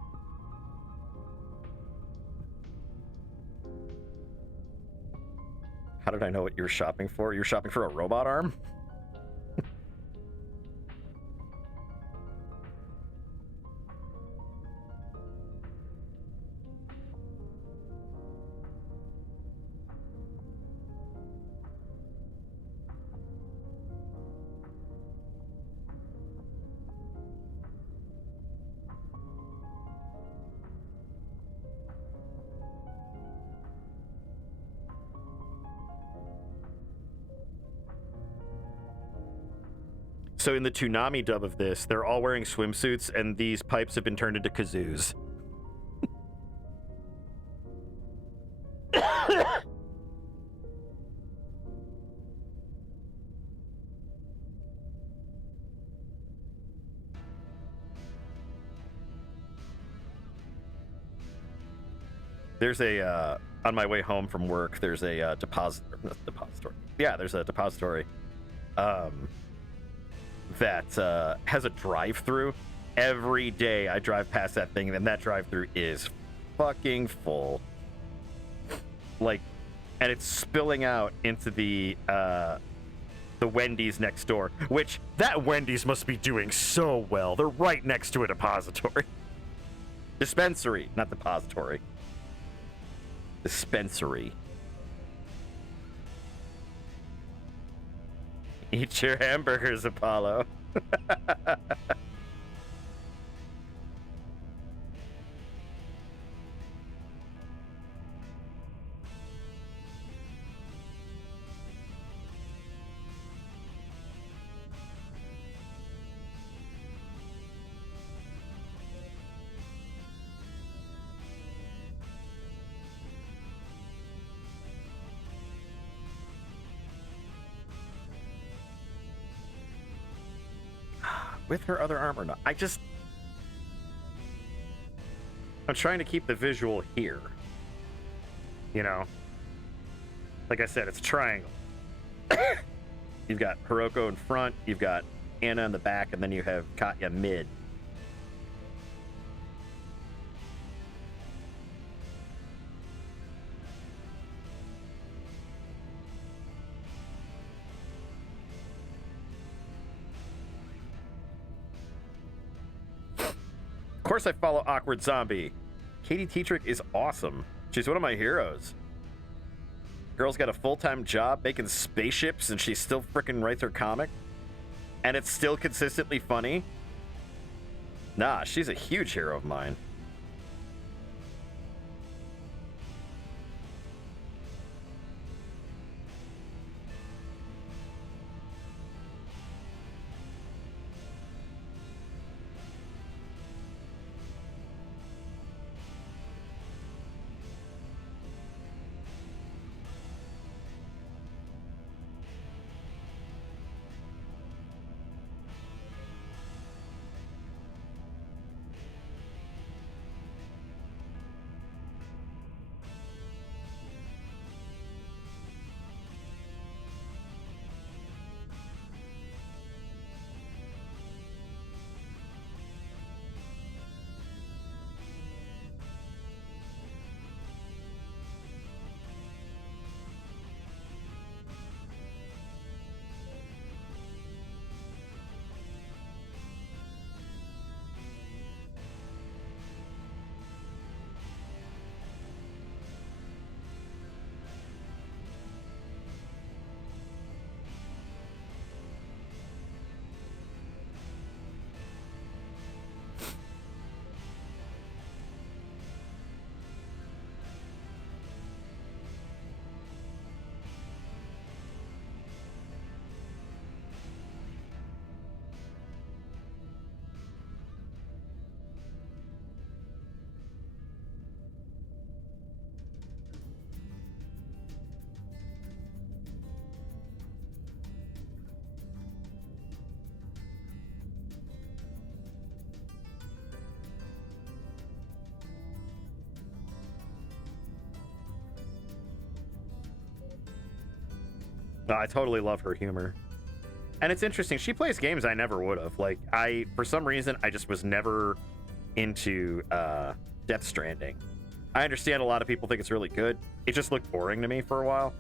How did I know what you were shopping for? You were shopping for a robot arm? So in the Toonami dub of this, they're all wearing swimsuits, and these pipes have been turned into kazoos. There's a, on my way home from work, there's a depository. Yeah, there's a depository. That has a drive-through. Every day I drive past that thing, and that drive-through is fucking full. Like, and it's spilling out into the Wendy's next door, which that Wendy's must be doing so well. They're right next to a depository. Dispensary, not depository. Dispensary. Eat your hamburgers, Apollo. With her other arm or not? I'm trying to keep the visual here. You know? Like I said, it's a triangle. You've got Hiroko in front, you've got Anna in the back, and then you have Katya mid. Of course I follow Awkward Zombie. Katie Tetrick is awesome. She's one of my heroes. Girl's got a full-time job making spaceships, and she still frickin' writes her comic. And it's still consistently funny. Nah, she's a huge hero of mine. No, I totally love her humor. And it's interesting. She plays games I never would have. Like, for some reason, I just was never into Death Stranding. I understand a lot of people think it's really good. It just looked boring to me for a while.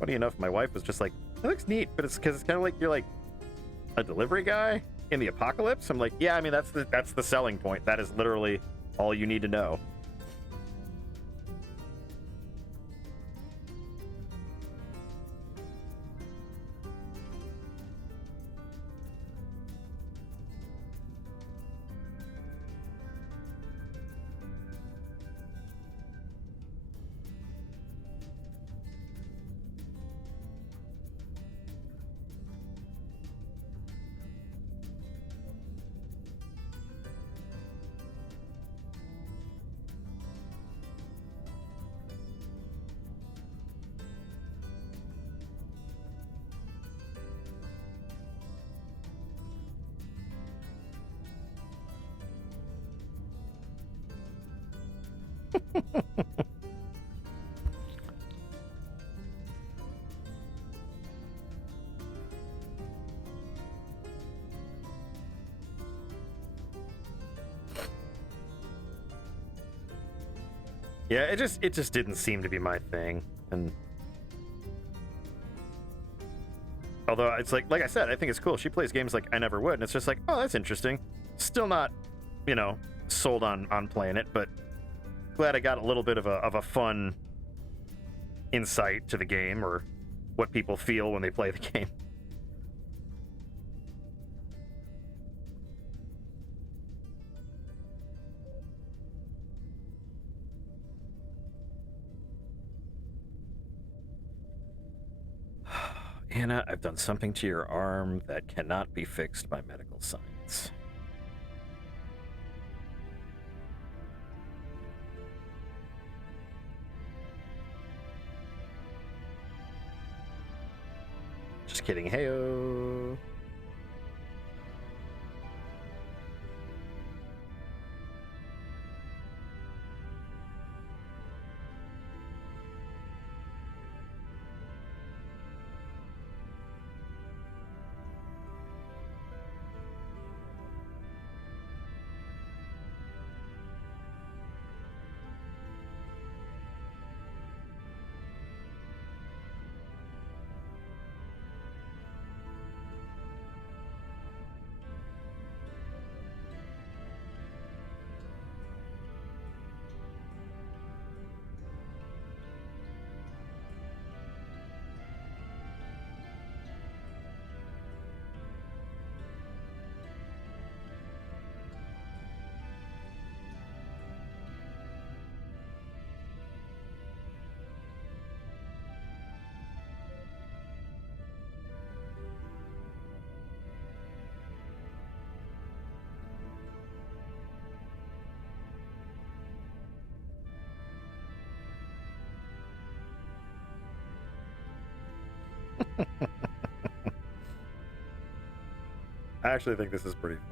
Funny enough, my wife was just like, it looks neat, but it's because it's kind of like you're like a delivery guy in the apocalypse. I'm like, yeah, I mean, that's the selling point. That is literally all you need to know. Yeah, it just didn't seem to be my thing. And although it's like I said, I think it's cool. She plays games like I never would, and it's just like, oh, that's interesting. Still not, sold on playing it, but glad I got a little bit of a fun insight to the game or what people feel when they play the game. Anna, I've done something to your arm that cannot be fixed by medical science. Just kidding, heyo. I actually think this is pretty funny.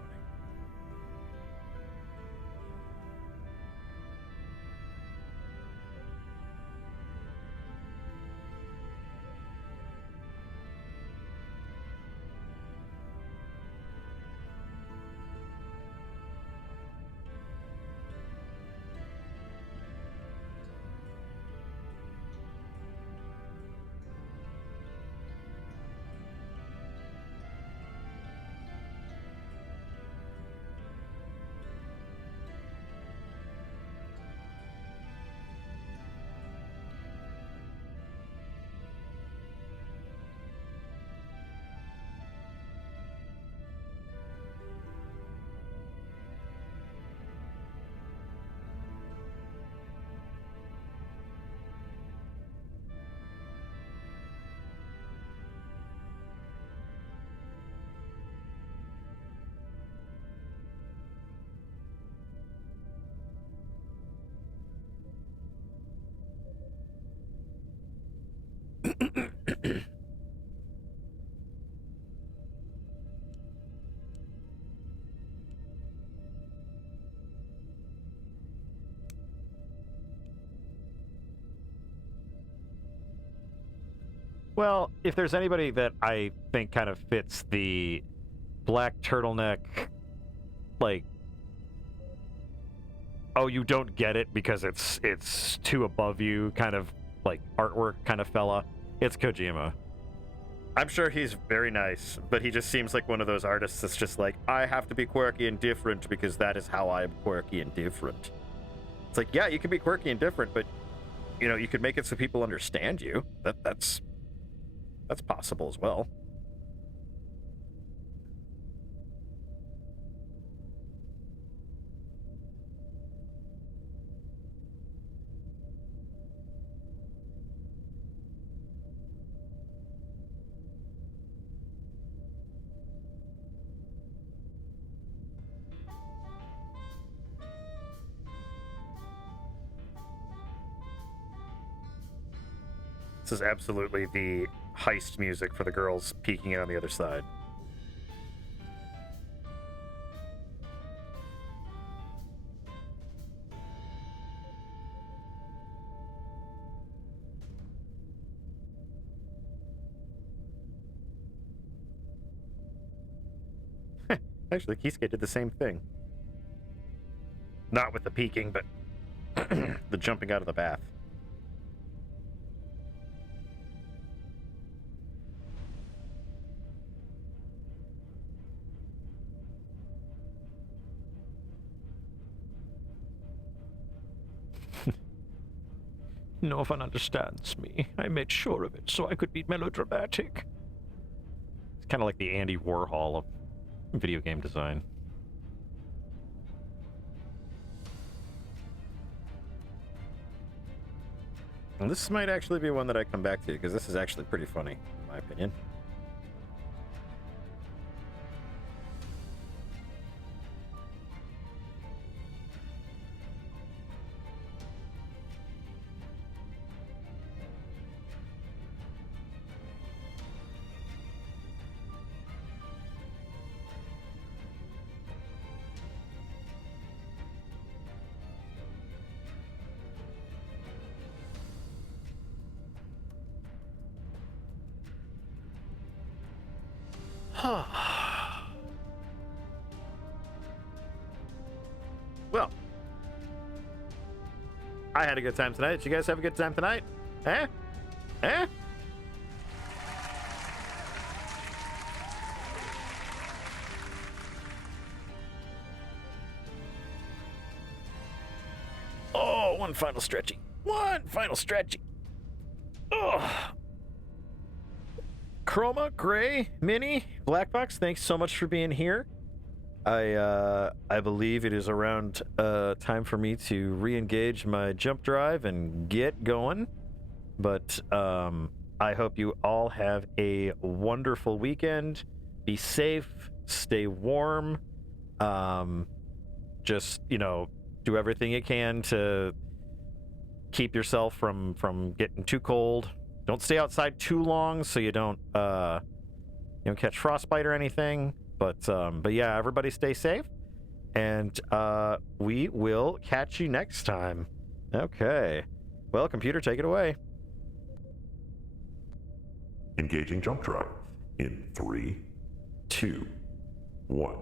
Well, if there's anybody that I think kind of fits the black turtleneck, like, oh, you don't get it because it's too above you kind of like artwork kind of fella, it's Kojima. I'm sure he's very nice, but he just seems like one of those artists that's just like, I have to be quirky and different because that is how I'm quirky and different. It's like, yeah, you can be quirky and different, but you know, you could make it so people understand you. That's possible as well. This is absolutely the heist music for the girls peeking in on the other side. Actually, Kisuke did the same thing. Not with the peeking, but the jumping out of the bath. No one understands me. I made sure of it so I could be melodramatic. It's kind of like the Andy Warhol of video game design. And this might actually be one that I come back to, because this is actually pretty funny, in my opinion. Well, I had a good time tonight. Did you guys have a good time tonight? Eh? Eh? Oh, one final stretchy. One final stretchy. Oh. Chroma, Gray, Minnie, Blackbox, thanks so much for being here. I believe it is around time for me to re-engage my jump drive and get going. But I hope you all have a wonderful weekend. Be safe, stay warm. Just, you know, do everything you can to keep yourself from getting too cold. Don't stay outside too long so you don't catch frostbite or anything. But yeah, everybody stay safe, and we will catch you next time. Okay. Well, computer, take it away. Engaging jump drive in 3, 2, 1.